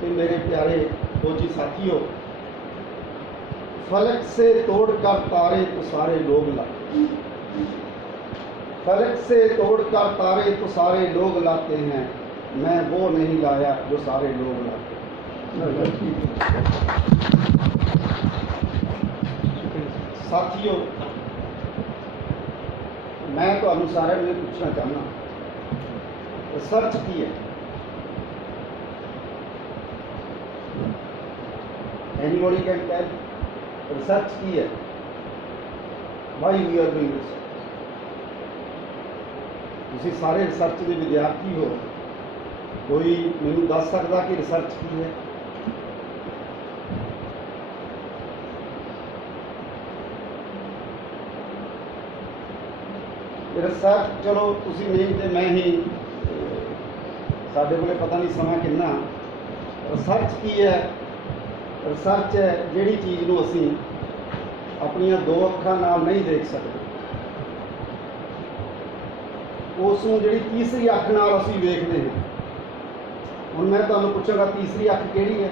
कि मेरे प्यारे फौजी साथियों, फलक से तोड़कर तारे तो सारे लोग लाते, फलक से तोड़कर तारे तो सारे लोग लाते हैं, मैं वो नहीं लाया जो सारे लोग लाते। साथियों, मैं तो अनुसार पूछना चाहना, रिसर्च की है। Anybody can tell? रिसर्च की है। Why we are doing research? ਤੁਸੀਂ ਸਾਰੇ ਰਿਸਰਚ ਦੇ ਵਿਦਿਆਰਥੀ ਹੋ, ਕੋਈ ਮੈਨੂੰ ਦੱਸ ਸਕਦਾ ਕਿ ਰਿਸਰਚ ਕੀ ਹੈ? ਰਿਸਰਚ ਚਲੋ ਤੁਸੀਂ ਨਹੀਂ ਤੇ ਮੈਂ ਹੀ, ਸਾਡੇ ਕੋਲੇ ਪਤਾ ਨਹੀਂ ਸਮਾਂ ਕਿੰਨਾ। ਰਿਸਰਚ ਕੀ ਹੈ? ਰਿਸਰਚ ਹੈ ਜਿਹੜੀ ਚੀਜ਼ ਨੂੰ ਅਸੀਂ ਆਪਣੀਆਂ ਦੋ ਅੱਖਾਂ ਨਾਲ ਨਹੀਂ ਦੇਖ ਸਕਦੇ, ਉਸ ਨੂੰ ਜਿਹੜੀ ਤੀਸਰੀ ਅੱਖ ਨਾਲ ਅਸੀਂ ਵੇਖਦੇ ਹਾਂ। ਹੁਣ ਮੈਂ ਤੁਹਾਨੂੰ ਪੁੱਛਾਂਗਾ ਤੀਸਰੀ ਅੱਖ ਕਿਹੜੀ ਹੈ?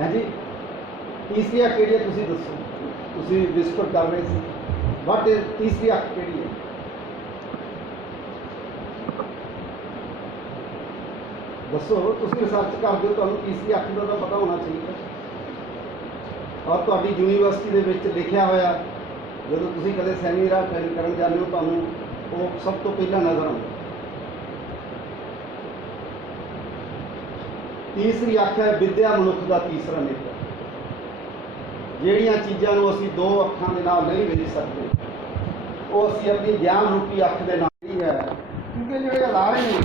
ਹੈ ਜੀ, ਤੀਸਰੀ ਅੱਖ ਕਿਹੜੀ ਹੈ? ਤੁਸੀਂ ਦੱਸੋ। ਤੁਸੀਂ ਵਿਸਪਰ ਕਰ ਰਹੇ ਸੀ, ਵਾਟ ਇਜ਼ ਤੀਸਰੀ ਅੱਖ ਕਿਹੜੀ ਹੈ? ਦੱਸੋ। ਤੁਸੀਂ ਰਿਸਰਚ ਕਰਦੇ ਹੋ, ਤੁਹਾਨੂੰ ਤੀਸਰੀ ਅੱਖ ਦਾ ਤਾਂ ਪਤਾ ਹੋਣਾ ਚਾਹੀਦਾ। ਔਰ ਤੁਹਾਡੀ ਯੂਨੀਵਰਸਿਟੀ ਦੇ ਵਿੱਚ ਲਿਖਿਆ ਹੋਇਆ, ਜਦੋਂ ਤੁਸੀਂ ਕਦੇ ਸੈਮੀਨਾਰ ਅਟੈਂਡ ਕਰਨ ਜਾਂਦੇ ਹੋ, ਤੁਹਾਨੂੰ ਉਹ ਸਭ ਤੋਂ ਪਹਿਲਾਂ ਨਜ਼ਰ ਆਉਂਦਾ। ਤੀਸਰੀ ਅੱਖ ਹੈ ਵਿਦਿਆ, ਮਨੁੱਖ ਦਾ ਤੀਸਰਾ ਨੇਤਰ। ਜਿਹੜੀਆਂ ਚੀਜ਼ਾਂ ਨੂੰ ਅਸੀਂ ਦੋ ਅੱਖਾਂ ਦੇ ਨਾਲ ਨਹੀਂ ਵੇਖ ਸਕਦੇ, ਉਹ ਅਸੀਂ ਆਪਣੀ ਗਿਆਨ ਰੂਪੀ ਅੱਖ ਦੇ ਨਾਲ ਹੀ ਹੈ। ਕਿਉਂਕਿ ਜਿਹੜੇ ਅਦਾਰੇ ਨੇ,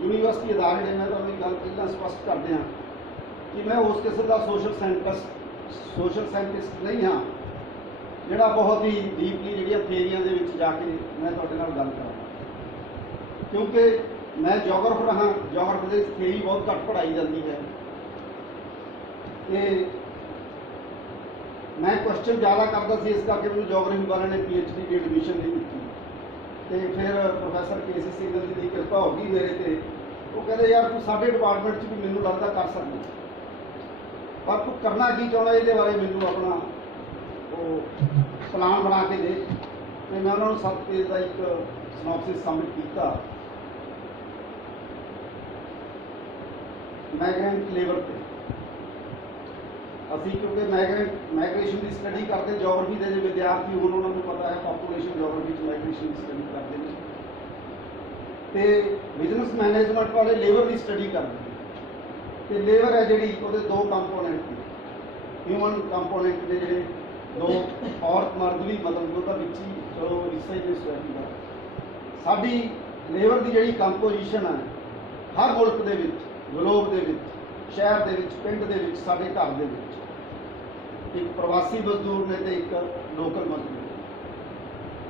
ਯੂਨੀਵਰਸਿਟੀ ਅਦਾਰੇ ਨੇ, ਮੈਂ ਤੁਹਾਨੂੰ ਗੱਲ ਪਹਿਲਾਂ ਸਪਸ਼ਟ ਕਰਦੇ ਹਾਂ ਕਿ ਮੈਂ ਉਸ ਕਿਸਮ ਦਾ ਸੋਸ਼ਲ ਸਾਇੰਟਿਸਟ ਨਹੀਂ ਹਾਂ ਜਿਹੜਾ ਬਹੁਤ ਹੀ ਡੀਪਲੀ ਜਿਹੜੀਆਂ ਥਿਊਰੀਆਂ ਦੇ ਵਿੱਚ ਜਾ ਕੇ ਮੈਂ ਤੁਹਾਡੇ ਨਾਲ ਗੱਲ ਕਰਾਂ। ਕਿਉਂਕਿ ਮੈਂ ਜੀਓਗ੍ਰਾਫਰ ਹਾਂ, ਜੀਓਗ੍ਰਾਫੀ ਦੇ ਥਿਊਰੀ ਬਹੁਤ ਘੱਟ ਪੜ੍ਹਾਈ ਜਾਂਦੀ ਹੈ ਤੇ ਮੈਂ ਕੁਐਸਚਨ ਜ਼ਿਆਦਾ ਕਰਦਾ ਸੀ, ਇਸ ਕਰਕੇ ਮੈਨੂੰ ਜੀਓਗ੍ਰਾਫੀ ਵਾਲਿਆਂ ਨੇ PhD ਦੀ ਐਡਮਿਸ਼ਨ ਨਹੀਂ ਦਿੱਤੀ। ਤੇ ਫਿਰ ਪ੍ਰੋਫੈਸਰ KC ਸਿੰਘਲ ਜੀ ਦੀ ਕਿਰਪਾ ਹੋ ਗਈ ਮੇਰੇ ਤੇ। ਉਹ ਕਹਿੰਦੇ ਯਾਰ ਤੂੰ ਸਾਡੇ ਡਿਪਾਰਟਮੈਂਟ 'ਚ ਵੀ ਮੈਨੂੰ ਲੱਗਦਾ ਕਰ ਸਕਦਾ, ਪਰ ਤੂੰ ਕਰਨਾ ਕੀ ਚਾਹੁੰਦਾ ਇਹਦੇ ਬਾਰੇ ਮੈਨੂੰ ਆਪਣਾ ਉਹ ਪਲਾਨ ਬਣਾ ਕੇ ਦੇ। ਤੇ ਮੈਂ ਉਹਨਾਂ ਨੂੰ 7 ਪੇਜ ਦਾ ਇੱਕ ਸਿਨੋਪਸਿਸ ਸਬਮਿਟ ਕੀਤਾ ਮਾਈਗ੍ਰੈਂਟ ਲੇਬਰ ਤੇ। ਅਸੀਂ ਕਿਉਂਕਿ ਮਾਈਗ੍ਰੇਸ਼ਨ ਦੀ ਸਟੱਡੀ ਕਰਦੇ, ਜੀਓਗ੍ਰਾਫੀ ਦੇ ਜੋ ਵਿਦਿਆਰਥੀ ਹੋਣ ਉਹਨਾਂ ਨੂੰ ਪਤਾ ਹੈ ਪਾਪੂਲੇਸ਼ਨ ਜੀਓਗ੍ਰਾਫੀ 'ਚ ਮਾਈਗ੍ਰੇਸ਼ਨ ਦੀ ਸਟੱਡੀ ਕਰਦੇ ਨੇ, ਤੇ ਬਿਜ਼ਨਸ ਮੈਨੇਜਮੈਂਟ ਵਾਲੇ ਲੇਬਰ ਦੀ ਸਟੱਡੀ ਕਰਦੇ। ਤੇ ਲੇਬਰ ਹੈ ਜਿਹੜੀ, ਉਹਦੇ ਦੋ ਕੰਪੋਨੈਂਟ ਨੇ, ਹਿਊਮਨ ਕੰਪੋਨੈਂਟ ਦੇ ਜਿਹੜੇ ਦੋ, ਔਰਤ ਮਰਦ ਵੀ, ਮਤਲਬ ਉਹਦਾ ਵਿੱਚ ਹੀ ਚਲੋ ਹਿੱਸਾ ਹੀ ਸੋਸਾਇਟੀ ਦਾ। ਸਾਡੀ ਲੇਬਰ ਦੀ ਜਿਹੜੀ ਕੰਪੋਜੀਸ਼ਨ ਹੈ ਹਰ ਮੁਲਕ ਦੇ ਵਿੱਚ, ਗਲੋਬ ਦੇ ਵਿੱਚ, ਸ਼ਹਿਰ ਦੇ ਵਿੱਚ, ਪਿੰਡ ਦੇ ਵਿੱਚ, ਸਾਡੇ ਘਰ ਦੇ ਵਿੱਚ ਇੱਕ ਪ੍ਰਵਾਸੀ ਮਜ਼ਦੂਰ ਨੇ ਤੇ ਇੱਕ ਲੋਕਲ ਮਜ਼ਦੂਰ,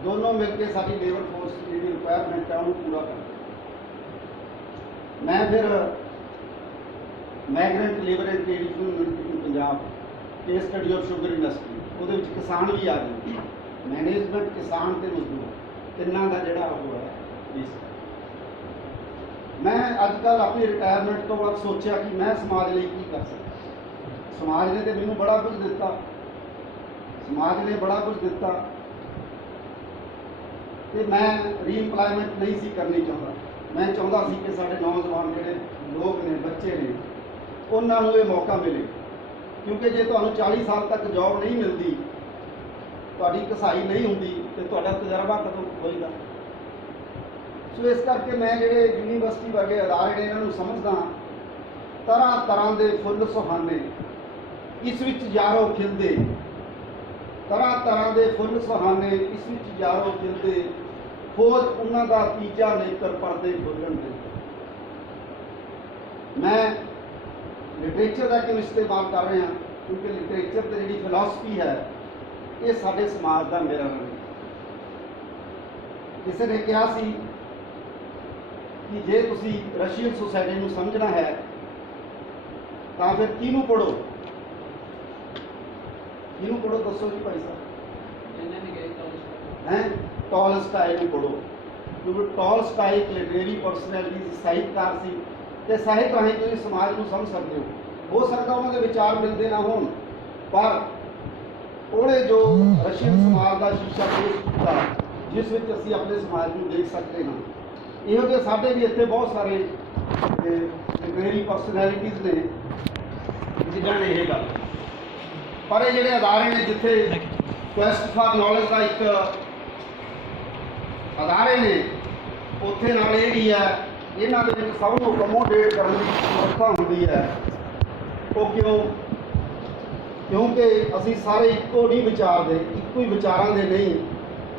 ਦੋਨੋਂ ਮਿਲ ਕੇ ਸਾਡੀ ਲੇਬਰ ਫੋਰਸ ਦੀ ਜਿਹੜੀ ਰਿਕੁਆਇਰਮੈਂਟ ਹੈ ਉਹਨੂੰ ਪੂਰਾ ਕਰਦੇ। ਮੈਂ ਫਿਰ migrant labour and trade union in Punjab, case study of sugar industry, ਉਹਦੇ ਵਿੱਚ ਕਿਸਾਨ ਵੀ ਆ ਗਏ, ਮੈਨੇਜਮੈਂਟ, ਕਿਸਾਨ ਤੇ ਮਜ਼ਦੂਰ, ਤਿੰਨਾਂ ਦਾ ਜਿਹੜਾ ਉਹ ਹੈ ਇਸ। ਮੈਂ ਅੱਜ ਕੱਲ੍ਹ ਆਪਣੀ ਰਿਟਾਇਰਮੈਂਟ ਤੋਂ ਬਾਅਦ ਸੋਚਿਆ ਕਿ ਮੈਂ ਸਮਾਜ ਲਈ ਕੀ ਕਰ ਸਕਦਾ। ਸਮਾਜ ਨੇ ਤੇ ਮੈਨੂੰ ਬੜਾ ਕੁਝ ਦਿੱਤਾ, ਸਮਾਜ ਨੇ ਬੜਾ ਕੁਝ ਦਿੱਤਾ, ਤੇ ਮੈਂ ਰੀਇੰਪਲਾਇਮੈਂਟ ਨਹੀਂ ਸੀ ਕਰਨੀ ਚਾਹੁੰਦਾ। ਮੈਂ ਚਾਹੁੰਦਾ ਸੀ ਕਿ ਸਾਡੇ ਨੌਜਵਾਨ ਜਿਹੜੇ ਲੋਕ ਨੇ, ਬੱਚੇ ਨੇ, ਉਹਨਾਂ ਨੂੰ ਇਹ ਮੌਕਾ ਮਿਲੇ। ਕਿਉਂਕਿ ਜੇ ਤੁਹਾਨੂੰ 40 ਸਾਲ ਤੱਕ ਜੌਬ ਨਹੀਂ ਮਿਲਦੀ, ਤੁਹਾਡੀ ਕਸਾਈ ਨਹੀਂ ਹੁੰਦੀ, ਤੇ ਤੁਹਾਡਾ ਤਜਰਬਾ ਕਦੋਂ ਹੋਏਗਾ? ਸੋ ਇਸ ਕਰਕੇ ਮੈਂ ਜਿਹੜੇ ਯੂਨੀਵਰਸਿਟੀ ਵਰਗੇ ਅਦਾਰੇ ਨੇ ਇਹਨਾਂ ਨੂੰ ਸਮਝਦਾ, ਤਰ੍ਹਾਂ ਤਰ੍ਹਾਂ ਦੇ ਫੁੱਲ ਸੁਹਾਨੇ ਇਸ ਵਿੱਚ ਯਾਰੋ ਖਿਲਦੇ, ਤਰ੍ਹਾਂ ਤਰ੍ਹਾਂ ਦੇ ਫੁੱਲ ਸੁਹਾਨੇ ਇਸ ਵਿੱਚ ਯਾਰੋ ਖਿਲਦੇ, ਖੋਜ ਉਹਨਾਂ ਦਾ ਤੀਜਾ ਨੇਤਰ ਪਰਦੇ ਖੋਲ੍ਹਣ ਦੇ। ਮੈਂ ਲਿਟਰੇਚਰ ਦਾ ਕਿਉਂ ਇਸਤੇਮਾਲ ਕਰ ਰਿਹਾ? ਕਿਉਂਕਿ ਲਿਟਰੇਚਰ ਦੀ ਜਿਹੜੀ ਫਿਲਾਸਫੀ ਹੈ ਇਹ ਸਾਡੇ ਸਮਾਜ ਦਾ ਮਿਰਰ ਹੈ। ਕਿਸੇ ਨੇ ਕਿਹਾ ਸੀ ਕਿ ਜੇ ਤੁਸੀਂ ਰਸ਼ੀਅਨ ਸੁਸਾਇਟੀ ਨੂੰ ਸਮਝਣਾ ਹੈ ਤਾਂ ਫਿਰ ਕਿਹਨੂੰ ਪੜ੍ਹੋ? ਕਿਹਨੂੰ ਪੜ੍ਹੋ ਦੱਸੋ ਜੀ ਭਾਈ ਸਾਹਿਬ? हैं टॉलस्टाय ਨੂੰ ਪੜ੍ਹੋ, ਕਿਉਂਕਿ ਟਾਲਸਟਾय ਇੱਕ ਲਿਟਰੇਰੀ ਪਰਸਨੈਲਿਟੀ ਸੀ, ਸਾਹਿਤਕਾਰ ਸੀ, ਤੇ ਸਾਹਿਤ ਰਾਹੀਂ ਤੁਸੀਂ ਸਮਾਜ ਨੂੰ ਸਮਝ ਸਕਦੇ ਹੋ ਸਕਦਾ ਉਹਨਾਂ ਦੇ ਵਿਚਾਰ ਮਿਲਦੇ ਨਾ ਹੋਣ, ਪਰ ਉਹਨੇ ਜੋ ਰਸ਼ੀਅਨ ਸਮਾਜ ਦਾ ਸ਼ੀਸ਼ਾ ਪੇਸ਼ ਕੀਤਾ ਜਿਸ ਵਿੱਚ ਅਸੀਂ ਆਪਣੇ ਸਮਾਜ ਨੂੰ ਦੇਖ ਸਕਦੇ ਹਾਂ। ਇਹੋ ਜਿਹੇ ਸਾਡੇ ਵੀ ਇੱਥੇ ਬਹੁਤ ਸਾਰੇ ਲਿਟਰੇਰੀ ਪਰਸਨੈਲਿਟੀਜ਼ ਨੇ ਜਿਨ੍ਹਾਂ ਨੇ ਇਹ ਗੱਲ, ਪਰ ਇਹ ਜਿਹੜੇ ਅਦਾਰੇ ਨੇ ਜਿੱਥੇ ਕੁਐਸਟ ਫਾਰ ਨੌਲੇਜ ਦਾ ਇੱਕ ਅਦਾਰੇ ਨੇ, ਉੱਥੇ ਨਾਲ ਇਹ ਵੀ ਹੈ ਇਹਨਾਂ ਦੇ ਵਿੱਚ ਸਭ ਨੂੰ ਅਕੋਮੋਡੇਟ ਕਰਨ ਦੀ ਸਮਰੱਥਾ ਹੁੰਦੀ ਹੈ। ਉਹ ਕਿਉਂਕਿ ਅਸੀਂ ਸਾਰੇ ਇੱਕੋ ਨਹੀਂ ਵਿਚਾਰਦੇ, ਇੱਕੋ ਹੀ ਵਿਚਾਰਾਂ ਦੇ ਨਹੀਂ,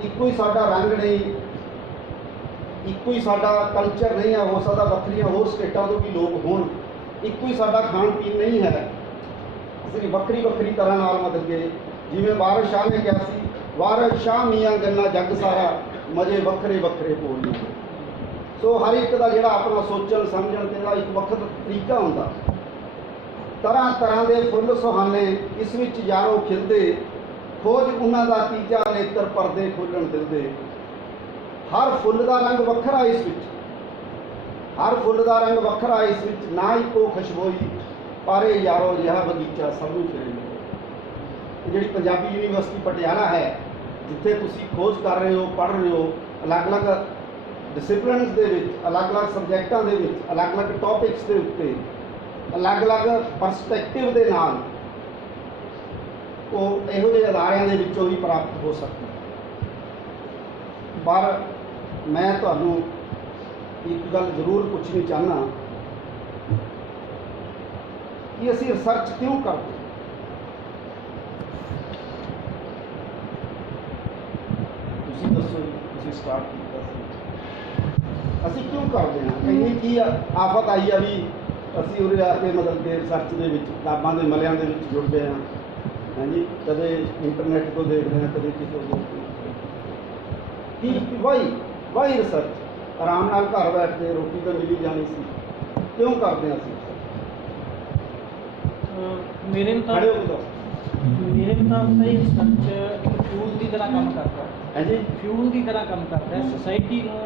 ਇੱਕੋ ਹੀ ਸਾਡਾ ਰੰਗ ਨਹੀਂ, ਇੱਕੋ ਹੀ ਸਾਡਾ ਕਲਚਰ ਨਹੀਂ ਹੈ। ਹੋ ਸਕਦਾ ਵੱਖਰੀਆਂ ਹੋਰ ਸਟੇਟਾਂ ਤੋਂ ਵੀ ਲੋਕ ਹੋਣ, ਇੱਕੋ ਹੀ ਸਾਡਾ ਖਾਣ ਪੀਣ ਨਹੀਂ ਹੈ। ਅਸੀਂ ਵੱਖਰੀ ਵੱਖਰੀ ਤਰ੍ਹਾਂ ਨਾਲ ਮਤਲਬ ਕਿ ਜਿਵੇਂ ਵਾਰਿਸ ਸ਼ਾਹ ਨੇ ਕਿਹਾ ਸੀ, ਵਾਰਿਸ ਸ਼ਾਹ ਮੀਆਂ ਗੰਨਾ ਜੱਗ ਸਾਰਾ, ਮਜ਼ੇ ਵੱਖਰੇ ਵੱਖਰੇ ਬੋਲਦੇ। ਸੋ ਹਰ ਇੱਕ ਦਾ ਜਿਹੜਾ ਆਪਣਾ ਸੋਚਣ ਸਮਝਣ ਤੇ ਦਾ ਇੱਕ ਵੱਖਰਾ ਤਰੀਕਾ ਹੁੰਦਾ। ਤਰ੍ਹਾਂ ਤਰ੍ਹਾਂ ਦੇ ਫੁੱਲ ਸੁਹਾਨੇ ਇਸ ਵਿੱਚ ਯਾਰੋ ਖਿਲਦੇ, ਖੋਜ ਉਹਨਾਂ ਦਾ ਤੀਜਾ ਨੇਤਰ ਪਰਦੇ ਖੋਲਣ ਦਿਲਦੇ। ਹਰ ਫੁੱਲ ਦਾ ਰੰਗ ਵੱਖਰਾ ਇਸ ਵਿੱਚ, ਹਰ ਫੁੱਲ ਦਾ ਰੰਗ ਵੱਖਰਾ ਇਸ ਵਿੱਚ, ਨਾ ਇੱਕੋ ਖੁਸ਼ਬੋਈ, ਪਰ ਇਹ ਯਾਰੋ ਜਿਹਾ ਬਗੀਚਾ ਸਭ ਨੂੰ ਫਿਰੇ ਮਿਲੇ। ਜਿਹੜੀ ਪੰਜਾਬੀ ਯੂਨੀਵਰਸਿਟੀ ਪਟਿਆਲਾ ਹੈ, ਜਿੱਥੇ ਤੁਸੀਂ ਖੋਜ ਕਰ ਰਹੇ ਹੋ, ਪੜ੍ਹ ਰਹੇ ਹੋ, ਅਲੱਗ-ਅਲੱਗ ਡਿਸਿਪਲਿਨਸ ਦੇ ਵਿੱਚ, ਅਲੱਗ-ਅਲੱਗ ਸਬਜੈਕਟਾਂ ਦੇ ਵਿੱਚ, ਅਲੱਗ-ਅਲੱਗ ਟੌਪਿਕਸ ਦੇ ਉੱਤੇ ਅਲੱਗ-ਅਲੱਗ ਪਰਸਪੈਕਟਿਵ ਦੇ ਨਾਲ ਉਹ ਇਹੋ ਜਿਹੇ ਅਦਾਰਿਆਂ ਦੇ ਵਿੱਚੋਂ ਹੀ ਪ੍ਰਾਪਤ ਹੋ ਸਕਦਾ। ਪਰ ਮੈਂ ਤੁਹਾਨੂੰ ਇੱਕ ਗੱਲ ਜ਼ਰੂਰ ਪੁੱਛਣੀ ਚਾਹੁੰਦਾ ਕਿ ਅਸੀਂ ਰਿਸਰਚ ਕਿਉਂ ਕਰਦੇ? ਤੁਸੀਂ ਦੱਸੋ, ਤੁਸੀਂ ਸਟਾਰਟ ਕੀਤਾ ਸੀ, ਅਸੀਂ ਕਿਉਂ ਕਰਦੇ ਹਾਂ? ਇੰਨੀ ਕੀ ਆਫਤ ਆਈ ਆ ਵੀ ਅਸੀਂ ਉਰੇ ਆ ਕੇ ਮਤਲਬ ਕਿ ਰਿਸਰਚ ਦੇ ਵਿੱਚ ਕਿਤਾਬਾਂ ਦੇ ਮਲਿਆਂ ਦੇ ਵਿੱਚ ਜੁੜਦੇ ਹਾਂ। ਹਾਂਜੀ, ਕਦੇ ਇੰਟਰਨੈਟ ਤੋਂ ਦੇਖਦੇ ਹਾਂ, ਕਦੇ ਕਿਸੇ ਤੋਂ ਕੀ ਵਾਈ ਰਿਸਰਚ। ਆਰਾਮ ਨਾਲ ਘਰ ਬੈਠ ਕੇ ਰੋਟੀ ਤਾਂ ਮਿਲੀ ਜਾਣੀ ਸੀ, ਕਿਉਂ ਕਰਦੇ ਹਾਂ ਅਸੀਂ? ਮੇਰੇ ਮੁਤਾਬਕ ਇਹ ਰਿਸਰਚ ਇੱਕ ਫਿਊਲ ਦੀ ਤਰ੍ਹਾਂ ਕੰਮ ਕਰਦਾ ਹੈ। ਹਾਂਜੀ, ਫਿਊਲ ਦੀ ਤਰ੍ਹਾਂ ਕੰਮ ਕਰਦਾ ਹੈ। ਸੁਸਾਇਟੀ ਨੂੰ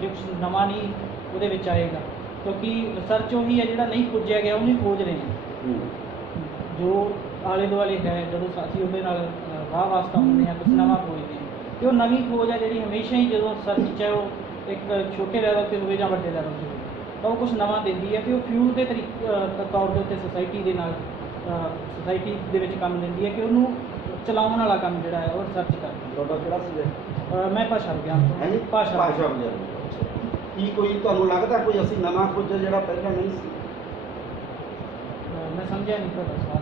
ਜੇ ਕੁਛ ਨਵਾਂ ਨਹੀਂ ਉਹਦੇ ਵਿੱਚ ਆਏਗਾ, ਕਿਉਂਕਿ ਰਿਸਰਚ ਉਹੀ ਹੈ ਜਿਹੜਾ ਨਹੀਂ ਪੁੱਜਿਆ ਗਿਆ ਉਹਨੂੰ ਖੋਜ ਰਹੇ ਹਾਂ। ਜੋ ਆਲੇ ਦੁਆਲੇ ਹੈ, ਜਦੋਂ ਅਸੀਂ ਉਹਦੇ ਨਾਲ ਵਾਹ ਵਾਸਤਾ ਹੁੰਦੇ ਹਾਂ, ਕੁਛ ਨਵਾਂ ਖੋਜਦੇ ਹਾਂ, ਅਤੇ ਉਹ ਨਵੀਂ ਖੋਜ ਹੈ ਜਿਹੜੀ ਹਮੇਸ਼ਾ ਹੀ ਜਦੋਂ ਰਿਸਰਚ ਚਾਹੇ ਉਹ ਇੱਕ ਛੋਟੇ ਲੈਵਲ 'ਤੇ ਹੋਵੇ ਜਾਂ ਵੱਡੇ ਲੈਵਲ 'ਤੇ ਹੋਵੇ, ਤਾਂ ਉਹ ਕੁਛ ਨਵਾਂ ਦਿੰਦੀ ਹੈ ਅਤੇ ਉਹ ਫਿਊਲ ਦੇ ਤੌਰ ਦੇ ਉੱਤੇ ਸੁਸਾਇਟੀ ਦੇ ਨਾਲ ਸੁਸਾਇਟੀ ਦੇ ਵਿੱਚ ਕੰਮ ਦਿੰਦੀ ਹੈ ਕਿ ਉਹਨੂੰ ਚਲਾਉਣ ਵਾਲਾ ਕੰਮ ਜਿਹੜਾ ਹੈ ਉਹ ਰਿਸਰਚ ਕਰਦਾ। ਤੁਹਾਡਾ ਕਿਹੜਾ ਸਬਜੈਕਟ? ਮੈਂ ਭਾਸ਼ਾ ਵਿਗਿਆਨ ਤੋਂ। ਹਾਂਜੀ, ਭਾਸ਼ਾ ਵਿਗਿਆਨ। ਕੀ ਕੋਈ ਤੁਹਾਨੂੰ ਲੱਗਦਾ ਕੋਈ ਅਸੀਂ ਨਵਾਂ ਖੋਜਿਆ ਜਿਹੜਾ ਪਹਿਲਾਂ ਨਹੀਂ ਸੀ? ਮੈਂ ਸਮਝਿਆ ਨਹੀਂ ਤੁਹਾਡਾ ਸਵਾਲ।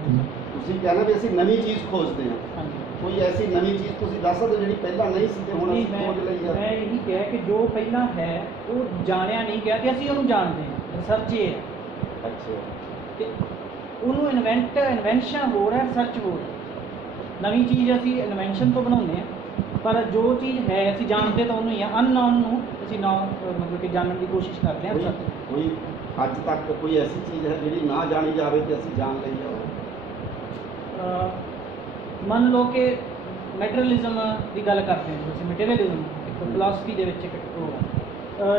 ਤੁਸੀਂ ਕਹਿੰਦੇ ਵੀ ਅਸੀਂ ਨਵੀਂ ਚੀਜ਼ ਖੋਜਦੇ ਹਾਂ। ਹਾਂਜੀ, ਕੋਈ ਐਸੀ ਨਵੀਂ ਚੀਜ਼ ਤੁਸੀਂ ਦੱਸ ਸਕਦੇ ਜਿਹੜੀ ਪਹਿਲਾਂ ਨਹੀਂ ਸੀ ਤੇ ਹੁਣ ਅਸੀਂ ਖੋਜ ਲਈ ਆ? ਮੈਂ ਇਹੀ ਕਿਹਾ ਕਿ ਜੋ ਪਹਿਲਾਂ ਹੈ ਉਹ ਜਾਣਿਆ ਨਹੀਂ ਗਿਆ ਤੇ ਅਸੀਂ ਉਹਨੂੰ ਜਾਣਦੇ ਹਾਂ। ਰਿਸਰਚ ਇਹ ਹੈ। ਅੱਛਾ। ਤੇ ਉਹਨੂੰ ਇਨਵੈਂਸ਼ਨ ਹੋ ਰਿਹਾ, ਰਿਸਰਚ ਹੋ ਰਿਹਾ। ਨਵੀਂ ਚੀਜ਼ ਅਸੀਂ ਇਨਵੈਂਸ਼ਨ ਤੋਂ ਬਣਾਉਂਦੇ ਹਾਂ, ਪਰ ਜੋ ਚੀਜ਼ ਹੈ ਅਸੀਂ ਜਾਣਦੇ ਤਾਂ ਉਹਨੂੰ ਹੀ ਆ। ਅਨਨੋਨ ਨੂੰ ਅਸੀਂ ਮਤਲਬ ਕਿ ਜਾਣਨ ਦੀ ਕੋਸ਼ਿਸ਼ ਕਰਦੇ ਹਾਂ। ਕੋਈ ਅੱਜ ਤੱਕ ਕੋਈ ਐਸੀ ਚੀਜ਼ ਹੈ ਜਿਹੜੀ ਨਾ ਜਾਣੀ ਜਾਵੇ ਤੇ ਅਸੀਂ ਜਾਣ ਲਈ ਆ? ਮੰਨ ਲਓ ਕਿ ਮੈਟੀਰੀਅਲਿਜ਼ਮ ਦੀ ਗੱਲ ਕਰਦੇ ਹਾਂ ਤੁਸੀਂ। ਮੈਟੀਰੀਅਲਿਜ਼ਮ ਇੱਕ ਫਿਲਾਸਫੀ ਦੇ ਵਿੱਚ ਇੱਕ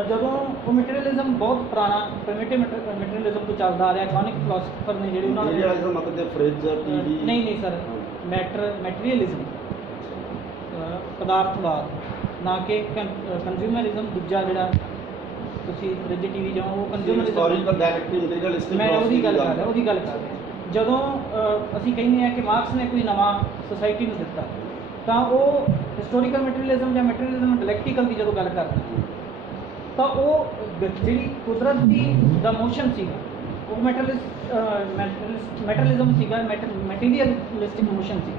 ਜਦੋਂ ਉਹ ਮੈਟੀਰੀਅਲਿਜ਼ਮ ਬਹੁਤ ਪੁਰਾਣਾ ਪ੍ਰਿਮਿਟਿਵ ਮੈਟੀਰੀਅਲਿਜ਼ਮ ਤੋਂ ਚੱਲਦਾ ਆ ਰਿਹਾ। ਇਕਨੋਮਿਕ ਫਿਲਾਸਫਰ ਨੇ ਜਿਹੜੇ ਉਹਨਾਂ ਨੇ ਮਤਲਬ ਫ੍ਰਿਜ ਟੀਵੀ ਨਹੀਂ ਸਰ, ਮੈਟੀਰੀਅਲਿਜ਼ਮ ਪਦਾਰਥਵਾਦ, ਨਾ ਕਿ ਕੰਜ਼ਿਊਮਰਿਜ਼ਮ। ਦੂਜਾ ਜਿਹੜਾ ਤੁਸੀਂ ਫ੍ਰਿਜ ਟੀਵੀ ਜਾਂ ਉਹ ਕੰਜ਼ਿਊਮਰਿਜ਼ਮ, ਮੈਂ ਉਹਦੀ ਗੱਲ ਕਰ ਰਿਹਾ। ਜਦੋਂ ਅਸੀਂ ਕਹਿੰਦੇ ਹਾਂ ਕਿ ਮਾਰਕਸ ਨੇ ਕੋਈ ਨਵਾਂ ਸੁਸਾਇਟੀ ਨੂੰ ਦਿੱਤਾ, ਤਾਂ ਉਹ ਹਿਸਟੋਰੀਕਲ ਮੈਟੀਰੀਅਲਿਜ਼ਮ ਜਾਂ ਮੈਟੀਰੀਅਲਿਜ਼ਮ ਡਾਇਲੈਕਟੀਕਲ ਦੀ ਜਦੋਂ ਗੱਲ ਕਰਦੇ ਤਾਂ ਉਹ ਜਿਹੜੀ ਕੁਦਰਤ ਦੀ ਦਾ ਮੋਸ਼ਨ ਸੀਗਾ ਉਹ ਮੈਟੀਰੀਅਲਿਜ਼ਮ ਸੀਗਾ, ਮੈਟੀਰੀਅਲਿਸਟਿਕ ਮੋਸ਼ਨ ਸੀ,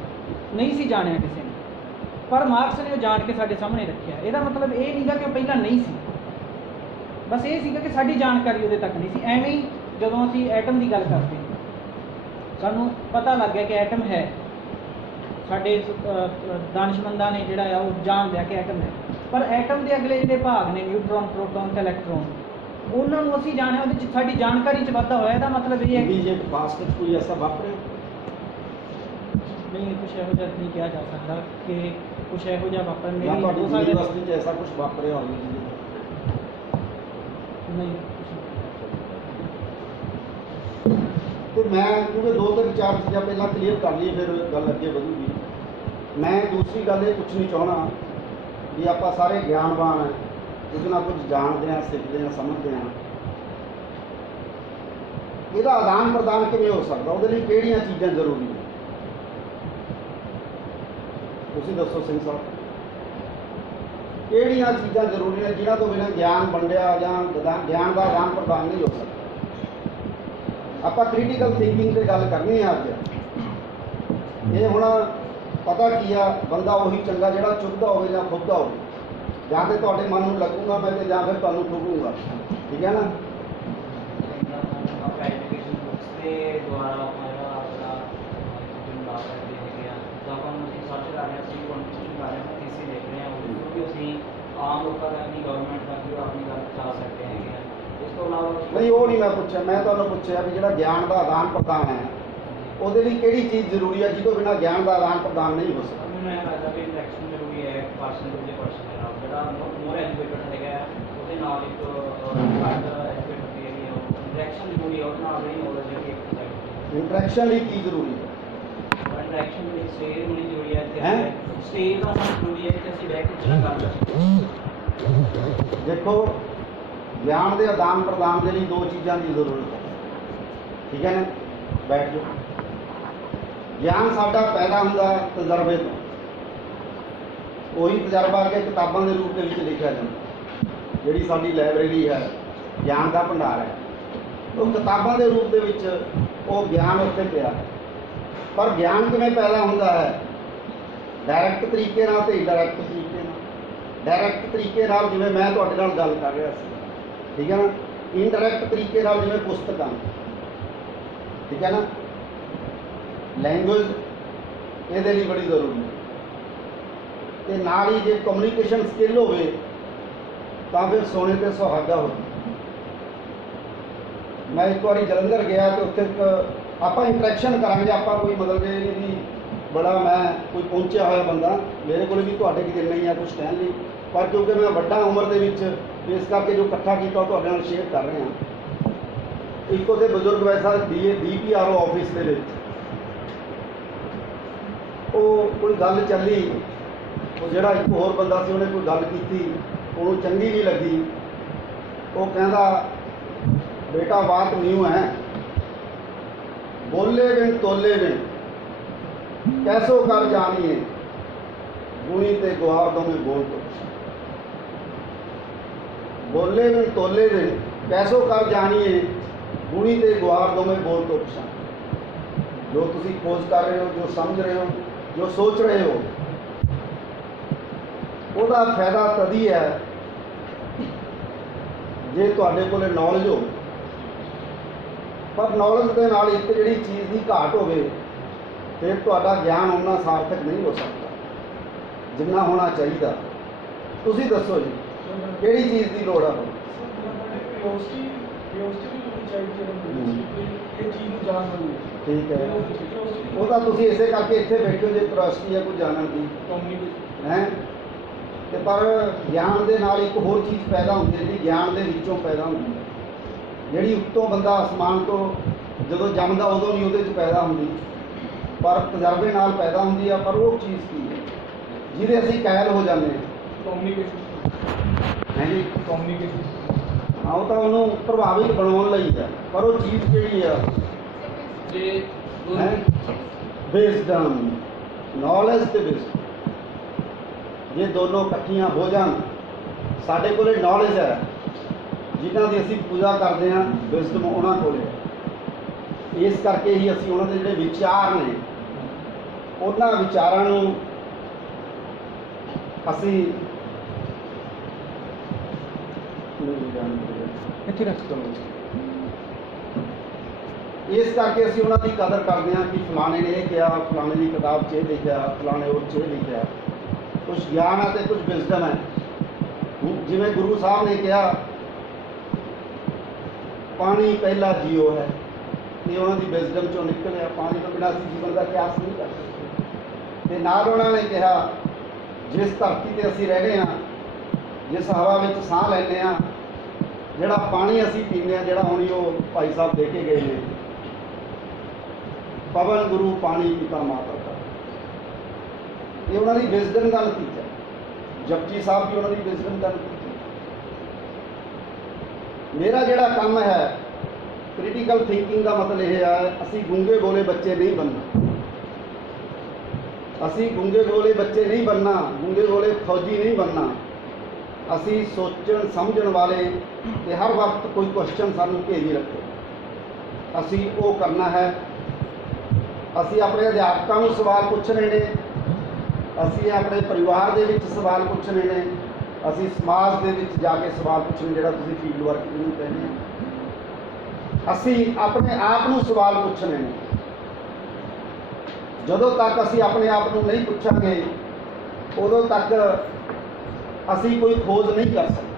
ਨਹੀਂ ਸੀ ਜਾਣਿਆ ਕਿਸੇ ਨੇ। ਪਰ ਮਾਰਕਸ ਨੇ ਉਹ ਜਾਣ ਕੇ ਸਾਡੇ ਸਾਹਮਣੇ ਰੱਖਿਆ। ਇਹਦਾ ਮਤਲਬ ਇਹ ਨਹੀਂਗਾ ਕਿ ਉਹ ਪਹਿਲਾਂ ਨਹੀਂ ਸੀ, ਬਸ ਇਹ ਸੀਗਾ ਕਿ ਸਾਡੀ ਜਾਣਕਾਰੀ ਉਹਦੇ ਤੱਕ ਨਹੀਂ ਸੀ। ਐਵੇਂ ਹੀ ਜਦੋਂ ਅਸੀਂ ਐਟਮ ਦੀ ਗੱਲ ਕਰਦੇ ਹਾਂ, ਸਾਨੂੰ ਪਤਾ ਲੱਗ ਗਿਆ ਕਿ ਐਟਮ ਹੈ। ਸਾਡੇ ਦਾਨਿਸ਼ਮੰਦਾਂ ਨੇ ਜਿਹੜਾ ਆ ਉਹ ਜਾਣ ਲਿਆ ਕਿ ਐਟਮ ਹੈ, ਪਰ ਐਟਮ ਦੇ ਅਗਲੇ ਜਿਹੜੇ ਭਾਗ ਨੇ ਨਿਊਟਰੋਨ, ਪ੍ਰੋਟੋਨ ਤੇ ਇਲੈਕਟ੍ਰੋਨ, ਉਹਨਾਂ ਨੂੰ ਅਸੀਂ ਜਾਣਿਆ, ਉਹਦੇ 'ਚ ਸਾਡੀ ਜਾਣਕਾਰੀ 'ਚ ਵਾਧਾ ਹੋਇਆ। ਇਹਦਾ ਮਤਲਬ ਇਹ ਹੈ ਕਿ ਪਾਸਟ ਵਿੱਚ ਕੋਈ ਐਸਾ ਵਾਪਰਿਆ ਨਹੀਂ, ਕੁਛ ਇਹੋ ਜਿਹਾ ਨਹੀਂ ਕਿਹਾ ਜਾ ਸਕਦਾ ਕਿ ਕੁਛ ਇਹੋ ਜਿਹਾ ਵਾਪਰਨ ਨਹੀਂ ਹੋ ਸਕਦਾ। ਯੂਨੀਵਰਸਿਟੀ 'ਚ ਐਸਾ ਕੁਛ ਵਾਪਰਿਆ ਹੋਵੇ ਨਹੀਂ, मैं क्योंकि 2-4 चीज़ां पहला क्लीयर कर ਲਈ फिर गल अगे ਵਧੂਗੀ। मैं दूसरी गल ये पुछनी चाहना भी आप सारे ज्ञानवान हैं, कुछ ना कुछ जानते हैं, सीखते हैं, समझते हैं। ਇਹਦਾ आदान प्रदान किवें हो सकता, ਉਹਦੇ ਲਈ ਕਿਹੜੀਆਂ चीज़ां जरूरी ਨੇ? ਤੁਸੀਂ ਦੱਸੋ ਸਿੰਘ ਸਾਹਿਬ, ਕਿਹੜੀਆਂ चीज़ां जरूरी ਨੇ ਜਿਨ੍ਹਾਂ ਤੋਂ ਬਿਨਾਂ ਗਿਆਨ ਵੰਡਿਆ ਜਾਂ ਗਿਆਨ ਦਾ आदान प्रदान नहीं हो सकता? ਆਪਾਂ क्रिटिकल थिंकिंग ਤੇ ਗੱਲ ਕਰਨੀ ਹੈ ਅੱਜ। ਇਹ ਹੁਣ ਪਤਾ ਕੀ ਆ, ਬੰਦਾ ਉਹੀ ਚੰਗਾ ਜਿਹੜਾ ਚੁੱਭਦਾ ਹੋਵੇ ਜਾਂ ਖੁੱਬਦਾ ਹੋਵੇ, ਜਾਂ ਤੇ ਤੁਹਾਡੇ ਮਨ ਨੂੰ ਲੱਗੂਗਾ ਮੈਂ ਤੇ ਜਾਂ ਫਿਰ ਤੁਹਾਨੂੰ ਠੋਕੂਗਾ, ਠੀਕ ਹੈ ਨਾ? ਆਪਾਂ ਐਜੂਕੇਸ਼ਨ ਬੁੱਕਸ ਦੇ ਦੁਆਰਾ ਆਪਾਂ ਜਿਹੜਾ ਆਪਣਾ ਇੰਸਟੀਟਿਊਟ ਲਾ ਸਕਦੇ ਹੈਗੇ ਆ, ਤਾਂ ਆਪਾਂ ਨੂੰ ਅਸੀਂ ਸਰਚ ਕਰ ਰਹੇ ਹਾਂ, ਅਸੀਂ ਕੰਪੀਟੀਸ਼ਨ ਕਰ ਰਹੇ ਹਾਂ, ਤੀਸਰੀ ਦੇਖ ਰਹੇ ਹਾਂ, ਉਹਦੇ ਥਰੂ ਵੀ ਅਸੀਂ ਆਮ ਲੋਕਾਂ ਤੱਕ ਨਹੀਂ, ਗਵਰਨਮੈਂਟ ਤੱਕ ਵੀ ਆਪਣੀ ਗੱਲ ਪਹੁੰਚਾ ਸਕਦੇ ਹੈਗੇ ਆ। ਇਸ ਤੋਂ ਇਲਾਵਾ ਨਹੀਂ, ਉਹ ਨਹੀਂ ਮੈਂ ਪੁੱਛਿਆ, ਮੈਂ ਤੁਹਾਨੂੰ ਪੁੱਛਿਆ ਵੀ ਜਿਹੜਾ ਗਿਆਨ ਦਾ ਆਦਾਨ ਪ੍ਰਦਾਨ ਹੈ ਉਹਦੇ ਲਈ ਕਿਹੜੀ ਚੀਜ਼ ਜ਼ਰੂਰੀ ਹੈ ਜਿਹਦੇ ਬਿਨਾਂ ਗਿਆਨ ਦਾ ਆਦਾਨ ਪ੍ਰਦਾਨ ਨਹੀਂ ਹੋ ਸਕਦਾ? ਮੈਨੂੰ ਇਹ ਲੱਗਦਾ ਵੀ ਇੰਟਰੈਕਸ਼ਨ ਜ਼ਰੂਰੀ ਹੈ ਪਰਸਨ ਦੇ ਪਰਸਨ ਦੇ ਨਾਲ, ਜਿਹੜਾ ਮੋਰ ਐਜੂਕੇਟਡ ਹੈਗਾ ਉਹਦੇ ਨਾਲ ਇੱਕ ਘੱਟ ਐਜੂਕੇਟਡ ਦੀ ਹੈਗੀ ਆ, ਇੰਟਰੈਕਸ਼ਨ ਜ਼ਰੂਰੀ ਹੈ ਉਹਦੇ ਨਾਲ ਜਿਹੜੀ ਨੌਲੇਜ ਜਿਹੜੀ ਇੱਕ ਇੰਟਰੈਕਸ਼ਨ ਲਈ ਕੀ ਜ਼ਰੂਰੀ ਹੈ? ਇੰਟਰੈਕਸ਼ਨ ਦੇ ਸਟੇਜ ਹੋਣੀ ਜ਼ਰੂਰੀ ਹੈ, ਹੈਂ? ਸਟੇਜ ਦਾ ਸਾਨੂੰ ਜ਼ਰੂਰੀ ਹੈ ਕਿ ਅਸੀਂ ਬੈਠ ਕੇ ਗੱਲ ਕਰ ਸਕੀਏ। ਦੇਖੋ, ਗਿਆਨ ਦੇ ਆਦਾਨ ਪ੍ਰਦਾਨ ਦੇ ਲਈ 2 ਚੀਜ਼ਾਂ ਦੀ ਜ਼ਰੂਰਤ ਹੈ, ਠੀਕ ਹੈ ਨਾ? ਬੈਠ ਜਾਓ। ਗਿਆਨ ਸਾਡਾ ਪੈਦਾ ਹੁੰਦਾ ਤਜਰਬੇ ਤੋਂ, ਉਹੀ ਤਜਰਬਾ ਅੱਗੇ ਕਿਤਾਬਾਂ ਦੇ ਰੂਪ ਦੇ ਵਿੱਚ ਲਿਖਿਆ ਜਾਂਦਾ। ਜਿਹੜੀ ਸਾਡੀ ਲਾਇਬ੍ਰੇਰੀ ਹੈ, ਗਿਆਨ ਦਾ ਭੰਡਾਰ ਹੈ, ਉਹ ਕਿਤਾਬਾਂ ਦੇ ਰੂਪ ਦੇ ਵਿੱਚ ਉਹ ਗਿਆਨ ਉੱਥੇ ਪਿਆ ਹੈ। ਪਰ ਗਿਆਨ ਕਿਵੇਂ ਪੈਦਾ ਹੁੰਦਾ ਹੈ? ਡਾਇਰੈਕਟ ਤਰੀਕੇ ਨਾਲ ਤੇ ਇਨਡਾਇਰੈਕਟ ਤਰੀਕੇ ਨਾਲ। ਡਾਇਰੈਕਟ ਤਰੀਕੇ ਨਾਲ ਜਿਵੇਂ ਮੈਂ ਤੁਹਾਡੇ ਨਾਲ ਗੱਲ ਕਰ ਰਿਹਾ ਸੀ, ਠੀਕ ਹੈ ਨਾ? ਇਨਡਾਇਰੈਕਟ ਤਰੀਕੇ ਨਾਲ ਜਿਵੇਂ ਪੁਸਤਕਾਂ, ਠੀਕ ਹੈ ਨਾ? ਲੈਂਗੁਏਜ ਇਹਦੇ ਲਈ ਬੜੀ ਜ਼ਰੂਰੀ ਹੈ, ਤੇ ਨਾਲ ਹੀ ਜੇ ਕਮਿਊਨੀਕੇਸ਼ਨ ਸਕਿੱਲ ਹੋਵੇ ਤਾਂ ਫਿਰ ਸੋਨੇ ਤੇ ਸੁਹਾਗਾ ਹੋ। ਮੈਂ ਇੱਕ ਵਾਰੀ ਜਲੰਧਰ ਗਿਆ ਤੇ ਉੱਥੇ ਇੱਕ ਆਪਾਂ ਇੰਟਰੈਕਸ਼ਨ ਕਰਾਂਗੇ, ਆਪਾਂ ਕੋਈ ਮਤਲਬ ਇਹ ਨਹੀਂ ਵੀ ਬੜਾ ਮੈਂ ਕੋਈ ਪਹੁੰਚਿਆ ਹੋਇਆ ਬੰਦਾ, ਮੇਰੇ ਕੋਲ ਵੀ ਤੁਹਾਡੇ ਕੀ ਜਿੰਨਾ ਹੀ ਆ ਕੁਝ ਕਹਿਣ ਲਈ, ਪਰ ਕਿਉਂਕਿ ਮੈਂ ਵੱਡਾ ਉਮਰ ਦੇ ਵਿੱਚ ਇਸ ਕਰਕੇ ਜੋ ਇਕੱਠਾ ਕੀਤਾ ਉਹ ਤੁਹਾਡੇ ਨਾਲ ਸ਼ੇਅਰ ਕਰ ਰਹੇ ਹਾਂ। ਇੱਕ ਉਹਦੇ ਬਜ਼ੁਰਗ ਵੈਸਾ DPRO ਆਫਿਸ ਦੇ ਵਿੱਚ ਉਹ ਕੋਈ ਗੱਲ ਚੱਲੀ, ਉਹ ਜਿਹੜਾ ਇੱਕ ਹੋਰ ਬੰਦਾ ਸੀ ਉਹਨੇ ਕੋਈ ਗੱਲ ਕੀਤੀ, ਉਹਨੂੰ ਚੰਗੀ ਨਹੀਂ ਲੱਗੀ। ਉਹ ਕਹਿੰਦਾ बेटा बात न्यू है, बोले बिन तोले बिन कैसो कर जानिए, गुणी ते गुहारदों में बोल दो। बोले बिन तोले बिन कैसो कर जानिए, गुणी ते गुहारदों में बोल दो। जो तुसी खोज कर रहे हो, जो समझ रहे हो, जो सोच रहे हो, ਉਹਦਾ फायदा तदी है जे तुहाडे कोले नॉलेज हो। पर नॉलेज के नाल एक जिहड़ी चीज़ की घाट होवे फिर तुहाडा ज्ञान उन्ना सार्थक नहीं हो सकता जिन्ना होना चाहिए। तुसी दसो जी किहड़ी चीज़ की लोड़ है? ठीक है, वो तो तुसी इसे करके इत्थे बैठे हो जे क्यूरियोसिटी है कुछ जानन की है। ते पर ज्ञान के नाल एक होर चीज़ पैदा होंदी है, जिहड़ी ज्ञान के विचों पैदा होंदी है, ਜਿਹੜੀ ਉੱਤੋਂ ਬੰਦਾ ਅਸਮਾਨ ਤੋਂ ਜਦੋਂ ਜੰਮਦਾ ਉਦੋਂ ਨਹੀਂ ਉਹਦੇ 'ਚ ਪੈਦਾ ਹੁੰਦੀ, ਪਰ ਤਜਰਬੇ ਨਾਲ ਪੈਦਾ ਹੁੰਦੀ ਆ। ਪਰ ਉਹ ਚੀਜ਼ ਕੀ ਹੈ ਜਿਹਦੇ ਅਸੀਂ ਕਾਇਲ ਹੋ ਜਾਂਦੇ ਹਾਂ? ਕਮਿਊਨੀਕੇਸ਼ਨ ਹੈ ਜੀ, ਕਮਿਊਨੀਕੇਸ਼ਨ। ਹਾਂ, ਉਹ ਤਾਂ ਉਹਨੂੰ ਪ੍ਰਭਾਵਿਤ ਬਣਾਉਣ ਲਈ ਹੈ, ਪਰ ਉਹ ਚੀਜ਼ ਕਿਹੜੀ ਆ? ਜੇ ਵਿਜ਼ਡਮ, ਨੌਲੇਜ ਤੇ ਵਿਜ਼ਡਮ ਜੇ ਦੋਨੋਂ ਇਕੱਠੀਆਂ ਹੋ ਜਾਣ। ਸਾਡੇ ਕੋਲੇ ਨੌਲੇਜ ਹੈ ਜਿਨ੍ਹਾਂ ਦੀ ਅਸੀਂ ਪੂਜਾ ਕਰਦੇ ਹਾਂ, ਵਿਜ਼ਡਮ ਉਹਨਾਂ ਕੋਲ ਹੈ। ਇਸ ਕਰਕੇ ਹੀ ਅਸੀਂ ਉਹਨਾਂ ਦੇ ਜਿਹੜੇ ਵਿਚਾਰ ਨੇ ਉਹਨਾਂ ਵਿਚਾਰਾਂ ਨੂੰ ਅਸੀਂ ਇੱਥੇ ਰੱਖ ਦੋ। ਇਸ ਕਰਕੇ ਅਸੀਂ ਉਹਨਾਂ ਦੀ ਕਦਰ ਕਰਦੇ ਹਾਂ ਕਿ ਫਲਾਣੇ ਨੇ ਇਹ ਕਿਹਾ, ਫਲਾਣੇ ਦੀ ਕਿਤਾਬ 'ਚ ਇਹ ਲਿਖਿਆ, ਫਲਾਣੇ ਉਹ 'ਚ ਇਹ ਲਿਖਿਆ। ਕੁਛ ਗਿਆਨ ਹੈ ਤੇ ਕੁਛ ਵਿਜ਼ਡਮ ਹੈ। ਜਿਵੇਂ ਗੁਰੂ ਸਾਹਿਬ ਨੇ ਕਿਹਾ पानी पहला जियो है, ये उन्होंने विजडम चो निकलिया। पानी तो बिना असीं जीवन का क्यास नहीं कर सकते। ते नाल उन्होंने कहा जिस धरती ते असीं रह रहे हैं, जिस हवा में साह लैंदे आ, जिहड़ा पानी असीं पींदे आ, जिहड़ा हुण वो भाई साहब दे के गए हैं, ਪਵਨ ਗੁਰੂ ਪਾਣੀ ਪਿਤਾ ਮਾਤਾ ਦਾ। ਇਹ ਉਹਨਾਂ ਦੀ ਵਿਜ਼ਡਮ ਦਾ ਨਤੀਜਾ। ਜਪਜੀ ਸਾਹਿਬ ਵੀ ਉਹਨਾਂ ਦੀ ਵਿਜ਼ਡਮ ਦਾ ਨਤੀਜਾ। ਮੇਰਾ ਜਿਹੜਾ ਕੰਮ ਹੈ ਕ੍ਰਿਟੀਕਲ ਥਿੰਕਿੰਗ ਦਾ ਮਤਲਬ ਇਹ ਹੈ, ਅਸੀਂ ਗੂੰਗੇ ਬੋਲੇ ਬੱਚੇ ਨਹੀਂ ਬਣਨਾ। ਅਸੀਂ ਗੂੰਗੇ ਬੋਲੇ ਬੱਚੇ ਨਹੀਂ ਬਣਨਾ, ਗੂੰਗੇ ਬੋਲੇ ਫੌਜੀ ਨਹੀਂ ਬਣਨਾ। ਅਸੀਂ ਸੋਚਣ ਸਮਝਣ ਵਾਲੇ ਤੇ ਹਰ ਵਕਤ ਕੋਈ ਕੁਐਸਚਨ ਸਾਨੂੰ ਘੇਰੀ ਰੱਖੇ, ਅਸੀਂ ਉਹ ਕਰਨਾ ਹੈ। ਅਸੀਂ ਆਪਣੇ ਅਧਿਆਪਕਾਂ ਨੂੰ ਸਵਾਲ ਪੁੱਛਣੇ ਨੇ, ਅਸੀਂ ਆਪਣੇ ਪਰਿਵਾਰ ਦੇ ਵਿੱਚ ਸਵਾਲ ਪੁੱਛਣੇ ਨੇ, ਅਸੀਂ ਸਮਾਜ ਦੇ ਵਿੱਚ ਜਾ ਕੇ ਸਵਾਲ ਪੁੱਛਣੇ, ਜਿਹੜਾ ਤੁਸੀਂ ਫੀਲਡ ਵਰਕ ਨੂੰ ਕਹਿੰਦੇ ਹੋ। ਅਸੀਂ ਆਪਣੇ ਆਪ ਨੂੰ ਸਵਾਲ ਪੁੱਛਣੇ ਨੇ। ਜਦੋਂ ਤੱਕ ਅਸੀਂ ਆਪਣੇ ਆਪ ਨੂੰ ਨਹੀਂ ਪੁੱਛਾਂਗੇ ਉਦੋਂ ਤੱਕ ਅਸੀਂ ਕੋਈ ਖੋਜ ਨਹੀਂ ਕਰ ਸਕਦੇ।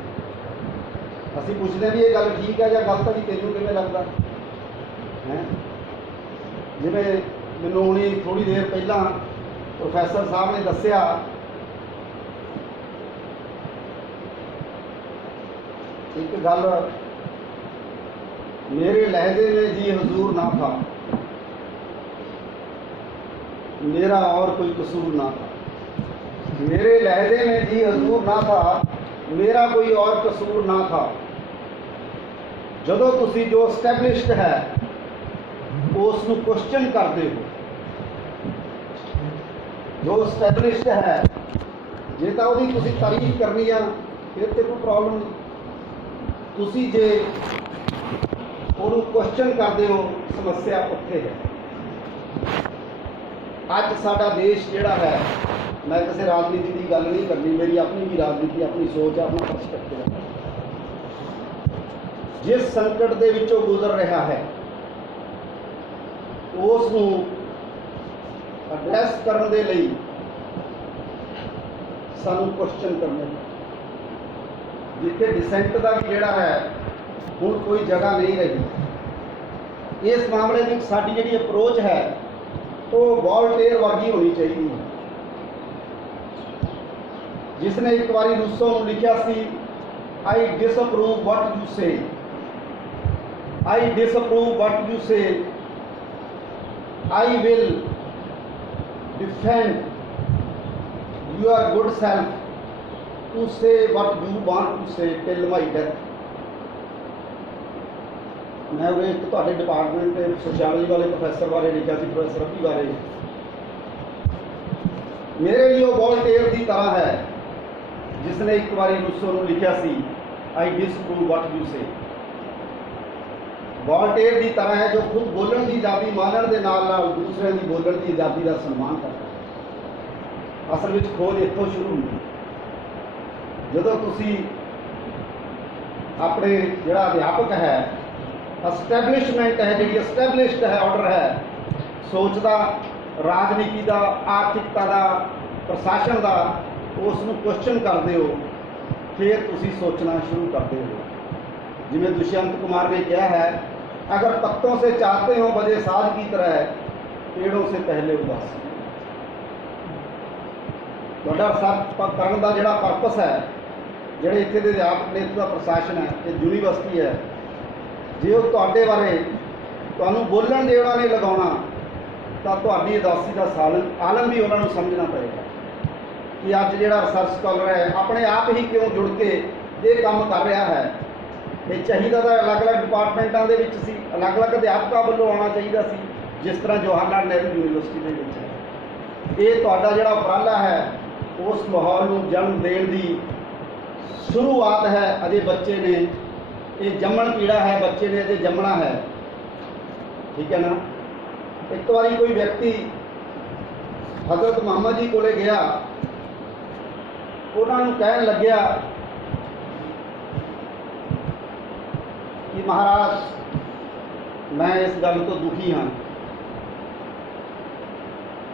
ਅਸੀਂ ਪੁੱਛਦੇ ਵੀ ਇਹ ਗੱਲ ਠੀਕ ਹੈ ਜਾਂ ਗਲਤ ਹੈ, ਵੀ ਤੈਨੂੰ ਕਿਵੇਂ ਲੱਗਦਾ ਹੈ। ਜਿਵੇਂ ਮੈਨੂੰ ਹੁਣੀ ਥੋੜ੍ਹੀ ਦੇਰ ਪਹਿਲਾਂ ਪ੍ਰੋਫੈਸਰ ਸਾਹਿਬ ਨੇ ਦੱਸਿਆ ਇੱਕ ਗੱਲ, मेरे लहजे में जी हुजूर ना था, मेरा और कोई कसूर ना था। मेरे लहजे में जी हुजूर ना था, मेरा कोई और कसूर ना था। ਜਦੋਂ ਤੁਸੀਂ ਜੋ ਸਟੈਬਲਿਸ਼ਡ ਹੈ ਉਸ ਨੂੰ ਕੁਐਸਚਨ ਕਰਦੇ ਹੋ, ਜੋ ਸਟੈਬਲਿਸ਼ਡ ਹੈ ਜੇ ਤਾਂ ਉਹਦੀ ਤੁਸੀਂ ਤਾਰੀਫ ਕਰਨੀ ਆ ਫਿਰ ਤੇ ਕੋਈ ਪ੍ਰੋਬਲਮ ਨਹੀਂ। ਤੁਸੀਂ ਜੇ ਉਹਨੂੰ ਕੁਐਸਚਨ ਕਰਦੇ ਹੋ, ਸਮੱਸਿਆ ਉੱਥੇ ਹੈ। ਅੱਜ ਸਾਡਾ ਦੇਸ਼ ਜਿਹੜਾ ਹੈ, ਮੈਂ ਕਿਸੇ ਰਾਜਨੀਤੀ ਦੀ ਗੱਲ ਨਹੀਂ ਕਰਨੀ, ਮੇਰੀ ਆਪਣੀ ਵੀ ਰਾਜਨੀਤੀ, ਆਪਣੀ ਸੋਚ, ਆਪਣਾ ਪਰਸਪੈਕਟਿਵ ਹੈ। ਜਿਸ ਸੰਕਟ ਦੇ ਵਿੱਚੋਂ ਗੁਜ਼ਰ ਰਿਹਾ ਹੈ ਉਸ ਨੂੰ ਐਡਰੈਸ ਕਰਨ ਦੇ ਲਈ ਸਾਨੂੰ ਕੁਐਸਚਨ ਕਰਨੇ, ਜਿੱਥੇ ਡਿਸੈਂਟ ਦਾ ਵੀ ਜਿਹੜਾ ਹੈ ਹੁਣ ਕੋਈ ਜਗ੍ਹਾ ਨਹੀਂ ਰਹੀ। ਇਸ ਮਾਮਲੇ ਵਿੱਚ ਸਾਡੀ ਜਿਹੜੀ ਅਪਰੋਚ ਹੈ ਉਹ ਵੋਲਟੇਅਰ ਵਰਗੀ ਹੋਣੀ ਚਾਹੀਦੀ ਹੈ, ਜਿਸ ਨੇ ਇੱਕ ਵਾਰੀ ਰੂਸੋ ਨੂੰ ਲਿਖਿਆ ਸੀ, I disapprove what you say, I disapprove what you say, I will defend your good self to say what you want to say till my death. मैं वो एक तो डिपार्टमेंट के सोशियोलॉजी वाले प्रोफैसर बारे लिखा सी, प्रोफैसर रफी बारे। मेरे लिए वो वॉलटेयर की तरह है जिसने एक बार रूसो को लिखा सी, आई डिसअप्रूव वट यू से। वॉलटेयर की तरह है जो खुद बोलने की आज़ादी मानने के नाल दूसरे की बोलने की आज़ादी का सम्मान करता है। असल में खोज इतों शुरू होती, जो तुसी अपने जिहड़ा अध्यापक है, एस्टैबलिशमेंट है, जी एस्टैबलिश्ड है ऑर्डर है, सोच का, राजनीति का, आर्थिकता का, प्रशासन का, उसनूं क्वेश्चन करते हो, फिर तुसी सोचना शुरू करते हो। जिवें दुष्यंत कुमार ने कहा है, अगर पत्तों से चाहते हो बजे साज की तरह, पेड़ों से पहले उदासी। तुहाडा रिसर्च करन दा जिहड़ा परपस है, जिहड़े इत्थे दे अध्यापक ने, इत्थे दा प्रशासन है, ये यूनीवर्सिटी है, जे वो तुहाडे बारे तुहानूं बोलण दे उन्हां ने लगाउणा तां तुहाडी उदासी का आलम भी उन्हां नूं समझना पएगा कि अज जिहड़ा रिसर्च स्कॉलर है अपने आप ही क्यों जुड़ के ये काम कर रहा है। ये चाहिदा तां अलग अलग डिपार्टमेंटां दे विच सी, अलग अलग अध्यापकां वल्लों आउणा चाहीदा सी, जिस तरह जवाहरलाल नेहरू यूनीवर्सिटी दे विच है। ये तुहाडा जिहड़ा उपराला है उस माहौल नूं जन्म देण दी शुरुआत है। अजे बच्चे ने ये जम्मण पीड़ा है, बच्चे ने अजे जमना है, ठीक है ना। एक बारी कोई व्यक्ति हजरत मुहम्मद जी कोले गया, उन्होंने कहन लग्या कि महाराज मैं इस गल तो दुखी हाँ।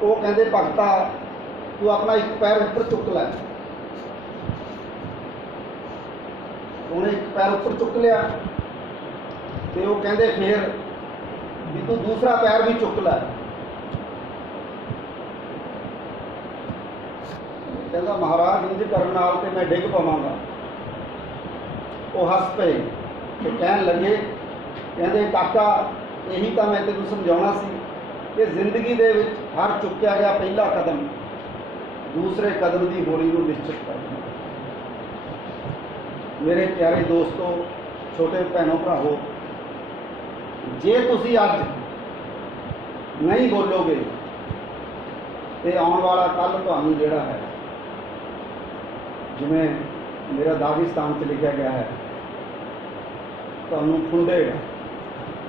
वो कहते भगता तू अपना एक पैर ऊपर चुक लै। उन्हें एक पैर ऊपर चुक लिया तो वो कहते फिर भी तू दूसरा पैर भी चुक लै। कहता महाराज इंज करने नाल ते मैं डिग पवांगा। वो हस पे तो कहन लगे, कहते काका यही तो मैं तेनों समझाना सी ਕਿ ਜ਼ਿੰਦਗੀ ਦੇ ਵਿੱਚ ਹਰ ਚੁੱਕਿਆ ਗਿਆ ਪਹਿਲਾ ਕਦਮ ਦੂਸਰੇ ਕਦਮ ਦੀ ਹੋੜੀ ਨੂੰ ਨਿਸ਼ਚਿਤ ਕਰਦਾ। ਮੇਰੇ ਪਿਆਰੇ ਦੋਸਤੋ, ਛੋਟੇ ਭੈਣੋ ਭਰਾਵੋ, ਜੇ ਤੁਸੀਂ ਅੱਜ ਨਹੀਂ ਬੋਲੋਗੇ ਤੇ ਆਉਣ ਵਾਲਾ ਕੱਲ ਤੁਹਾਨੂੰ ਜਿਹੜਾ ਹੈ, ਜਿਵੇਂ ਮੇਰਾ ਦਾਗਿਸਤਾਨ 'ਚ ਲਿਖਿਆ ਗਿਆ ਹੈ, ਤੁਹਾਨੂੰ ਖੁੰਡੇਗਾ।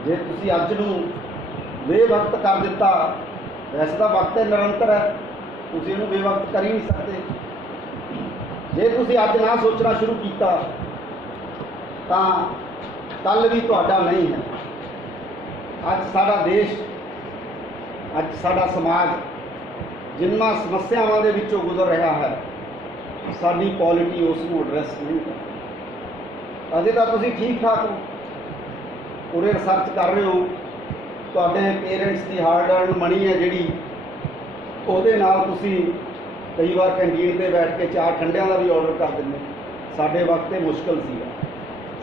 ਜੇ ਤੁਸੀਂ ਅੱਜ ਨੂੰ ਬੇਵਕਤ ਕਰ ਦਿੱਤਾ, ਵੈਸੇ ਤਾਂ ਵਕਤ ਨਿਰੰਤਰ ਹੈ, ਤੁਸੀਂ ਇਹਨੂੰ ਬੇਵਕਤ ਕਰ ਹੀ ਨਹੀਂ ਸਕਦੇ। ਜੇ ਤੁਸੀਂ ਅੱਜ ਨਾ ਸੋਚਣਾ ਸ਼ੁਰੂ ਕੀਤਾ ਤਾਂ ਕੱਲ ਵੀ ਤੁਹਾਡਾ ਨਹੀਂ ਹੈ। ਅੱਜ ਸਾਡਾ ਦੇਸ਼, ਅੱਜ ਸਾਡਾ ਸਮਾਜ ਜਿਨ੍ਹਾਂ ਸਮੱਸਿਆਵਾਂ ਦੇ ਵਿੱਚੋਂ ਗੁਜ਼ਰ ਰਿਹਾ ਹੈ, ਸਾਡੀ ਪੋਲਿਟੀ ਉਸ ਨੂੰ ਐਡਰੈਸ ਨਹੀਂ ਕਰਦੀ। ਅਜੇ ਤਾਂ ਤੁਸੀਂ ਠੀਕ ਠਾਕ ਹੋ, ਪੂਰੇ ਰਿਸਰਚ ਕਰ ਰਹੇ ਹੋ, ਤੁਹਾਡੇ ਪੇਰੈਂਟਸ ਦੀ ਹਾਰਡ ਅਰਨ ਮਨੀ ਹੈ ਜਿਹੜੀ, ਉਹਦੇ ਨਾਲ ਤੁਸੀਂ ਕਈ ਵਾਰ ਕੈਂਟੀਨ 'ਤੇ ਬੈਠ ਕੇ ਚਾਹ ਠੰਡਿਆਂ ਦਾ ਵੀ ਆਰਡਰ ਕਰ ਦਿੰਦੇ। ਸਾਡੇ ਵਕਤ ਇਹ ਮੁਸ਼ਕਲ ਸੀਗਾ,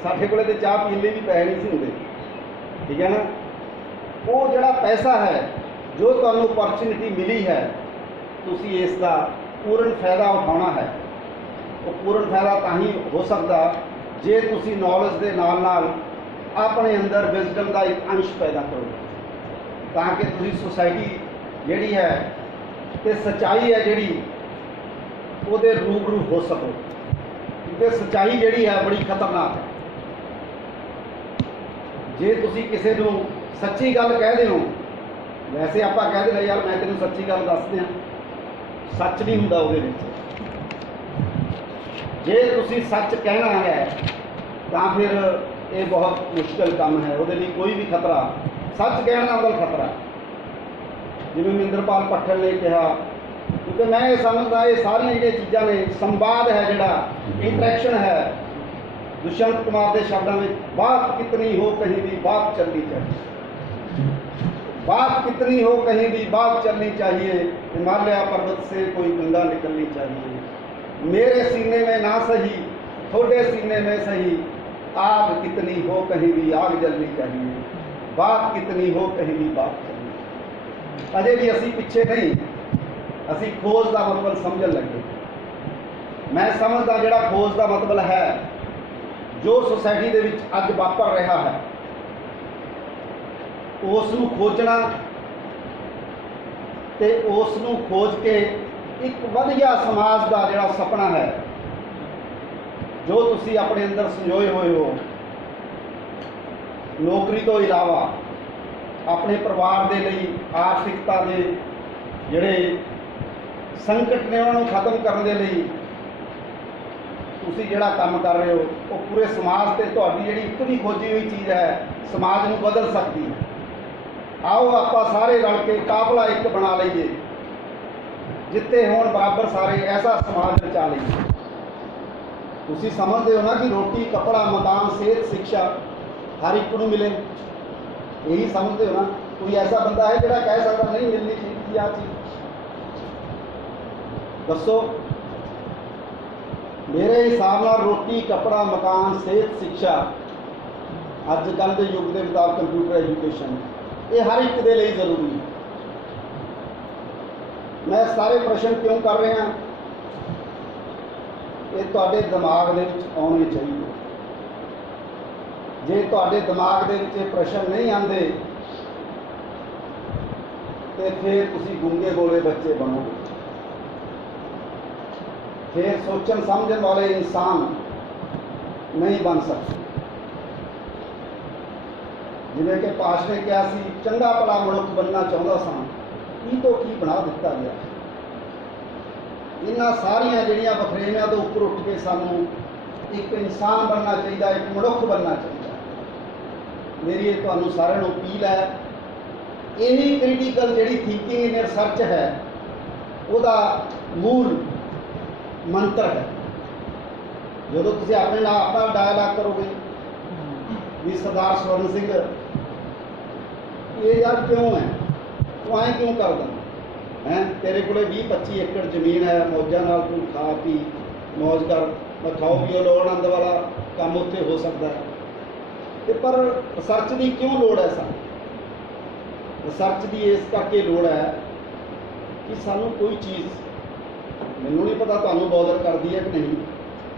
ਸਾਡੇ ਕੋਲੇ ਤੇ ਚਾਹ ਪੀਣ ਲਈ ਵੀ ਪੈਸੇ ਨਹੀਂ ਸੀ ਹੁੰਦੇ, ਠੀਕ ਹੈ ਨਾ। ਉਹ ਜਿਹੜਾ ਪੈਸਾ ਹੈ, ਜੋ ਤੁਹਾਨੂੰ ਓਪਰਚੁਨਿਟੀ ਮਿਲੀ ਹੈ, ਤੁਸੀਂ ਇਸ ਦਾ ਪੂਰਨ ਫਾਇਦਾ ਉਠਾਉਣਾ ਹੈ। ਉਹ ਪੂਰਨ ਫਾਇਦਾ ਤਾਂ ਹੀ ਹੋ ਸਕਦਾ ਜੇ ਤੁਸੀਂ ਨੌਲੇਜ ਦੇ ਨਾਲ ਨਾਲ ਆਪਣੇ ਅੰਦਰ ਵਿਜ਼ਡਮ ਦਾ ਇੱਕ ਅੰਸ਼ ਪੈਦਾ ਕਰੋ, ਤਾਂ ਕਿ ਤੁਸੀਂ ਸੁਸਾਇਟੀ ਜਿਹੜੀ ਹੈ ਤੇ ਸੱਚਾਈ ਹੈ ਜਿਹੜੀ, ਉਹਦੇ ਰੂਬਰੂ ਹੋ ਸਕੋ। ਕਿਉਂਕਿ ਸੱਚਾਈ ਜਿਹੜੀ ਹੈ ਬੜੀ ਖਤਰਨਾਕ ਹੈ। ਜੇ ਤੁਸੀਂ ਕਿਸੇ ਨੂੰ ਸੱਚੀ ਗੱਲ ਕਹਿ ਦਿਓ, ਵੈਸੇ ਆਪਾਂ ਕਹਿ ਦਿੰਦੇ ਯਾਰ ਮੈਂ ਤੈਨੂੰ ਸੱਚੀ ਗੱਲ ਦੱਸ ਦਿਆਂ, ਸੱਚ ਨਹੀਂ ਹੁੰਦਾ ਉਹਦੇ ਵਿੱਚ। ਜੇ ਤੁਸੀਂ ਸੱਚ ਕਹਿਣਾ ਹੈ ਤਾਂ ਫਿਰ ਇਹ ਬਹੁਤ ਮੁਸ਼ਕਲ ਕੰਮ ਹੈ, ਉਹਦੇ ਲਈ ਕੋਈ ਵੀ ਖਤਰਾ, ਸੱਚ ਕਹਿਣ ਦਾ ਮਤਲਬ ਖਤਰਾ। ਜਿਵੇਂ ਮਹਿੰਦਰਪਾਲ ਪੱਠਲ ਨੇ ਕਿਹਾ, ਕਿਉਂਕਿ ਮੈਂ ਇਹ ਸਮਝਦਾ ਇਹ ਸਾਰੀਆਂ ਜਿਹੜੀਆਂ ਚੀਜ਼ਾਂ ਨੇ, ਸੰਵਾਦ ਹੈ ਜਿਹੜਾ, ਇੰਟਰੈਕਸ਼ਨ ਹੈ। ਦੁਸ਼ਯੰਤ ਕੁਮਾਰ ਦੇ ਸ਼ਬਦਾਂ ਵਿੱਚ, ਬਾਤ ਕਿਤਨੀ ਹੋ ਕहीं भी बात चलनी चाहिए, बात कितनी हो कहीं भी बात चलनी चाहिए, हिमालय पर्वत से कोई गंगा निकलनी चाहिए, मेरे सीने में ना सही थोड़े सीने में सही, आग कितनी हो कहीं भी आग जलनी चाहिए, बात कितनी हो कहीं भी बात चलनी। अजे भी असी पिछे नहीं, असी खोज का मतलब समझन लगे। मैं समझदा जिहड़ा खोज का मतलब है, जो सोसाइटी ਦੇ ਵਿੱਚ ਅੱਜ ਵਾਪਰ ਰਿਹਾ ਹੈ, ਉਸ ਨੂੰ ਖੋਜਣਾ ਤੇ ਉਸ ਨੂੰ ਖੋਜ ਕੇ ਇੱਕ ਵਧੀਆ ਸਮਾਜ ਦਾ ਜਿਹੜਾ ਸੁਪਨਾ ਹੈ, ਜੋ ਤੁਸੀਂ ਆਪਣੇ ਅੰਦਰ ਸੰਜੋਏ ਹੋਏ ਹੋ, ਨੌਕਰੀ ਤੋਂ ਇਲਾਵਾ ਆਪਣੇ ਪਰਿਵਾਰ ਦੇ ਲਈ ਆਰਥਿਕਤਾ ਦੇ ਜਿਹੜੇ ਸੰਕਟ ਨੇ ਉਹਨਾਂ ਨੂੰ ਖਤਮ ਕਰਨ ਦੇ ਲਈ ਤੁਸੀਂ ਜਿਹੜਾ ਕੰਮ ਕਰ ਰਹੇ ਹੋ, ਉਹ ਪੂਰੇ ਸਮਾਜ ਤੇ ਤੁਹਾਡੀ ਜਿਹੜੀ ਇੱਕ ਵੀ ਖੋਜੀ ਹੋਈ ਚੀਜ਼ ਹੈ, ਸਮਾਜ ਨੂੰ ਬਦਲ ਸਕਦੀ ਹੈ। ਆਓ ਆਪਾਂ ਸਾਰੇ ਰਲ ਕੇ ਕਾਫਲਾ ਇੱਕ ਬਣਾ ਲਈਏ, ਜਿੱਥੇ ਹੋਣ ਬਰਾਬਰ ਸਾਰੇ, ਐਸਾ ਸਮਾਜ ਰਚਾ ਲਈਏ। ਤੁਸੀਂ ਸਮਝਦੇ ਹੋ ਨਾ ਕਿ ਰੋਟੀ, ਕੱਪੜਾ, ਮਕਾਨ, ਸਿਹਤ, ਸਿੱਖਿਆ ਹਰ ਇੱਕ ਨੂੰ ਮਿਲੇ, ਇਹੀ ਸਮਝਦੇ ਹੋ ਨਾ। ਕੋਈ ਐਸਾ ਬੰਦਾ ਹੈ ਜਿਹੜਾ ਕਹਿ ਸਕਦਾ ਨਹੀਂ ਮਿਲਣੀ ਚਾਹੀਦੀ ਆ ਚੀਜ਼? ਦੱਸੋ। ਮੇਰੇ ਹਿਸਾਬ ਨਾਲ ਰੋਟੀ, ਕੱਪੜਾ, ਮਕਾਨ, ਸਿਹਤ, ਸਿੱਖਿਆ, ਅੱਜ ਕੱਲ੍ਹ ਦੇ ਯੁੱਗ ਦੇ ਮੁਤਾਬਕ ਕੰਪਿਊਟਰ ਐਜੂਕੇਸ਼ਨ, ਇਹ ਹਰ ਇੱਕ ਦੇ ਲਈ ਜ਼ਰੂਰੀ ਹੈ। ਮੈਂ ਸਾਰੇ ਪ੍ਰਸ਼ਨ ਕਿਉਂ ਕਰ ਰਿਹਾ? ਇਹ ਤੁਹਾਡੇ ਦਿਮਾਗ ਦੇ ਵਿੱਚ ਆਉਣੇ ਚਾਹੀਦੇ। ਜੇ ਤੁਹਾਡੇ ਦਿਮਾਗ ਦੇ ਵਿੱਚ ਇਹ ਪ੍ਰਸ਼ਨ ਨਹੀਂ ਆਉਂਦੇ ਤੇ ਫਿਰ ਤੁਸੀਂ ਗੁੰਗੇ ਬੋਲੇ ਬੱਚੇ ਬਣੋਗੇ। ਫਿਰ ਸੋਚਣ ਸਮਝਣ ਵਾਲੇ ਇਨਸਾਨ ਨਹੀਂ ਬਣ ਸਕਦੇ। ਜਿਵੇਂ ਕਿ ਪਾਸ਼ ਨੇ ਕਿਹਾ ਸੀ, ਚੰਗਾ ਭਲਾ ਮਨੁੱਖ ਬਣਨਾ ਚਾਹੁੰਦਾ ਸਾਂ, ਕੀ ਤੋਂ ਕੀ ਬਣਾ ਦਿੱਤਾ ਗਿਆ। ਇਹਨਾਂ ਸਾਰੀਆਂ ਜਿਹੜੀਆਂ ਵਖਰੇਵਿਆਂ ਤੋਂ ਉੱਪਰ ਉੱਠ ਕੇ ਸਾਨੂੰ ਇੱਕ ਇਨਸਾਨ ਬਣਨਾ ਚਾਹੀਦਾ, ਇੱਕ ਮਨੁੱਖ ਬਣਨਾ ਚਾਹੀਦਾ। ਮੇਰੀ ਇਹ ਤੁਹਾਨੂੰ ਸਾਰਿਆਂ ਨੂੰ ਅਪੀਲ ਹੈ। ਇਹੀ ਕ੍ਰਿਟੀਕਲ ਜਿਹੜੀ ਥਿੰਕਿੰਗ ਇਨ ਰਿਸਰਚ ਹੈ, ਉਹਦਾ ਮੂਲ ਮੰਤਰ ਹੈ। ਜਦੋਂ ਤੁਸੀਂ ਆਪਣੇ ਨਾਲ ਆਪਣਾ ਡਾਇਲਾਗ ਕਰੋਗੇ ਵੀ ਸਰਦਾਰ ਸਵਰਨ ਸਿੰਘ ਇਹ ਯਾਰ ਕਿਉਂ ਹੈ, ਤੂੰ ਐਂ ਕਿਉਂ ਕਰਦਾ ਹੈ, ਤੇਰੇ ਕੋਲੇ 20-25 ਏਕੜ ਜ਼ਮੀਨ ਹੈ, ਮੌਜਾਂ ਨਾਲ ਤੂੰ ਖਾ ਪੀ ਮੌਜ ਕਰ, ਖਾਓ ਪੀਓ, ਲੋ ਆਨੰਦ ਵਾਲਾ ਕੰਮ ਉੱਥੇ ਹੋ ਸਕਦਾ ਹੈ। ਤੇ ਪਰ ਰਿਸਰਚ ਦੀ ਕਿਉਂ ਲੋੜ ਹੈ ਸਾਨੂੰ? ਰਿਸਰਚ ਦੀ ਇਸ ਕਰਕੇ ਲੋੜ ਹੈ ਕਿ ਸਾਨੂੰ ਕੋਈ ਚੀਜ਼, ਮੈਨੂੰ ਨਹੀਂ ਪਤਾ ਤੁਹਾਨੂੰ ਬੋਦਰ ਕਰਦੀ ਹੈ ਕਿ ਨਹੀਂ,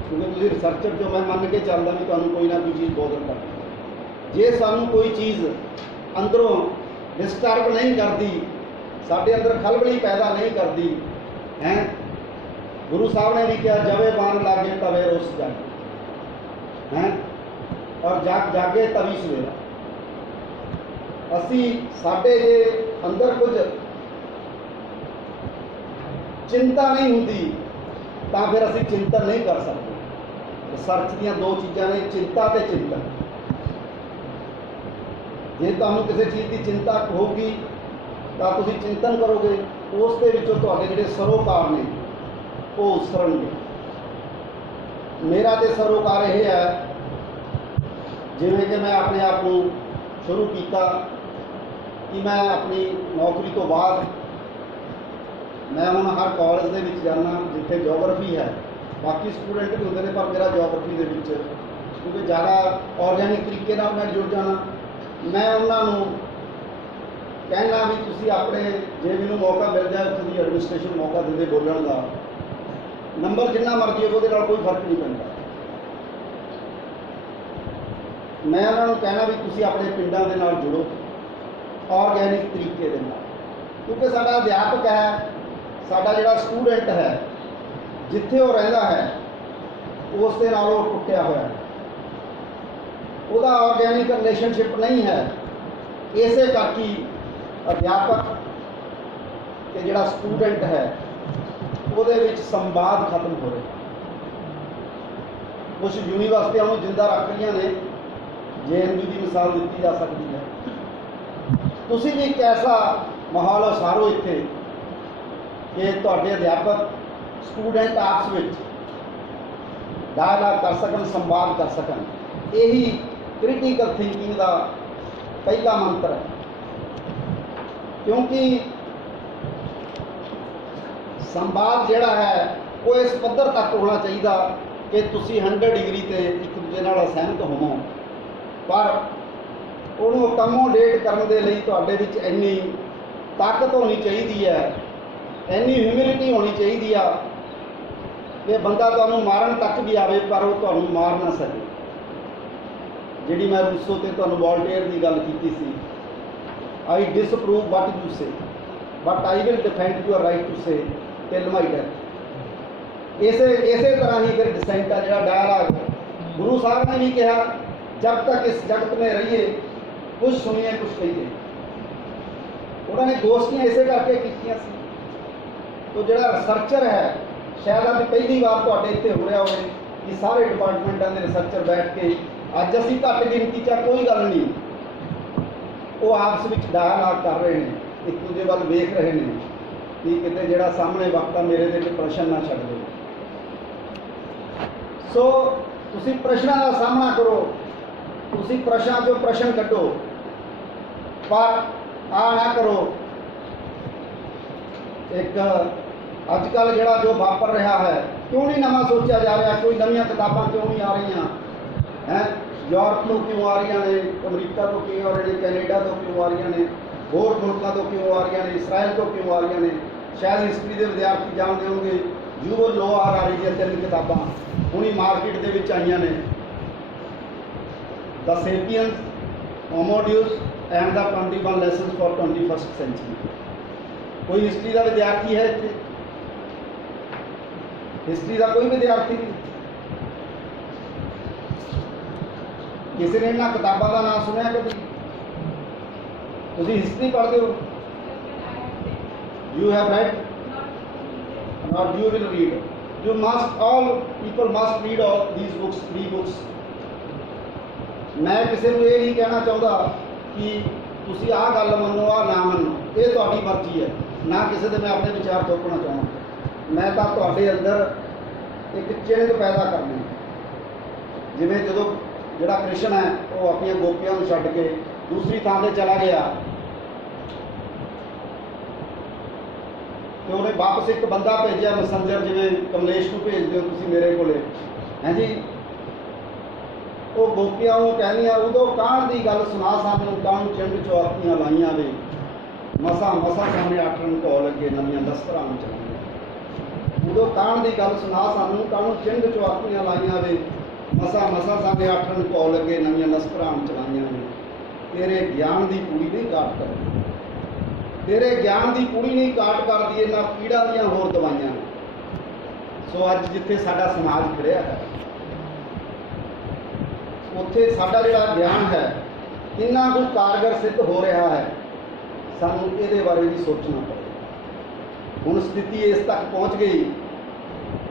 ਕਿਉਂਕਿ ਤੁਸੀਂ ਰਿਸਰਚਰ ਜੋ, ਮੈਂ ਮੰਨ ਕੇ ਚੱਲਦਾ ਵੀ ਤੁਹਾਨੂੰ ਕੋਈ ਨਾ ਕੋਈ ਚੀਜ਼ ਬੋਦਰ ਕਰਦੀ ਹੈ। ਜੇ ਸਾਨੂੰ ਕੋਈ ਚੀਜ਼ ਅੰਦਰੋਂ ਡਿਸਟਰਬ ਨਹੀਂ ਕਰਦੀ, ਸਾਡੇ ਅੰਦਰ ਖਲਬਲੀ ਪੈਦਾ ਨਹੀਂ ਕਰਦੀ ਹੈ, ਗੁਰੂ ਸਾਹਿਬ ਨੇ ਵੀ ਕਿਹਾ ਜਵੇ ਬਾਣ ਲਾਗੇ ਤਵੇ ਰੁੱਸ ਜਾਗੇ ਹੈ, ਔਰ ਜਾਗ ਜਾਗੇ ਤਵੀ ਸਵੇਰਾ। ਅਸੀਂ ਸਾਡੇ ਜੇ ਅੰਦਰ ਕੁਝ ਚਿੰਤਾ ਨਹੀਂ ਹੁੰਦੀ ਤਾਂ ਫਿਰ ਅਸੀਂ ਚਿੰਤਨ ਨਹੀਂ ਕਰ ਸਕਦੇ। ਰਿਸਰਚ ਦੀਆਂ ਦੋ ਚੀਜ਼ਾਂ ਨੇ, ਚਿੰਤਾ ਤੇ ਚਿੰਤਨ। ਜੇ ਤੁਹਾਨੂੰ ਕਿਸੇ ਚੀਜ਼ ਦੀ ਚਿੰਤਾ ਹੋਊਗੀ ਤਾਂ ਤੁਸੀਂ ਚਿੰਤਨ ਕਰੋਗੇ, ਉਸ ਦੇ ਵਿੱਚੋਂ ਤੁਹਾਡੇ ਜਿਹੜੇ ਸਰੋਕਾਰ ਨੇ ਉਹ ਉਸਰਨਗੇ। ਮੇਰਾ ਤੇ ਸਰੋਕਾਰ ਇਹ ਹੈ, ਜਿਵੇਂ ਕਿ ਮੈਂ ਆਪਣੇ ਆਪ ਨੂੰ ਸ਼ੁਰੂ ਕੀਤਾ ਕਿ ਮੈਂ ਆਪਣੀ ਨੌਕਰੀ ਤੋਂ ਬਾਅਦ ਮੈਂ ਹੁਣ ਹਰ ਕਾਲਜ ਦੇ ਵਿੱਚ ਜਾਂਦਾ ਜਿੱਥੇ ਜੀਓਗ੍ਰਾਫੀ ਹੈ, ਬਾਕੀ ਸਟੂਡੈਂਟ ਵੀ ਹੁੰਦੇ ਨੇ ਪਰ ਮੇਰਾ ਜੀਓਗ੍ਰਾਫੀ ਦੇ ਵਿੱਚ ਕਿਉਂਕਿ ਜ਼ਿਆਦਾ ਆਰਗੈਨਿਕ ਤਰੀਕੇ ਨਾਲ ਮੈਂ ਜੁੜ ਜਾਣਾ, ਮੈਂ ਉਹਨਾਂ ਨੂੰ ਕਹਿਣਾ ਵੀ ਤੁਸੀਂ ਆਪਣੇ, ਜੇ ਮੈਨੂੰ ਮੌਕਾ ਮਿਲ ਜਾਏ ਉੱਥੇ ਦੀ ਐਡਮਿਨਿਸਟ੍ਰੇਸ਼ਨ ਮੌਕਾ ਦਿੰਦੇ ਬੋਲਣ ਦਾ, ਨੰਬਰ ਜਿੰਨਾ ਮਰਜ਼ੀ ਹੋਵੇ ਉਹਦੇ ਨਾਲ ਕੋਈ ਫਰਕ ਨਹੀਂ ਪੈਂਦਾ। ਮੈਂ ਉਹਨਾਂ ਨੂੰ ਕਹਿਣਾ ਵੀ ਤੁਸੀਂ ਆਪਣੇ ਪਿੰਡਾਂ ਦੇ ਨਾਲ ਜੁੜੋ ਆਰਗੈਨਿਕ ਤਰੀਕੇ ਦੇ ਨਾਲ, ਕਿਉਂਕਿ ਸਾਡਾ ਅਧਿਆਪਕ ਹੈ, ਸਾਡਾ ਜਿਹੜਾ ਸਟੂਡੈਂਟ ਹੈ, ਜਿੱਥੇ ਉਹ ਰਹਿੰਦਾ ਹੈ ਉਸ ਦੇ ਨਾਲ ਉਹ ਟੁੱਟਿਆ ਹੋਇਆ ਹੈ, ਉਹਦਾ ਆਰਗੈਨਿਕ ਰਿਲੇਸ਼ਨਸ਼ਿਪ ਨਹੀਂ ਹੈ। ਇਸੇ ਕਰਕੇ ਅਧਿਆਪਕ ਤੇ ਜਿਹੜਾ ਸਟੂਡੈਂਟ ਹੈ ਉਹਦੇ ਵਿੱਚ ਸੰਵਾਦ ਖਤਮ ਹੋ ਰਿਹਾ। ਕੁਝ ਯੂਨੀਵਰਸਿਟੀਆਂ ਨੂੰ ਜਿੰਦਾ ਰੱਖ ਰਹੀਆਂ ਨੇ, JNU ਦੀ ਮਿਸਾਲ ਦਿੱਤੀ ਜਾ ਸਕਦੀ ਹੈ। ਤੁਸੀਂ ਵੀ ਇੱਕ ਐਸਾ ਮਾਹੌਲ ਉਸਾਰੋ ਇੱਥੇ ਕਿ ਤੁਹਾਡੇ ਅਧਿਆਪਕ ਸਟੂਡੈਂਟ ਆਪਸ ਵਿੱਚ ਡਾਇਲਾਗ ਕਰ ਸਕਣ, ਸੰਵਾਦ ਕਰ ਸਕਣ। ਇਹੀ ਕ੍ਰਿਟੀਕਲ ਥਿੰਕਿੰਗ ਦਾ ਪਹਿਲਾ ਮੰਤਰ ਹੈ, ਕਿਉਂਕਿ ਸੰਵਾਦ ਜਿਹੜਾ ਹੈ ਉਹ ਇਸ ਪੱਧਰ ਤੱਕ ਹੋਣਾ ਚਾਹੀਦਾ ਕਿ ਤੁਸੀਂ 100 ਡਿਗਰੀ ਤੇ ਇੱਕ ਦੂਜੇ ਨਾਲ ਸਹਿਮਤ ਹੋਵੋ, ਪਰ ਉਹਨੂੰ ਅਕਮੋਡੇਟ ਕਰਨ ਦੇ ਲਈ ਤੁਹਾਡੇ ਵਿੱਚ ਇੰਨੀ ਤਾਕਤ ਹੋਣੀ ਚਾਹੀਦੀ ਹੈ, ਇੰਨੀ ਹਿਊਮਿਲਿਟੀ ਹੋਣੀ ਚਾਹੀਦੀ ਆ ਕਿ ਬੰਦਾ ਤੁਹਾਨੂੰ ਮਾਰਨ ਤੱਕ ਵੀ ਆਵੇ ਪਰ ਉਹ ਤੁਹਾਨੂੰ ਮਾਰ ਨਾ ਸਕੇ। ਜਿਹੜੀ ਮੈਂ ਰੂਸੋ ਤੇ ਤੁਹਾਨੂੰ ਵੋਲਟੇਅਰ ਦੀ ਗੱਲ ਕੀਤੀ ਸੀ, I disapprove what you say but I will defend your right to say till my death. ਇਸੇ ਤਰ੍ਹਾਂ ਹੀ ਫਿਰ ਡਿਸੈਂਟ ਆ ਜਿਹੜਾ ਡਾਇਲਾਗ, ਗੁਰੂ ਸਾਹਿਬ ਨੇ ਵੀ ਕਿਹਾ ਜਬ ਤੱਕ ਇਸ ਜਗਤ में रहिए कुछ सुनिए कुछ कहिए। ਉਹਨਾਂ ਨੇ ਦੋਸਤੀਆਂ ਇਸੇ ਕਰਕੇ ਕੀਤੀਆਂ ਸੀ। ਤੋ ਜਿਹੜਾ ਰਿਸਰਚਰ ਹੈ, ਸ਼ਾਇਦ ਅੱਜ ਪਹਿਲੀ ਵਾਰ ਤੁਹਾਡੇ ਇੱਥੇ ਹੋ ਰਿਹਾ ਹੋਵੇ ਕਿ ਸਾਰੇ ਡਿਪਾਰਟਮੈਂਟਾਂ ਦੇ ਰਿਸਰਚਰ ਬੈਠ ਕੇ, ਅੱਜ ਅਸੀਂ ਘੱਟ ਗਿਣਤੀ 'ਚ ਕੋਈ ਗੱਲ ਨਹੀਂ, ਉਹ ਆਪਸ ਵਿੱਚ ਡਾਇਲਾਗ ਕਰ ਰਹੇ ਨੇ, ਇੱਕ ਦੂਜੇ ਵੱਲ ਵੇਖ ਰਹੇ ਨੇ ਕਿ ਕਿਤੇ ਜਿਹੜਾ ਸਾਹਮਣੇ ਵਕਤਾ ਮੇਰੇ ਦੇ ਪ੍ਰਸ਼ਨ ਨਾ ਛੱਡ ਦੇ। ਸੋ ਤੁਸੀਂ ਪ੍ਰਸ਼ਨਾਂ ਦਾ ਸਾਹਮਣਾ ਕਰੋ, ਤੁਸੀਂ ਪ੍ਰਸ਼ਨਾਂ 'ਚੋਂ ਪ੍ਰਸ਼ਨ ਕੱਢੋ, ਪਰ ਆ ਨਾ ਕਰੋ ਇੱਕ ਅੱਜ ਕੱਲ੍ਹ ਜਿਹੜਾ ਜੋ ਵਾਪਰ ਰਿਹਾ ਹੈ, ਕਿਉਂ ਨਹੀਂ ਨਵਾਂ ਸੋਚਿਆ ਜਾ ਰਿਹਾ, ਕੋਈ ਨਵੀਆਂ ਕਿਤਾਬਾਂ ਕਿਉਂ ਨਹੀਂ ਆ ਰਹੀਆਂ ਹੈ, ਯੂਰਪ ਤੋਂ ਕਿਉਂ ਆ ਰਹੀਆਂ ਨੇ, ਅਮਰੀਕਾ ਤੋਂ ਕਿਉਂ ਆ ਰਹੀਆਂ ਨੇ, ਕੈਨੇਡਾ ਤੋਂ ਕਿਉਂ ਆ ਰਹੀਆਂ ਨੇ, ਹੋਰ ਮੁਲਕਾਂ ਤੋਂ ਕਿਉਂ ਆ ਰਹੀਆਂ ਨੇ, ਇਸਰਾਈਲ ਤੋਂ ਕਿਉਂ ਆ ਰਹੀਆਂ ਨੇ। ਸ਼ਾਇਦ ਹਿਸਟਰੀ ਦੇ ਵਿਦਿਆਰਥੀ ਜਾਣਦੇ ਹੋਣਗੇ ਯੂਵਲ ਨੋਆ ਹਰਾਰੀ ਦੀਆਂ 3 ਕਿਤਾਬਾਂ ਹੁਣੀ ਮਾਰਕੀਟ ਦੇ ਵਿੱਚ ਆਈਆਂ ਨੇ, the Sapiens, Homo Deus and the 21 Lessons for 21st Century. ਕੋਈ ਹਿਸਟਰੀ ਦਾ ਵਿਦਿਆਰਥੀ ਹੈ ਇੱਥੇ? ਹਿਸਟਰੀ ਦਾ ਕੋਈ ਵਿਦਿਆਰਥੀ ਨਹੀਂ? ਕਿਸੇ ਨੇ ਇਹਨਾਂ ਕਿਤਾਬਾਂ ਦਾ ਨਾਮ ਸੁਣਿਆ ਕਦੇ? ਤੁਸੀਂ ਹਿਸਟਰੀ ਪੜ੍ਹਦੇ ਹੋ? You have read, or you will read. You must, all people must read all these books, 3 books. ਮੈਂ ਕਿਸੇ ਨੂੰ ਇਹ ਨਹੀਂ ਕਹਿਣਾ ਚਾਹੁੰਦਾ ਕਿ ਤੁਸੀਂ ਆਹ ਗੱਲ ਮੰਨੋ ਆਹ ਨਾ ਮੰਨੋ, ਇਹ ਤੁਹਾਡੀ ਮਰਜ਼ੀ ਹੈ, ਨਾ ਕਿਸੇ ਦੇ ਮੈਂ ਆਪਣੇ ਵਿਚਾਰ ਥੋਪਣਾ ਚਾਹੁੰਦਾ। ਮੈਂ ਤਾਂ ਤੁਹਾਡੇ ਅੰਦਰ ਇੱਕ ਚਿੰਨ੍ਹ ਪੈਦਾ ਕਰਨੀ, ਜਿਵੇਂ ਜਦੋਂ ਜਿਹੜਾ ਕ੍ਰਿਸ਼ਨ ਹੈ ਉਹ ਆਪਣੀਆਂ ਗੋਪੀਆਂ ਨੂੰ ਛੱਡ ਕੇ ਦੂਸਰੀ ਥਾਂ 'ਤੇ ਚਲਾ ਗਿਆ ਤੇ ਉਹਨੇ ਵਾਪਸ ਇੱਕ ਬੰਦਾ ਭੇਜਿਆ ਮੈਸੇਂਜਰ, ਜਿਵੇਂ ਕਮਲੇਸ਼ ਨੂੰ ਭੇਜਦੇ ਹੋ ਤੁਸੀਂ ਮੇਰੇ ਕੋਲੇ, ਹੈਂ ਜੀ। ਉਹ ਗੋਪੀਆਂ ਉਹ ਕਹਿੰਦੀਆਂ ਉਦੋਂ ਕਾਹਨ ਦੀ ਗੱਲ ਸੁਣਾ ਸਾਨੂੰ, ਕਾਹਨ ਚਿੰਡ ਚੌਕੀਆਂ ਲਾਈਆਂ ਵੇ, ਮਸਾਂ ਸਾਹਮਣੇ ਆਠਣ ਢੋਲ ਲੱਗੇ ਨਵੀਆਂ ਦਸਤਰਾਂ ਨੂੰ ਚਲਾਈਆਂ। ਉਦੋਂ ਕਾਹਨ ਦੀ ਗੱਲ ਸੁਣਾ ਸਾਨੂੰ, ਕਾਹਨੂੰ ਚਿੰਗ ਚੁਆਕੀਆਂ ਲਾਈਆਂ ਵੇ, ਮਸਾਂ ਸਾਹਮਣੇ ਆਠਣ ਢੋਲ ਲੱਗੇ ਨਵੀਆਂ ਦਸਤਰਾਂ ਨੂੰ ਚਲਾਈਆਂ ਵੇ। ਤੇਰੇ ਗਿਆਨ ਦੀ ਪੂਰੀ ਨਹੀਂ ਕਾਟ ਕਰਦੀ, ਤੇਰੇ ਗਿਆਨ ਦੀ ਪੂਰੀ ਨਹੀਂ ਕਾਟ ਕਰਦੀ ਇਹਨਾਂ ਪੀੜਾਂ ਦੀਆਂ ਹੋਰ ਦਵਾਈਆਂ। ਸੋ ਅੱਜ ਜਿੱਥੇ ਸਾਡਾ ਸਮਾਜ ਖੜਿਆ ਹੈ, ਉੱਥੇ ਸਾਡਾ ਜਿਹੜਾ ਗਿਆਨ ਹੈ ਕਿੰਨਾ ਕੁ ਕਾਰਗਰ ਸਿੱਧ ਹੋ ਰਿਹਾ ਹੈ, ਸਾਨੂੰ ਇਹਦੇ ਬਾਰੇ ਵੀ ਸੋਚਣਾ ਪਵੇਗਾ। ਹੁਣ ਸਥਿਤੀ ਇਸ ਤੱਕ ਪਹੁੰਚ ਗਈ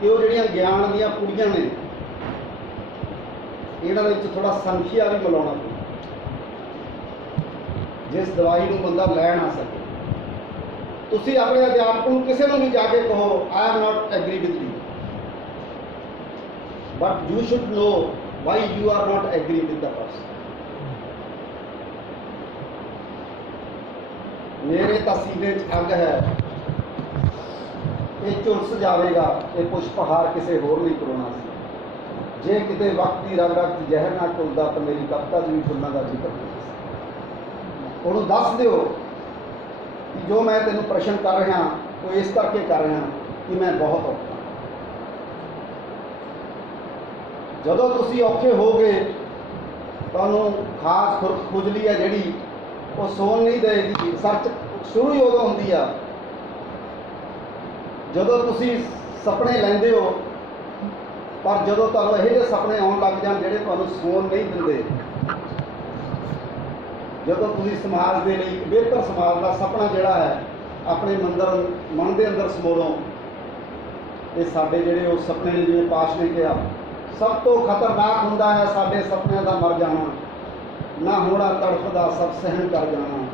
ਕਿ ਉਹ ਜਿਹੜੀਆਂ ਗਿਆਨ ਦੀਆਂ ਕੁੜੀਆਂ ਨੇ, ਇਹਨਾਂ ਦੇ ਵਿੱਚ ਥੋੜਾ ਸੰਖਿਆ ਵੀ ਮਿਲਾਉਣਾ ਪਊ, ਜਿਸ ਦਵਾਈ ਨੂੰ ਬੰਦਾ ਲੈ ਨਾ ਸਕੇ। ਤੁਸੀਂ ਆਪਣੇ ਅਧਿਆਪਕ ਨੂੰ ਕਿਸੇ ਨੂੰ ਵੀ ਜਾ ਕੇ ਕਹੋ, I am not agree with you, but you should know why you are not agree with the person. ਮੇਰੇ ਤਾਂ ਸੀਨੇ 'ਚ ਅੱਗ ਹੈ, ਇਹ ਝੁਲਸ ਜਾਵੇਗਾ, ਇਹ ਪੁਸ਼ਪਹਾਰ ਕਿਸੇ ਹੋਰ ਨਹੀਂ ਕਰੋਨਾ ਸੀ। ਜੇ ਕਿਤੇ ਵਕਤ ਦੀ ਰਗ ਰਗ 'ਚ ਜ਼ਹਿਰ ਨਾ ਘੁਲਦਾ ਤਾਂ ਮੇਰੀ ਕਵਿਤਾ 'ਚ ਵੀ ਫੁੱਲਾਂ ਦਾ ਜ਼ਿਕਰ ਨਹੀਂ ਸੀ। ਉਹਨੂੰ ਦੱਸ ਦਿਓ ਕਿ ਜੋ ਮੈਂ ਤੈਨੂੰ ਪ੍ਰਸ਼ਨ ਕਰ ਰਿਹਾ ਉਹ ਇਸ ਕਰਕੇ ਕਰ ਰਿਹਾ ਕਿ ਮੈਂ ਬਹੁਤ ਔਖਾ। ਜਦੋਂ ਤੁਸੀਂ ਔਖੇ ਹੋਗੇ, ਤੁਹਾਨੂੰ ਖਾਸ ਖੁਜਲੀ ਹੈ ਜਿਹੜੀ ਉਹ ਸੌਣ ਨਹੀਂ ਦੇਗੀ। ਸਰਚ ਸ਼ੁਰੂ ਹੀ ਉਦੋਂ ਹੁੰਦੀ ਆ ਜਦੋਂ ਤੁਸੀਂ ਸੁਪਨੇ ਲੈਂਦੇ ਹੋ, ਪਰ ਜਦੋਂ ਤੁਹਾਨੂੰ ਇਹੋ ਜਿਹੇ ਸੁਪਨੇ ਆਉਣ ਲੱਗ ਜਾਣ ਜਿਹੜੇ ਤੁਹਾਨੂੰ ਸੌਣ ਨਹੀਂ ਦਿੰਦੇ, ਜਦੋਂ ਤੁਸੀਂ ਸਮਾਜ ਦੇ ਲਈ ਬਿਹਤਰ ਸਮਾਜ ਦਾ ਸੁਪਨਾ ਜਿਹੜਾ ਹੈ ਆਪਣੇ ਮਨ ਦੇ ਅੰਦਰ ਸਮੋਲੋ, ਇਹ ਸਾਡੇ ਜਿਹੜੇ ਉਹ ਸੁਪਨੇ ਨੇ, ਜਿਵੇਂ ਪਾਸ਼ ਨੇ ਕਿਹਾ, ਸਭ ਤੋਂ ਖਤਰਨਾਕ ਹੁੰਦਾ ਹੈ ਸਾਡੇ ਸੁਪਨਿਆਂ ਦਾ ਮਰ ਜਾਣਾ, ਨਾ ਹੋਣਾ ਤੜਫਦਾ ਸਭ ਸਹਿਣ ਕਰ ਜਾਣਾ।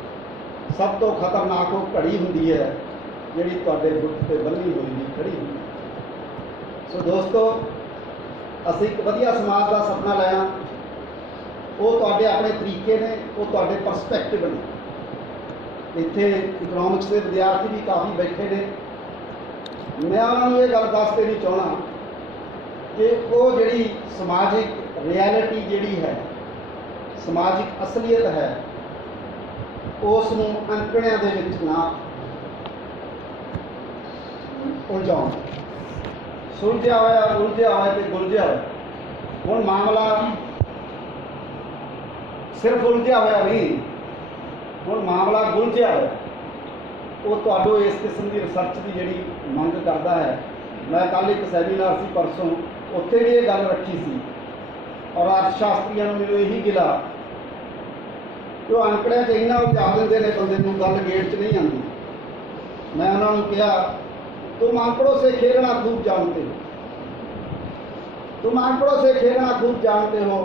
ਸਭ ਤੋਂ ਖਤਰਨਾਕ ਉਹ ਘੜੀ ਹੁੰਦੀ ਹੈ ਜਿਹੜੀ ਤੁਹਾਡੇ ਗੁੱਟ 'ਤੇ ਬੰਨੀ ਹੋਈ ਨਹੀਂ ਖੜੀ ਹੁੰਦੀ। ਸੋ ਦੋਸਤੋ, ਅਸੀਂ ਇੱਕ ਵਧੀਆ ਸਮਾਜ ਦਾ ਸੁਪਨਾ ਲਿਆ, ਉਹ ਤੁਹਾਡੇ ਆਪਣੇ ਤਰੀਕੇ ਨੇ, ਉਹ ਤੁਹਾਡੇ ਪਰਸਪੈਕਟਿਵ ਨੇ। ਇੱਥੇ ਇਕਨੋਮਿਕਸ ਦੇ ਵਿਦਿਆਰਥੀ ਵੀ ਕਾਫੀ ਬੈਠੇ ਨੇ। ਮੈਂ ਉਹਨਾਂ ਨੂੰ ਇਹ ਗੱਲ ਦੱਸ ਦੇਣੀ ਚਾਹੁੰਦਾ ਕਿ ਉਹ ਜਿਹੜੀ ਸਮਾਜਿਕ ਰਿਐਲਿਟੀ ਜਿਹੜੀ ਹੈ, ਸਮਾਜਿਕ ਅਸਲੀਅਤ ਹੈ, ਉਸ ਨੂੰ ਅੰਕੜਿਆਂ ਦੇ ਵਿੱਚ ਨਾ ਉਲਝਾਉਣ। ਸੁਲਝਿਆ ਹੋਇਆ ਤੇ ਗੁਲਝਿਆ ਹੋਇਆ। ਹੁਣ ਮਾਮਲਾ ਸਿਰਫ ਉਲਝਿਆ ਹੋਇਆ ਨਹੀਂ, ਹੁਣ ਮਾਮਲਾ ਗੁਲਝਿਆ ਹੋਇਆ। ਉਹ ਤੁਹਾਨੂੰ ਇਸ ਕਿਸਮ ਦੀ ਰਿਸਰਚ ਦੀ ਜਿਹੜੀ ਮੰਗ ਕਰਦਾ ਹੈ। ਮੈਂ ਕੱਲ੍ਹ ਇੱਕ ਸੈਮੀਨਾਰ ਸੀ ਪਰਸੋਂ, ਉੱਥੇ ਵੀ ਇਹ ਗੱਲ ਰੱਖੀ ਸੀ, ਔਰ ਅਰਥ ਸ਼ਾਸਤਰੀਆਂ ਨੂੰ ਮੈਨੂੰ ਇਹੀ ਗਿਲਾ ਕਿ ਉਹ ਅੰਕੜਿਆਂ 'ਚ ਇੰਨਾ ਉਲਝਾ ਦਿੰਦੇ ਨੇ ਬੰਦੇ ਨੂੰ, ਗੱਲ ਗੇਟ 'ਚ ਨਹੀਂ ਆਉਂਦੀ। ਮੈਂ ਉਹਨਾਂ ਨੂੰ ਕਿਹਾ, तुम आंकड़ों से खेलना खूब जानते हो, तुम आंकड़ों से खेलना खूब जानते हो,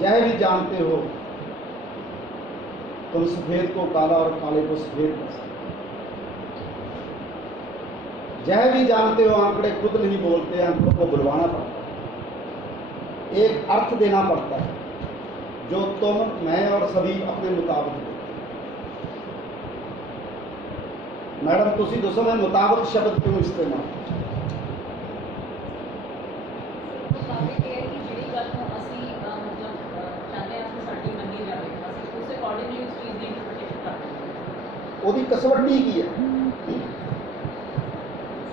यह भी जानते हो तुम सफेद को काला और काले को सफेद कर सकते। यह भी जानते हो आंकड़े खुद नहीं बोलते, आंकड़ों को बुलवाना पड़ता है, एक अर्थ देना पड़ता है जो तुम, मैं और सभी अपने मुताबिक। मैडम तुसी दसो मैं मुताबिक शब्द क्यों इस्तेमाल? मुताबिक है कि ਜਿਹੜੀ ਗੱਲ ਨੂੰ ਅਸੀਂ ਮਤਲਬ ਚਾਹੁੰਦੇ ਹਾਂ ਕਿ ਸਾਡੀ ਮੰਨੀ ਜਾਵੇ, ਅਸੀਂ ਉਸ ਅਕੋਰਡਿੰਗਲੀ ਉਸ ਚੀਜ਼ ਦੀ ਇੰਟਰਪ੍ਰੀਟੇਸ਼ਨ ਕਰਦੇ ਹਾਂ। ਉਹਦੀ ਕਸਵੱਟੀ ਕੀ ਹੈ?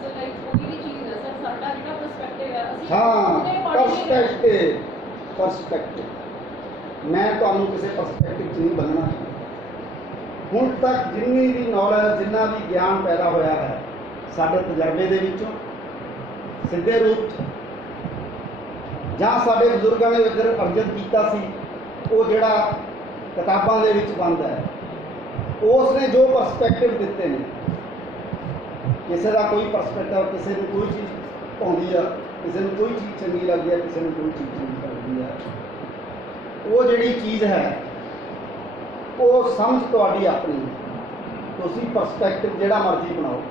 ਸੋ ਲਾਈਕ ਕੋਈ ਵੀ ਚੀਜ਼ ਹੈ ਸਰ, ਸਾਡਾ ਜਿਹੜਾ ਪਰਸਪੈਕਟਿਵ ਹੈ ਅਸੀਂ ਹਾਂ, ਪਰਸਪੈਕਟਿਵ। ਮੈਂ ਤੁਹਾਨੂੰ ਕਿਸੇ ਪਰਸਪੈਕਟਿਵ 'ਚ ਨਹੀਂ ਬੰਨਣਾ। ਹੁਣ ਤੱਕ ਜਿੰਨੀ ਵੀ ਨੌਲੇਜ, ਜਿੰਨਾ ਵੀ ਗਿਆਨ ਪੈਦਾ ਹੋਇਆ ਹੈ ਸਾਡੇ ਤਜਰਬੇ ਦੇ ਵਿੱਚੋਂ, ਸਿੱਧੇ ਰੂਪ 'ਚ ਜਾਂ ਸਾਡੇ ਬਜ਼ੁਰਗਾਂ ਨੇ ਅਰਜਨ ਕੀਤਾ ਸੀ, ਉਹ ਜਿਹੜਾ ਕਿਤਾਬਾਂ ਦੇ ਵਿੱਚ ਬੰਦ ਹੈ, ਉਸ ਨੇ ਜੋ ਪਰਸਪੈਕਟਿਵ ਦਿੱਤੇ ਨੇ, ਕਿਸੇ ਦਾ ਕੋਈ ਪਰਸਪੈਕਟਿਵ, ਕਿਸੇ ਨੂੰ ਕੋਈ ਚੀਜ਼ ਆਉਂਦੀ ਆ, ਕਿਸੇ ਨੂੰ ਕੋਈ ਚੀਜ਼ ਚੰਗੀ ਲੱਗਦੀ ਹੈ, ਕਿਸੇ ਨੂੰ ਕੋਈ ਚੀਜ਼ ਚੰਗੀ ਲੱਗਦੀ ਹੈ। ਉਹ ਜਿਹੜੀ ਚੀਜ਼ ਹੈ ਉਹ ਸਮਝ ਤੁਹਾਡੀ ਆਪਣੀ। ਤੁਸੀਂ ਪਰਸਪੈਕਟਿਵ ਜਿਹੜਾ ਮਰਜ਼ੀ ਬਣਾਓ,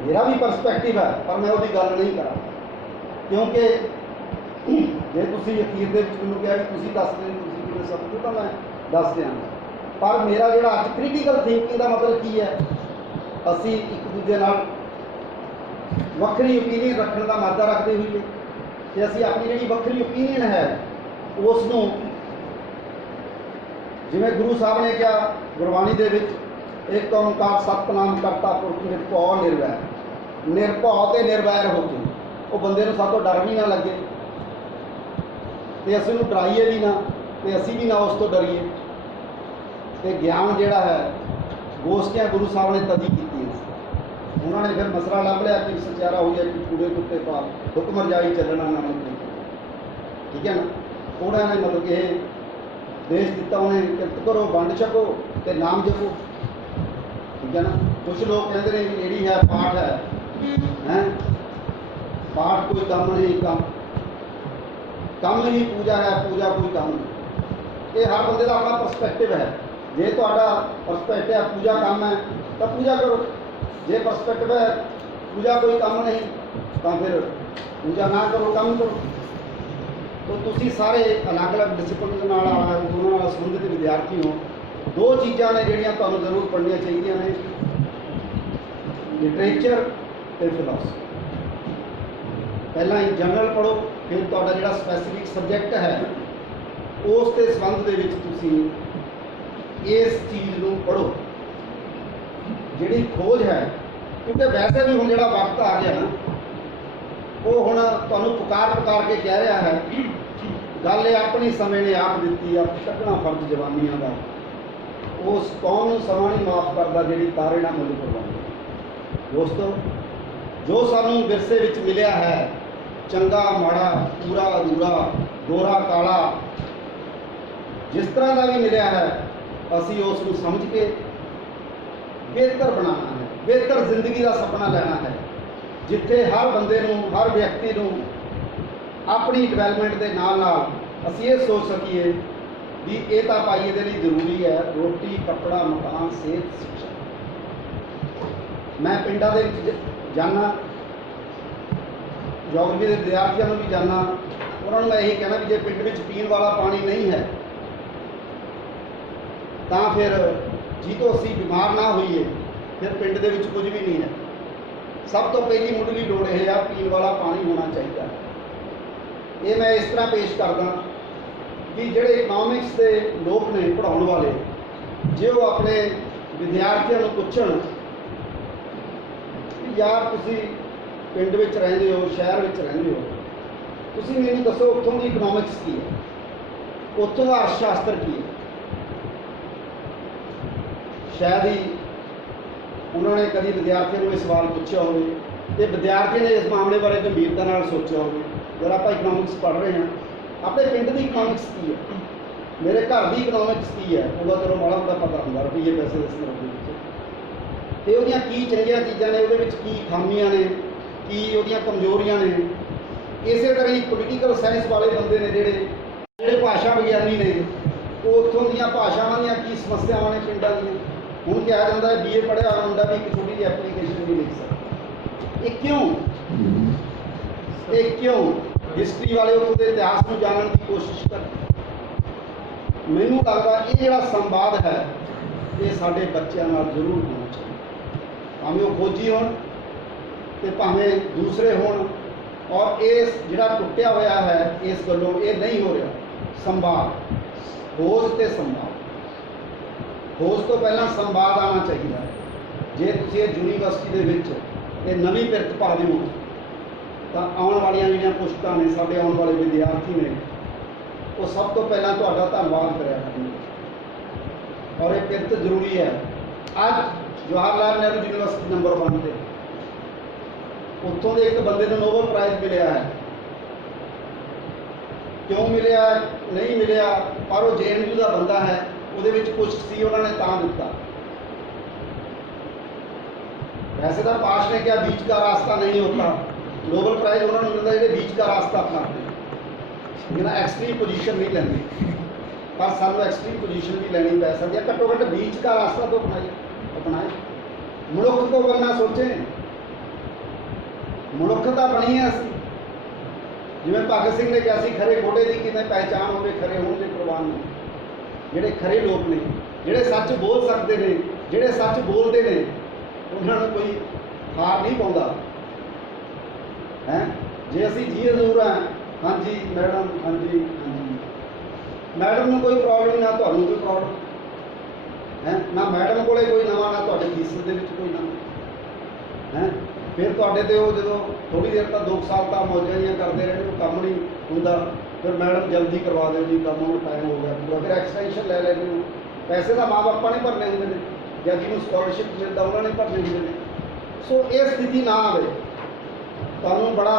ਮੇਰਾ ਵੀ ਪਰਸਪੈਕਟਿਵ ਹੈ, ਪਰ ਮੈਂ ਉਹਦੀ ਗੱਲ ਨਹੀਂ ਕਰਾਂ, ਕਿਉਂਕਿ ਜੇ ਤੁਸੀਂ ਅਖੀਰ ਦੇ ਵਿੱਚ ਮੈਨੂੰ ਕਿਹਾ ਕਿ ਤੁਸੀਂ ਦੱਸ ਦਿਓ ਤੁਸੀਂ ਕਿਵੇਂ ਸਮਝੋ, ਤਾਂ ਮੈਂ ਦੱਸ ਦਿਆਂਗਾ। ਪਰ ਮੇਰਾ ਜਿਹੜਾ ਅੱਜ ਕ੍ਰਿਟੀਕਲ ਥਿੰਕਿੰਗ ਦਾ ਮਤਲਬ ਕੀ ਹੈ, ਅਸੀਂ ਇੱਕ ਦੂਜੇ ਨਾਲ ਵੱਖਰੀ ਓਪੀਨੀਅਨ ਰੱਖਣ ਦਾ ਮਾਦਾ ਰੱਖਦੇ ਹੋਈਏ, ਤੇ ਅਸੀਂ ਆਪਣੀ ਜਿਹੜੀ ਵੱਖਰੀ ਓਪੀਨੀਅਨ ਹੈ ਉਸ ਨੂੰ, ਜਿਵੇਂ ਗੁਰੂ ਸਾਹਿਬ ਨੇ ਕਿਹਾ ਗੁਰਬਾਣੀ ਦੇ ਵਿੱਚ, एक ओंकार सतनाम करता पुरख निरभौ निर्वैर, निरभौ ते निर्वैर हो के वो बंदे नूं सातों डर भी ना लगे ते असीं उहनूं डराइए भी ना ते असीं भी ना उस तो डरीए। ते ज्ञान जिहड़ा है गोष्ठियां गुरु साहब ने तदी कीतियां। उन्होंने फिर मसला लभ लिया कि सचारा हो गया कि कूड़े कुत्ते पा हुक्म रजाई चलना नाम तरीके, ठीक है ना। उन्होंने मतलब कि देश दिता, उन्हें किरत करो वंड छको ते नाम जपो, ठीक है ना। कुछ लोग कहते हैं कि यही है पाठ है पाठ कोई कम नहीं, कम ही पूजा है, पूजा कोई कम नहीं। ये हर बंदे का अपना परसपैक्टिव है। जे तुहाडा परसपैक्टिव है पूजा कम है तो पूजा करो, जे परसपैक्टिव है पूजा कोई कम नहीं तो फिर पूजा ना करो, कम करो। तो तुसी सारे अलग अलग डिसिपलिन नाल उन्हां नाल संबंधित विद्यार्थी हो। दो चीज़ां ने जिहड़ियां तुहानूं जरूर पढ़नियां चाहीदियां ने, लिटरेचर ते फिलोसफी। पहला ही जनरल पढ़ो, फिर तुहाडा जिहड़ा स्पैसीफिक सबजैक्ट है उस के संबंध दे विच तुसी इस चीज़ नूं पढ़ो जिहड़ी खोज है। क्योंकि वैसे भी हुण जिहड़ा वक्त आ गया ना, वो हुण तुहानूं पुकार के कह रहा है, गल ये अपनी समय ने आप दित्ती, आप कटना फर्ज जवानियां दा, उस कौम नूं समां नहीं माफ़ करदा जिहड़ी तारे नाल मुल करवांदी। दोस्तों, जो सानूं विरसे विच मिलिया है, चंगा माड़ा, पूरा अधूरा, गोरा काला, जिस तरह का भी मिलिया है, असी उसको समझ के बेहतर बनाना है, बेहतर जिंदगी का सपना लेना है, जिथे हर बंदे नूं, हर व्यक्ति नूं अपनी डिवेलपमेंट के नाल असी ये सोच सकीए भी ये तो भाई ये लिए जरूरी है, रोटी कपड़ा मकान सेहत शिक्षा। मैं पिंडा दे विच जाना, जोग्राफी के विद्यार्थियों को भी जाना, उन्होंने मैं यही कहना भी जो पिंड में पीने वाला पानी नहीं है तो फिर जी तो असी बीमार ना होइए, फिर पिंड दे विच कुछ भी नहीं है। सब तो पहली मुढ़ली लोड़ है यार पीने वाला पानी होना चाहिए। ये मैं इस तरह पेश करदा कि जिहड़े इकनॉमिक्स के लोग ने पढ़ाने वाले, जे वो अपने विद्यार्थियों को पूछण कि यार तुसी पिंड विच रहिंदे हो, शहर विच रहिंदे हो, तुसी मैनूं दसो उत्थों की इकनॉमिक्स की है, उत्थों का अर्थशास्त्र की है। शायद ही उन्होंने कभी विद्यार्थियों को सवाल पूछा हो, विद्यार्थी ने इस मामले बारे गंभीरता नाल सोचा हो। अगर आप इकनॉमिक्स पढ़ रहे हैं, अपने पिंड की इकनॉमिक्स की है, मेरे घर की इकनॉमिक्स की है, वह चलो माड़ा मोटा पता होंगे रुपये पैसे इस तरह तो वह की चंगिया चीज़ा ने, वो की खामियां ने, की वो कमजोरियां ने। इस तरह ही पोलीटिकल साइंस वाले बंदे ने जिहड़े भाषा विग्यानी ने, वो उत्थों दी भाषावां दी की समस्यावां ने पिंडां दी। हुण कहा जाता है BA पढ़िया मुंडा भी एक छोटी जी एप्लीकेशन नहीं लिख सकता। ये क्यों? ये क्यों? हिस्टरी वाले उत्थों के इतिहास को जानने की कोशिश कर। मैनूं लगता ये जिहड़ा संवाद है ये साडे बच्चों नाल जरूर होना चाहिए, भावें वो खोजी होण ते भावें दूसरे होण। और इस जिहड़ा टुटिया होया है इस गल्लों ये नहीं हो रहा। संवाद, खोज ते संवाद, खोज तो पहला संवाद आना चाहिए। जे तुसीं यूनीवर्सिटी दे विच ये नवीं पिरत पा दिओ तो आने वाली जिहड़ियां पुश्तां ने, साडे आने वाले विद्यार्थी ने, वो सब तो पहला तुहाडा धन्नवाद करिया करनगे। और ये पिरत जरूरी है। अज जवाहरलाल नेहरू यूनीवर्सिटी नंबर 1 ते उत्थों के एक बंदे को नोबल प्राइज़ मिलिया है। क्यों मिलिया नहीं मिलिया, पर वो JNU का बंदा है, वो कुछ सी उन्होंने तां दिता। वैसे तो पाश ने क्या बीच का रास्ता नहीं होता, नोबल प्राइज़ उन्होंने मिलता जो बीच का रास्ता अपनाते जिन्हें एक्सट्रीम पोजीशन नहीं लेंगे, पर सानू एक्सट्रीम पोजीशन भी लेनी पै सकती है। घट्टो घट्ट बीच का रास्ता तो अपनाए। मनुख को बनना सोचें, मनुखता बनी है असी। जिवें भगत सिंह ने कहा खरे घोड़े की किवें पहचान होवे खरे होणगे कुर्बान ने। जिहड़े खरे लोग ने, जिहड़े सच बोल सकते हैं, जिहड़े सच बोलते हैं, उन्होंने कोई हार नहीं पाउंदा है। जे असी जी हजूर हैं, हाँ जी मैडम, हाँ जी हाँ जी, मैडम को कोई प्रॉब्लम ना, तुहानूं कोई प्रॉब्लम है ना, मैडम कोले कोई नवा ना ਤੁਹਾਡੇ ਥੀਸਿਸ ਦੇ ਵਿੱਚ ਕੋਈ ਨਾ ਹੈ। ਫਿਰ ਤੁਹਾਡੇ ਤੇ ਉਹ ਜਦੋਂ ਥੋੜ੍ਹੀ ਦੇਰ ਤਾਂ 2 ਸਾਲ ਤਾਂ ਮੌਜਾਂ ਜਿਹੀਆਂ ਕਰਦੇ ਰਹੇ, ਉਹ ਕੰਮ ਨਹੀਂ ਹੁੰਦਾ, ਫਿਰ ਮੈਡਮ ਜਲਦੀ ਕਰਵਾ ਦਿਓ ਜੀ ਕੰਮ, ਹੁਣ ਟਾਈਮ ਹੋ ਗਿਆ ਪੂਰਾ, ਫਿਰ ਐਕਸਟੈਂਸ਼ਨ ਲੈ ਲੈਂਦੇ ਹੋ। ਪੈਸੇ ਤਾਂ ਮਾਂ ਬਾਪਾਂ ਨੇ ਭਰਨੇ ਹੁੰਦੇ ਨੇ, ਜਾਂ ਜਿਹਨੂੰ ਸਕੋਲਰਸ਼ਿਪ ਮਿਲਦਾ ਉਹਨਾਂ ਨੇ ਭਰਨੇ ਹੁੰਦੇ ਨੇ। ਸੋ ਇਹ ਸਥਿਤੀ ਨਾ ਆਵੇ। ਤੁਹਾਨੂੰ ਬੜਾ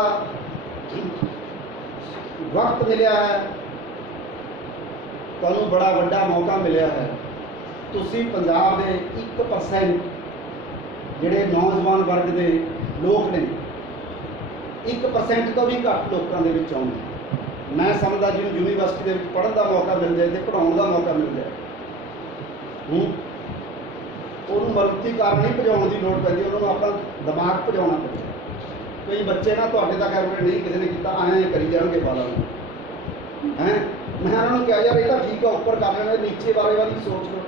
ਵਕਤ ਮਿਲਿਆ ਹੈ, ਤੁਹਾਨੂੰ ਬੜਾ ਵੱਡਾ ਮੌਕਾ ਮਿਲਿਆ ਹੈ। ਤੁਸੀਂ ਪੰਜਾਬ ਦੇ 1% ਜਿਹੜੇ ਨੌਜਵਾਨ ਵਰਗ ਦੇ ਲੋਕ ਨੇ, 1% ਤੋਂ ਵੀ ਘੱਟ ਲੋਕਾਂ ਦੇ ਵਿੱਚ ਆਉਂਦੇ। ਮੈਂ ਸਮਝਦਾ ਜਿਹਨੂੰ ਯੂਨੀਵਰਸਿਟੀ ਦੇ ਵਿੱਚ ਪੜ੍ਹਨ ਦਾ ਮੌਕਾ ਮਿਲ ਜਾਏ ਤੇ ਪੜ੍ਹਾਉਣ ਦਾ ਮੌਕਾ ਮਿਲ ਜਾਏ, ਉਹਨੂੰ ਮਰੂਤੀ ਕਾਰ ਨਹੀਂ ਭਜਾਉਣ ਦੀ ਲੋੜ ਪੈਂਦੀ, ਉਹਨੂੰ ਆਪਣਾ ਦਿਮਾਗ ਭਜਾਉਣਾ ਪੈਂਦਾ। ਕਈ ਬੱਚੇ ਨਾ ਤੁਹਾਡੇ ਤਾਂ ਕਹਿ ਨਹੀਂ ਕਿਸੇ ਨੇ ਕੀਤਾ, ਐਂ ਕਰੀ ਜਾਣਗੇ ਬਾਲਾਂ ਨੂੰ ਹੈ। ਮੈਂ ਉਹਨਾਂ ਨੂੰ ਕਿਹਾ ਯਾਰ ਇਹ ਤਾਂ ਠੀਕ ਆ, ਉੱਪਰ ਕਰ ਲੈਣਾ, ਨੀਚੇ ਬਾਰੇ ਵਾਲੀ ਸੋਚ ਲਓ।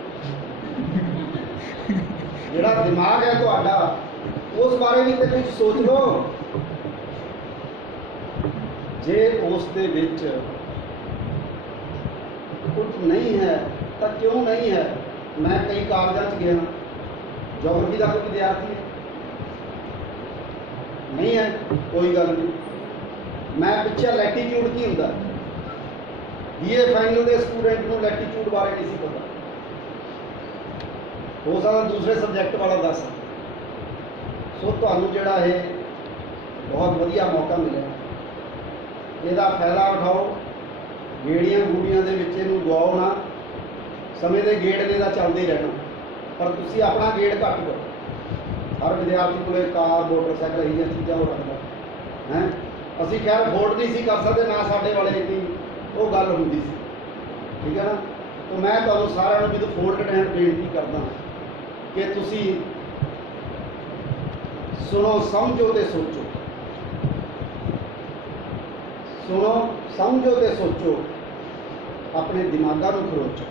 ਜਿਹੜਾ ਦਿਮਾਗ ਹੈ ਤੁਹਾਡਾ, ਉਸ ਬਾਰੇ ਵੀ ਤੇ ਕੁਝ ਸੋਚ ਲਓ। ਜੇ ਉਸ ਦੇ ਵਿੱਚ ਕੁਝ ਨਹੀਂ ਹੈ ਤਾਂ ਕਿਉਂ ਨਹੀਂ ਹੈ? ਮੈਂ ਕਈ ਕਾਲਜਾਂ 'ਚ ਗਿਆ, ਜੀਓਗ੍ਰਾਫੀ ਦਾ ਕੋਈ ਵਿਦਿਆਰਥੀ ਨਹੀਂ ਹੈ, ਕੋਈ ਗੱਲ ਨਹੀਂ। ਮੈਂ ਪਿੱਛੇ ਲੈਟੀਟਿਊਡ ਕੀ ਹੁੰਦਾ, BA ਫਾਈਨਲ ਦੇ ਸਟੂਡੈਂਟ ਨੂੰ ਲੈਟੀਟਿਊਡ ਬਾਰੇ ਨਹੀਂ ਸੀ ਪਤਾ, ਹੋ ਸਕਦਾ ਦੂਸਰੇ ਸਬਜੈਕਟ ਵਾਲਾ ਦੱਸ। ਸੋ ਤੁਹਾਨੂੰ ਜਿਹੜਾ ਇਹ ਬਹੁਤ ਵਧੀਆ ਮੌਕਾ ਮਿਲਿਆ, ਇਹਦਾ ਫਾਇਦਾ ਉਠਾਓ। ਗੇੜੀਆਂ ਗੂੜੀਆਂ ਦੇ ਵਿੱਚ ਇਹਨੂੰ ਗਵਾਓ ਨਾ। ਸਮੇਂ ਦੇ ਗੇੜ ਨੇ ਤਾਂ ਚੱਲਦੇ ਹੀ ਰਹਿਣਾ, ਪਰ ਤੁਸੀਂ ਆਪਣਾ ਗੇੜ ਘੱਟ ਕਰੋ। ਹਰ ਵਿਦਿਆਰਥੀ ਕੋਲੇ ਕਾਰ, ਮੋਟਰਸਾਈਕਲ ਇਹੋ ਜਿਹੀਆਂ ਚੀਜ਼ਾਂ ਉਹ ਰੱਖਦਾ ਹੈ। ਅਸੀਂ ਖੈਰ ਅਫੋਰਡ ਨਹੀਂ ਸੀ ਕਰ ਸਕਦੇ, ਨਾ ਸਾਡੇ ਵਾਲੇ ਇੰਨੀ ਉਹ ਗੱਲ ਹੁੰਦੀ ਸੀ, ਠੀਕ ਹੈ ਨਾ। ਤਾਂ ਮੈਂ ਤੁਹਾਨੂੰ ਸਾਰਿਆਂ ਨੂੰ ਵਿਦ ਫੋਲਡਡ ਹੈਂਡ ਬੇਨਤੀ ਕਰਦਾ ਕਿ ਤੁਸੀਂ ਸੁਣੋ, ਸਮਝੋ ਤੇ ਸੋਚੋ। ਸੁਣੋ, ਸਮਝੋ ਤੇ ਸੋਚੋ, ਆਪਣੇ ਦਿਮਾਗਾਂ ਨੂੰ ਖਰੋਚੋ,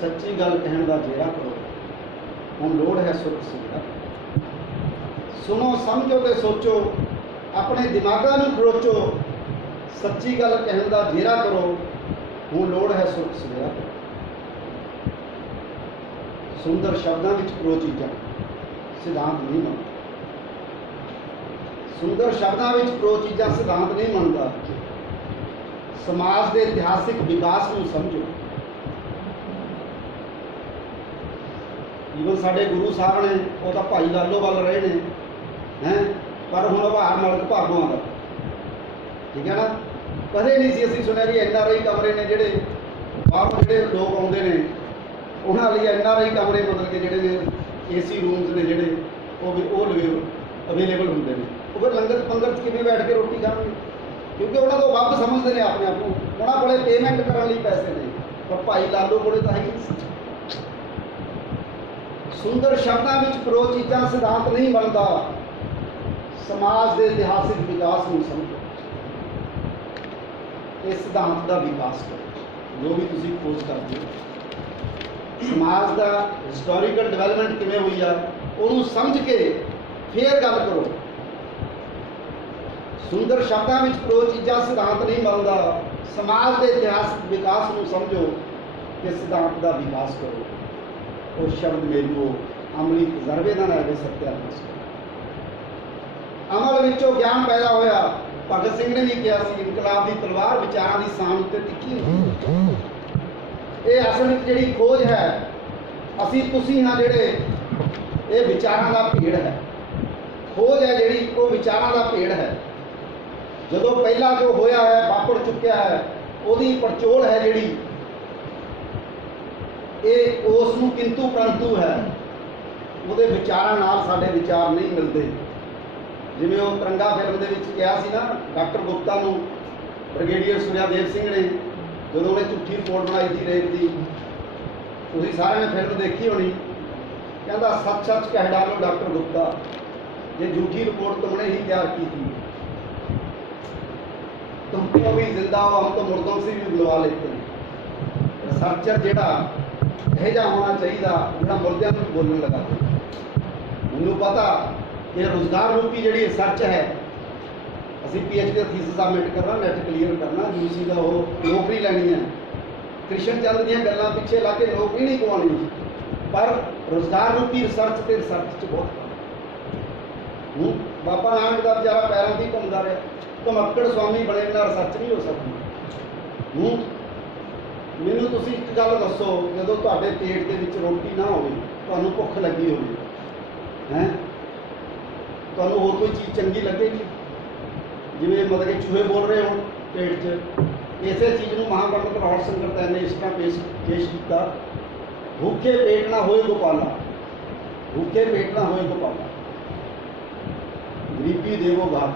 ਸੱਚੀ ਗੱਲ ਕਹਿਣ ਦਾ ਜੇਰਾ ਕਰੋ। ਹੁਣ ਲੋੜ ਹੈ ਸੁਰਤ ਸੁਧਾਰ। ਸੁਣੋ, ਸਮਝੋ ਤੇ ਸੋਚੋ, ਆਪਣੇ ਦਿਮਾਗਾਂ ਨੂੰ ਖਰੋਚੋ, ਸੱਚੀ ਗੱਲ ਕਹਿਣ ਦਾ ਜੇਰਾ ਕਰੋ। ਹੁਣ ਲੋੜ ਹੈ ਸੁਰਤ ਸੁਧਾਰ। ਸੁੰਦਰ ਸ਼ਬਦਾਂ ਵਿੱਚ ਕਰੋ ਚੀਜ਼ਾਂ, ਸਿਧਾਂਤ ਨਹੀਂ ਮੰਨਦਾ। ਸੁੰਦਰ ਸ਼ਬਦਾਂ ਵਿੱਚ ਕਰੋ ਚੀਜ਼ਾਂ, ਸਿਧਾਂਤ ਨਹੀਂ ਮੰਨਦਾ। ਸਮਾਜ ਦੇ ਇਤਿਹਾਸਿਕ ਵਿਕਾਸ ਨੂੰ ਸਮਝੋ। ਈਵਨ ਸਾਡੇ ਗੁਰੂ ਸਾਹਿਬ ਨੇ, ਉਹ ਤਾਂ ਭਾਈ ਲਾਲੋ ਵੱਲ ਰਹੇ ਨੇ ਹੈ, ਪਰ ਹੁਣ ਆਭਾਰ ਮਲਕ ਭਾਗੋਂ ਦਾ, ਠੀਕ ਹੈ ਨਾ। ਕਦੇ ਨਹੀਂ ਸੀ ਅਸੀਂ ਸੁਣਿਆ ਵੀ NRI ਕਮਰੇ ਨੇ ਜਿਹੜੇ ਬਾਹਰੋਂ ਜਿਹੜੇ ਲੋਕ ਆਉਂਦੇ ਨੇ ਉਹਨਾਂ ਲਈ NRI ਕਮਰੇ ਮਤਲਬ ਕਿ ਜਿਹੜੇ ਨੇ AC ਰੂਮਸ ਨੇ ਜਿਹੜੇ ਉਹ ਅਵੇਲੇਬਲ ਹੁੰਦੇ ਨੇ। ਉਹ ਫਿਰ ਲੰਗਰ ਪੰਗਰ 'ਚ ਕਿਵੇਂ ਬੈਠ ਕੇ ਰੋਟੀ ਖਾਣਗੇ? ਕਿਉਂਕਿ ਉਹਨਾਂ ਤੋਂ ਵੱਧ ਸਮਝਦੇ ਨੇ ਆਪਣੇ ਆਪ ਨੂੰ, ਉਹਨਾਂ ਕੋਲੇ ਪੇਮੈਂਟ ਕਰਨ ਲਈ ਪੈਸੇ ਨੇ, ਪਰ ਭਾਈ ਲਾਲੋ ਕੋਲੇ ਤਾਂ ਹੈ ਹੀ। ਸੁੰਦਰ ਸ਼ਬਦਾਂ ਵਿੱਚ ਕਰੋ ਚੀਜ਼ਾਂ, ਸਿਧਾਂਤ ਨਹੀਂ ਬਣਦਾ। ਸਮਾਜ ਦੇ ਇਤਿਹਾਸਿਕ ਵਿਕਾਸ ਨੂੰ ਸਮਝੋ, ਇਹ ਸਿਧਾਂਤ ਦਾ ਵਿਕਾਸ ਕਰੋ। ਜੋ ਵੀ ਤੁਸੀਂ ਖੋਜ ਕਰਦੇ ਹੋ, ਸਮਾਜ ਦਾ ਹਿਸਟੋਰੀਕਲ ਡਿਵੈਲਪਮੈਂਟ ਕਿਵੇਂ ਹੋਈ ਆ, ਉਹਨੂੰ ਸਮਝ ਕੇ ਫੇਰ ਗੱਲ ਕਰੋ। ਸੁੰਦਰ ਸ਼ਬਦਾਂ ਵਿੱਚ ਕਰੋ ਚੀਜ਼ਾਂ, ਸਿਧਾਂਤ ਨਹੀਂ ਬਣਦਾ। ਸਮਾਜ ਦੇ ਇਤਿਹਾਸਿਕ ਵਿਕਾਸ ਨੂੰ ਸਮਝੋ ਤੇ ਸਿਧਾਂਤ ਦਾ ਵਿਕਾਸ ਕਰੋ। ਉਹ ਸ਼ਬਦ ਮੇਰੀਓ ਅਮਲੀ ਤਜਰਬੇ ਦਾ ਨਾਲ ਸਤਿਆਨਾਸ਼ ਕਰੋ। ਅਮਲ ਵਿੱਚੋਂ ਗਿਆਨ ਪੈਦਾ ਹੋਇਆ। ਭਗਤ ਸਿੰਘ ਨੇ ਵੀ ਕਿਹਾ ਸੀ, ਇਨਕਲਾਬ ਦੀ ਤਲਵਾਰ ਵਿਚਾਰਾਂ ਦੀ ਸਾਨ ਉੱਤੇ ਤਿੱਖੀ ਹੁੰਦੀ। ਇਹ ਅਸਲ ਵਿੱਚ ਜਿਹੜੀ ਖੋਜ ਹੈ, ਅਸੀਂ ਤੁਸੀਂ ਹਾਂ ਜਿਹੜੇ ਇਹ ਵਿਚਾਰਾਂ ਦਾ ਭੇੜ ਹੈ। ਖੋਜ ਹੈ ਜਿਹੜੀ, ਉਹ ਵਿਚਾਰਾਂ ਦਾ ਭੇੜ ਹੈ। ਜਦੋਂ ਪਹਿਲਾਂ ਜੋ ਹੋਇਆ ਹੈ, ਵਾਪਰ ਚੁੱਕਿਆ ਹੈ, ਉਹਦੀ ਪੜਚੋਲ ਹੈ ਜਿਹੜੀ, ਇਹ ਉਸ ਨੂੰ ਕਿੰਤੂ ਪ੍ਰੰਤੂ ਹੈ। ਉਹਦੇ ਵਿਚਾਰਾਂ ਨਾਲ ਸਾਡੇ ਵਿਚਾਰ ਨਹੀਂ ਮਿਲਦੇ। ਜਿਵੇਂ ਉਹ ਤਿਰੰਗਾ ਫਿਲਮ ਦੇ ਵਿੱਚ ਕਿਹਾ ਸੀ ਨਾ, ਡਾਕਟਰ ਗੁਪਤਾ ਨੂੰ ਬ੍ਰਿਗੇਡੀਅਰ ਸੁਰਿਆਦੇਵ ਸਿੰਘ ਨੇ, ਜਦੋਂ ਉਹਨੇ ਝੂਠੀ ਰਿਪੋਰਟ ਬਣਾਈ ਸੀ ਰੇਪ ਦੀ, ਤੁਸੀਂ ਸਾਰਿਆਂ ਨੇ ਫਿਲਮ ਦੇਖੀ ਹੋਣੀ। ਕਹਿੰਦਾ ਸੱਚ ਸੱਚ ਕਹਿ ਡਾਲੋ डॉक्टर गुप्ता, ये झूठी रिपोर्ट तुमने ही तैयार की थी, तुम तो भी जिंदा हो, हम तो मुर्दों से भी बुलवा लेते हैं। रिसर्चर जेड़ा यह जा होना चाहिए जो मुर्दों को बोलने लगा। मैनू पता कि रोजगार रूपी जी रिसर्च है, असी PhD का थीसिस सबमिट करना, नैट क्लीयर करना, UC का वो नौकरी लैनी है। कृष्ण चंद दी गल्लां पिछे ला के नौकरी नहीं गवानी। पर रोजगार रूपी रिसर्च ਤੇ ਰਿਸਰਚ 'ਚ ਬਹੁਤ ਬਾਬਾ ਨਾਨਕ ਦਾ ਵਿਚਾਰਾ ਪੈਰਾਂ 'ਤੇ ਹੀ ਘੁੰਮਦਾ ਰਿਹਾ, ਘਮੱਕੜ ਸਵਾਮੀ ਬਣੇ ਬਿਨਾਂ ਰਿਸਰਚ ਨਹੀਂ ਹੋ ਸਕਦੀ। ਮੈਨੂੰ ਤੁਸੀਂ ਇੱਕ ਗੱਲ ਦੱਸੋ, ਜਦੋਂ ਤੁਹਾਡੇ ਪੇਟ ਦੇ ਵਿੱਚ ਰੋਟੀ ਨਾ ਹੋਵੇ, ਤੁਹਾਨੂੰ ਭੁੱਖ ਲੱਗੀ ਹੋਵੇ, ਹੈ ਤੁਹਾਨੂੰ ਹੋਰ ਕੋਈ ਚੀਜ਼ ਚੰਗੀ ਲੱਗੇਗੀ? ਜਿਵੇਂ ਮਤਲਬ ਕਿ ਚੂਹੇ ਬੋਲ ਰਹੇ ਹੋਣ ਪੇਟ 'ਚ, ਇਸੇ ਚੀਜ਼ ਨੂੰ ਮਹਾਂਪੰਡਤ ਲਾਹੌਰ ਸੰਗਤ ਨੇ ਇਸ ਤਰ੍ਹਾਂ ਪੇਸ਼ ਕੀਤਾ, ਭੁੱਖੇ ਪੇਟ ਨਾ ਹੋਏ ਗੋਪਾਲਾ, ਭੁੱਖੇ ਪੇਟ ਨਾ ਹੋਏ ਗੋਪਾਲਾ, ਗਰੀਬੀ ਦੇਵੋ ਘਾਟ।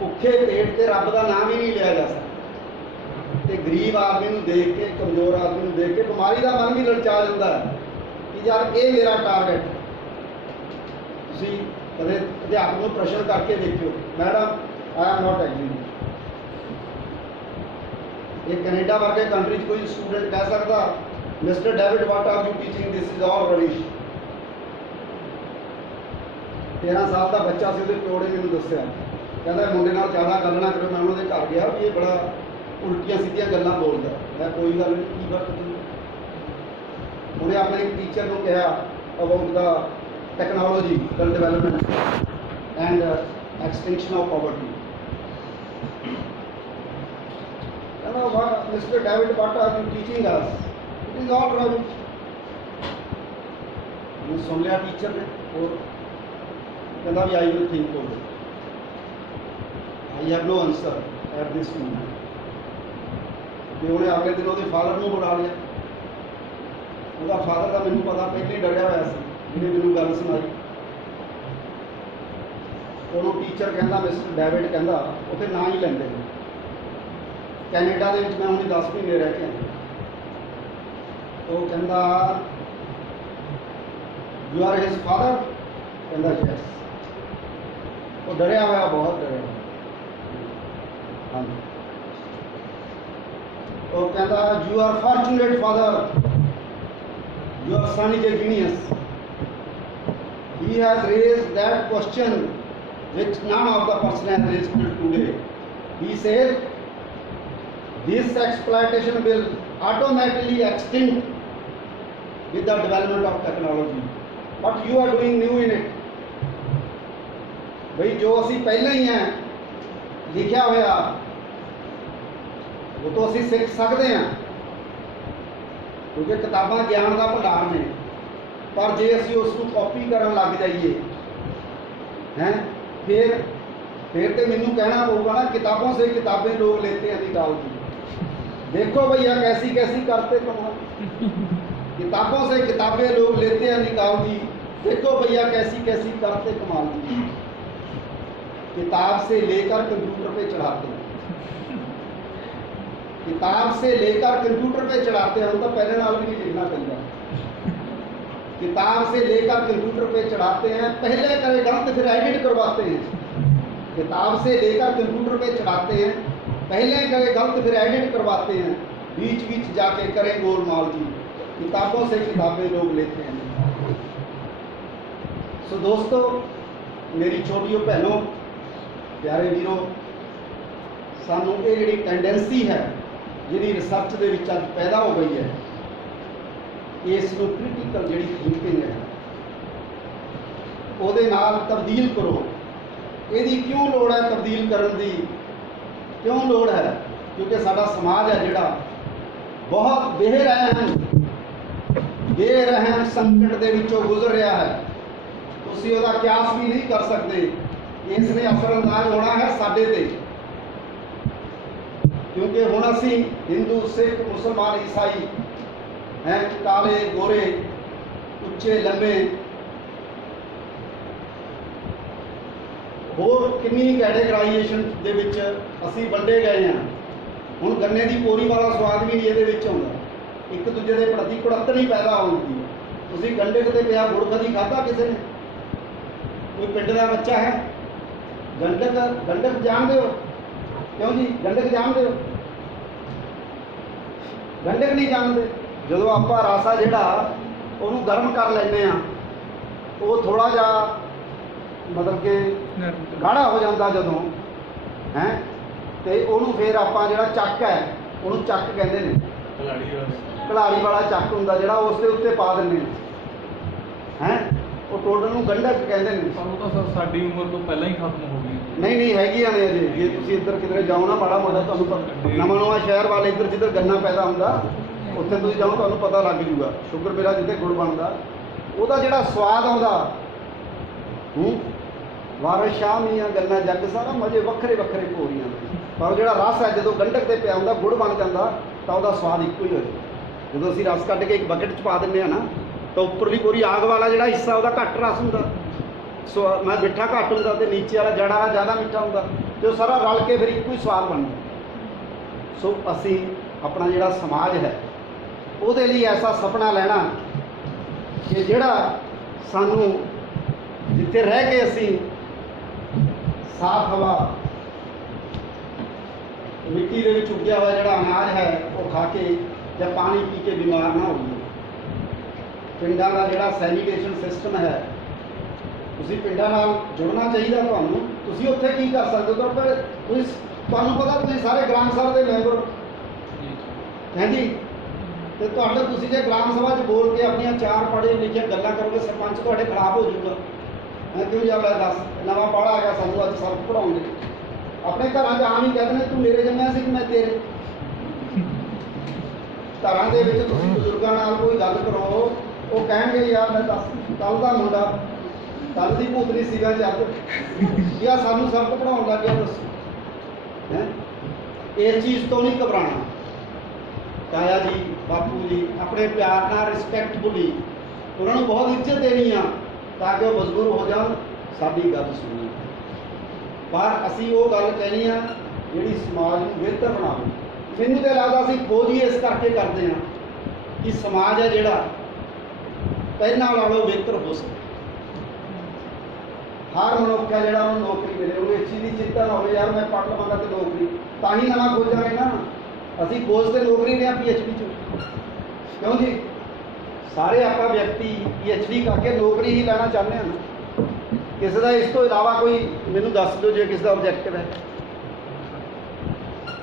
ਭੁੱਖੇ ਪੇਟ ਤੇ ਰੱਬ ਦਾ ਨਾਮ ਹੀ ਨਹੀਂ ਲਿਆ ਜਾ ਸਕਦਾ। ਤੇ ਗਰੀਬ ਆਦਮੀ ਨੂੰ ਦੇਖ ਕੇ, ਕਮਜ਼ੋਰ ਆਦਮੀ ਨੂੰ ਦੇਖ ਕੇ ਬਿਮਾਰੀ ਦਾ ਮਨ ਵੀ ਲਲਚਾ ਜਾਂਦਾ ਹੈ ਕਿ ਯਾਰ ਇਹ ਮੇਰਾ ਟਾਰਗੇਟ। ਤੁਸੀਂ ਕਦੇ ਅਧਿਆਪਕ ਨੂੰ ਪ੍ਰਸ਼ਨ ਕਰਕੇ ਦੇਖਿਓ, madam I am not agree. ਇਹ ਕੈਨੇਡਾ ਵਰਗੇ ਕੰਟਰੀ 'ਚ ਕੋਈ ਸਟੂਡੈਂਟ ਕਹਿ ਸਕਦਾ mister David what are you teaching, this is all rubbish. 13 ਸਾਲ ਦਾ ਬੱਚਾ ਸੀ, ਉਹਦੇ ਪਿਓ ਨੇ ਮੈਨੂੰ ਦੱਸਿਆ, ਕਹਿੰਦਾ ਮੁੰਡੇ ਨਾਲ ਜ਼ਿਆਦਾ ਗੱਲ ਨਾ ਕਰੋ। ਮੈਂ ਉਹਨਾਂ ਦੇ ਘਰ ਗਿਆ ਵੀ ਇਹ ਬੜਾ ਉਲਟੀਆਂ ਸਿੱਧੀਆਂ ਗੱਲਾਂ ਬੋਲਦਾ। ਮੈਂ ਕੋਈ ਗੱਲ ਨਹੀਂ, ਕੀ ਵਰਤ ਤੂੰ? ਉਹਨੇ ਆਪਣੇ ਟੀਚਰ ਨੂੰ ਕਿਹਾ about the technological development and extension of poverty. ਕਹਿੰਦਾ mister David what are you teaching us, it is all rubbish. ਮੈਂ ਸੁਣ ਲਿਆ ਟੀਚਰ ਨੇ, ਹੋਰ ਕਹਿੰਦਾ ਵੀ I will think over, I have no answer at this moment. ਤੇ ਉਹਨੇ ਅਗਲੇ ਦਿਨ ਉਹਦੇ ਫਾਦਰ ਨੂੰ ਬੁਲਾ ਲਿਆ। ਉਹਦਾ ਫਾਦਰ ਦਾ ਮੈਨੂੰ ਪਤਾ ਪਹਿਲਾਂ ਹੀ ਡਰਿਆ ਹੋਇਆ ਸੀ, ਜਿਹਨੇ ਮੈਨੂੰ ਗੱਲ ਸੁਣਾਈ। ਉਹਨੂੰ ਟੀਚਰ ਕਹਿੰਦਾ ਮਿਸਟਰ ਡੇਵਿਡ ਕਹਿੰਦਾ ਉੱਥੇ ਨਾਂ ਹੀ ਲੈਂਦੇ ਨੇ। ਕੈਨੇਡਾ ਦੇ ਵਿੱਚ ਮੈਂ ਉਹਨੇ 10 ਮਹੀਨੇ ਰਹਿ ਕੇ ਆਇਆ। ਉਹ ਕਹਿੰਦਾ ਯੂ ਆਰ ਹਿਜ਼ ਫਾਦਰ, ਕਹਿੰਦਾ ਯੈਸ। ਉਹ ਡਰਿਆ ਹੋਇਆ, ਬਹੁਤ ਡਰਿਆ ਹੋਇਆ। ਹਾਂਜੀ। ਉਹ ਕਹਿੰਦਾ you are fortunate father, your son is a genius. He has raised that question which none of the person has raised till today. He says this exploitation will automatically extinct with the development of technology. But you are doing new in it. भाई जो ਅਸੀਂ ਪਹਿਲਾਂ ਹੀ ਹੈ ਲਿਖਿਆ ਹੋਇਆ ਉਹ ਤੋਂ ਅਸੀਂ ਸਿੱਖ ਸਕਦੇ ਹਾਂ, ਕਿਉਂਕਿ ਕਿਤਾਬਾਂ ਗਿਆਨ ਦਾ ਭੰਡਾਰ ਨੇ। ਪਰ ਜੇ ਅਸੀਂ ਉਸ ਨੂੰ ਕਾਪੀ ਕਰਨ ਲੱਗ ਜਾਈਏ हैं फिर तो मैनू कहना पड़ेगा ना, किताबों से किताबें लोग लेते हैं निकाल दी। देखो भैया कैसी कैसी करते कमाल, किताबों से किताबें लोग लेते हैं निकाल दी। देखो भैया कैसी कैसी करते कमाल दी। किताब से लेकर कंप्यूटर पे चढ़ाते हैं, किताब से लेकर कंप्यूटर पे चढ़ाते हैं। तो पहले नाल भी नहीं लिखना पड़ता। किताब से लेकर कंप्यूटर पे चढ़ाते हैं, पहले करे गलत फिर एडिट करवाते हैं। किताब से लेकर कंप्यूटर पे चढ़ाते हैं, पहले करे गलत फिर एडिट करवाते हैं, बीच बीच जाके करें गोलमाल जी। किताबों से किताबें लोग लेते हैं। सो दोस्तों, मेरी छोटियों बहनों, प्यारे वीरों, सानू ये जिहड़ी टेंडेंसी है जिहड़ी रिसर्च दे विच अज पैदा हो गई है, इस नूं क्रिटिकल जिहड़ी थिंकिंग है ਉਹਦੇ ਨਾਲ ਤਬਦੀਲ ਕਰੋ। ਇਹਦੀ ਕਿਉਂ ਲੋੜ ਹੈ ਤਬਦੀਲ ਕਰਨ ਦੀ? ਕਿਉਂ ਲੋੜ ਹੈ? ਕਿਉਂਕਿ ਸਾਡਾ ਸਮਾਜ ਹੈ ਜਿਹੜਾ ਬਹੁਤ ਬੇਰਹਿਮ ਸੰਕਟ ਦੇ ਵਿੱਚੋਂ ਗੁਜ਼ਰ ਰਿਹਾ ਹੈ। ਤੁਸੀਂ ਉਹਦਾ ਕਿਆਸ ਵੀ ਨਹੀਂ ਕਰ ਸਕਦੇ। ਇਸ ਨੇ ਅਸਰਅੰਦਾਜ਼ ਹੋਣਾ ਹੈ ਸਾਡੇ ਤੇ, ਕਿਉਂਕਿ ਹੁਣ ਅਸੀਂ ਹਿੰਦੂ, ਸਿੱਖ, ਮੁਸਲਮਾਨ, ਈਸਾਈ हैं, काले गोरे, उच्चे लंबे, होर कितनी कैटेगराइजेशन दे विच असीं वंडे गए हैं। हुण गन्ने की पोरी वाला स्वाद भी नहीं ये आउंदा, एक दूजे के प्रति कुड़त्तन ही पैदा होती है। तुसीं गंढक ते पिया गुड़ कदी खाधा किसी ने? कोई पिंड का बच्चा है गंढक जानते हो? क्यों जी, गंढक जानते हो? गंढक नहीं जानते। ਜਦੋਂ ਆਪਾਂ ਰਾਸਾ ਜਿਹੜਾ ਉਹਨੂੰ ਗਰਮ ਕਰ ਲੈਂਦੇ ਆ, ਉਹ ਥੋੜਾ ਜਿਹਾ ਮਤਲਬ ਕਿ ਗਾੜਾ ਹੋ ਜਾਂਦਾ ਜਦੋਂ ਹੈ, ਤੇ ਉਹਨੂੰ ਫਿਰ ਆਪਾਂ ਜਿਹੜਾ ਚੱਕ ਹੈ ਉਹਨੂੰ ਚੱਕ ਕਹਿੰਦੇ ਨੇ। ਕਲਾੜੀ ਵਾਲਾ ਚੱਕ ਹੁੰਦਾ ਜਿਹੜਾ ਉਸ ਦੇ ਉੱਤੇ ਪਾ ਦਿੰਦੇ ਨੇ ਹੈ, ਉਹ ਟੋਟਲ ਨੂੰ ਗੰਢਕ ਕਹਿੰਦੇ ਨੇ। ਸਾਨੂੰ ਤਾਂ ਸਰ ਸਾਡੀ ਉਮਰ ਤੋਂ ਪਹਿਲਾਂ ਹੀ ਖਤਮ ਹੋ ਗਈ। ਨਹੀਂ ਹੈਗੀਆਂ ਨੇ ਅਜੇ। ਜੇ ਤੁਸੀਂ ਇੱਧਰ ਕਿਧਰੇ ਜਾਓ ਨਾ ਮਾੜਾ ਮੋਟਾ ਤੁਹਾਨੂੰ ਪਤਾ, ਨਵਾਂ ਸ਼ਹਿਰ ਵਾਲੇ ਇੱਧਰ ਜਿੱਧਰ ਗੰਨਾ ਪੈਦਾ ਹੁੰਦਾ ਉੱਥੇ ਤੁਸੀਂ ਜਾਓ ਤੁਹਾਨੂੰ ਪਤਾ ਲੱਗ ਜੂਗਾ। ਸ਼ੂਗਰ ਮੇਰਾ ਜਿੱਥੇ ਗੁੜ ਬਣਦਾ ਉਹਦਾ ਜਿਹੜਾ ਸਵਾਦ ਆਉਂਦਾ ਵਾਰਿਸ ਸ਼ਾਹ ਮੀਆਂ ਗੰਨਾ ਜੱਗ ਸਾਰਾ ਮਜ਼ੇ ਵੱਖਰੇ ਵੱਖਰੇ ਪੋਰੀਆਂ ਦੇ। ਪਰ ਜਿਹੜਾ ਰਸ ਹੈ ਜਦੋਂ ਗੰਢਕ ਤੇ ਪਿਆ ਹੁੰਦਾ ਗੁੜ ਬਣ ਜਾਂਦਾ ਤਾਂ ਉਹਦਾ ਸਵਾਦ ਇੱਕੋ ਹੀ ਹੋ ਜਾਂਦਾ। ਜਦੋਂ ਅਸੀਂ ਰਸ ਕੱਢ ਕੇ ਇੱਕ ਬਕਟ 'ਚ ਪਾ ਦਿੰਦੇ ਆ ਨਾ ਤਾਂ ਉੱਪਰਲੀ ਪੂਰੀ ਆਗ ਵਾਲਾ ਜਿਹੜਾ ਹਿੱਸਾ ਉਹਦਾ ਘੱਟ ਰਸ ਹੁੰਦਾ, ਸੋ ਮੈਂ ਮਿੱਠਾ ਘੱਟ ਹੁੰਦਾ ਤੇ ਨੀਚੇ ਵਾਲਾ ਜੜਾ ਜ਼ਿਆਦਾ ਮਿੱਠਾ ਹੁੰਦਾ ਤੇ ਉਹ ਸਾਰਾ ਰਲ ਕੇ ਫਿਰ ਇੱਕੋ ਹੀ ਸਵਾਦ ਬਣਦਾ। ਸੋ ਅਸੀਂ ਆਪਣਾ ਜਿਹੜਾ ਸਮਾਜ ਹੈ ਉਹਦੇ ਲਈ ਐਸਾ ਸੁਪਨਾ ਲੈਣਾ ਕਿ ਜਿਹੜਾ ਸਾਨੂੰ ਜਿੱਥੇ ਰਹਿ ਕੇ ਅਸੀਂ ਸਾਫ਼ ਹਵਾ, ਮਿੱਟੀ ਦੇ ਵਿੱਚ ਉੱਗਿਆ ਹੋਇਆ ਜਿਹੜਾ ਅਨਾਜ ਹੈ ਉਹ ਖਾ ਕੇ ਜਾਂ ਪਾਣੀ ਪੀ ਕੇ ਬਿਮਾਰ ਨਾ ਹੋਈਏ। ਪਿੰਡਾਂ ਦਾ ਜਿਹੜਾ ਸੈਨੀਟੇਸ਼ਨ ਸਿਸਟਮ ਹੈ, ਤੁਸੀਂ ਪਿੰਡਾਂ ਨਾਲ ਜੁੜਨਾ ਚਾਹੀਦਾ ਤੁਹਾਨੂੰ। ਤੁਸੀਂ ਉੱਥੇ ਕੀ ਕਰ ਸਕਦੇ ਹੋ? ਤੁਸੀਂ ਤੁਹਾਨੂੰ ਪਤਾ ਤੁਸੀਂ ਸਾਰੇ ਗ੍ਰਾਮ ਸਭਾ ਦੇ ਮੈਂਬਰ ਹੈ ਜੀ, ਤੇ ਤੁਹਾਡੇ ਤੁਸੀਂ ਜੇ ਗ੍ਰਾਮ ਸਭਾ 'ਚ ਬੋਲ ਕੇ ਆਪਣੀਆਂ ਚਾਰ ਪੜ੍ਹੇ ਲਿਖੇ ਗੱਲਾਂ ਕਰੋਗੇ ਸਰਪੰਚ ਤੁਹਾਡੇ ਖਿਲਾਫ ਹੋ ਜਾਊਗਾ। ਮੈਂ ਕਿਉਂ ਜਾਵੜਾ ਦੱਸ, ਨਵਾਂ ਪੜ੍ਹਾ ਆ ਗਿਆ ਸਾਨੂੰ ਅੱਜ ਸਭ ਪੜ੍ਹਾਉਂਦੇ। ਆਪਣੇ ਘਰਾਂ 'ਚ ਆਮ ਹੀ ਕਹਿੰਦੇ ਨੇ ਤੂੰ ਮੇਰੇ ਜੰਮਿਆ ਸੀ ਕਿ ਮੈਂ ਤੇਰੇ। ਘਰਾਂ ਦੇ ਵਿੱਚ ਤੁਸੀਂ ਬਜ਼ੁਰਗਾਂ ਨਾਲ ਕੋਈ ਗੱਲ ਕਰੋ, ਉਹ ਕਹਿਣਗੇ ਯਾਰ ਮੈਂ ਦੱਸ ਕੱਲ ਦਾ ਮੁੰਡਾ ਕੱਲ ਦੀ ਭੂਤਨੀ ਸੀਗਾ ਜਦ ਯਾ ਸਾਨੂੰ ਸਬਕ ਪੜ੍ਹਾਉਣ ਲੱਗ ਗਿਆ। ਦੱਸੋ ਹੈ, ਇਸ ਚੀਜ਼ ਤੋਂ ਨਹੀਂ ਘਬਰਾਉਣਾ। ਤਾਇਆ ਜੀ, ਬਾਪੂ ਜੀ ਆਪਣੇ ਪਿਆਰ ਨਾਲ ਰਿਸਪੈਕਟਫੁਲੀ ਉਹਨਾਂ ਨੂੰ ਬਹੁਤ ਇੱਜ਼ਤ ਦੇਣੀ ਆ ਤਾਂ ਕਿ ਉਹ ਮਜ਼ਬੂਰ ਹੋ ਜਾਣ ਸਾਡੀ ਗੱਲ ਸੁਣੀ। ਪਰ ਅਸੀਂ ਉਹ ਗੱਲ ਕਹਿਣੀ ਆ ਜਿਹੜੀ ਸਮਾਜ ਨੂੰ ਬਿਹਤਰ ਬਣਾਵੇ। ਮੈਨੂੰ ਤਾਂ ਲੱਗਦਾ ਅਸੀਂ ਖੋਜ ਹੀ ਇਸ ਕਰਕੇ ਕਰਦੇ ਹਾਂ ਕਿ ਸਮਾਜ ਹੈ ਜਿਹੜਾ ਪਹਿਲਾਂ ਨਾਲੋਂ ਬਿਹਤਰ ਹੋ ਸਕੇ। ਹਰ ਮਨੁੱਖ ਹੈ ਜਿਹੜਾ ਉਹਨੂੰ ਨੌਕਰੀ ਮਿਲੇ, ਉਹਨੂੰ ਇਸ ਚੀਜ਼ ਦੀ ਚਿੰਤਾ ਨਾ ਹੋਵੇ ਯਾਰ ਮੈਂ ਪੜ੍ਹ ਲਵਾਂਗਾ ਤੇ ਨੌਕਰੀ, ਤਾਂ ਹੀ ਨਵਾਂ ਖੋਜਾਂਗੇ ਨਾ। ਅਸੀਂ ਖੋਜ ਤੇ ਨੌਕਰੀ ਨੇ ਆ PhD 'ਚ, ਕਿਉਂ ਜੀ? ਸਾਰੇ ਆਪਾਂ ਵਿਅਕਤੀ PhD ਕਰਕੇ ਨੌਕਰੀ ਹੀ ਲੈਣਾ ਚਾਹੁੰਦੇ ਹਾਂ ਨਾ। ਕਿਸੇ ਦਾ ਇਸ ਤੋਂ ਇਲਾਵਾ ਕੋਈ ਮੈਨੂੰ ਦੱਸ ਦਿਓ ਜੇ ਕਿਸੇ ਦਾ ਆਬਜੈਕਟਿਵ ਹੈ।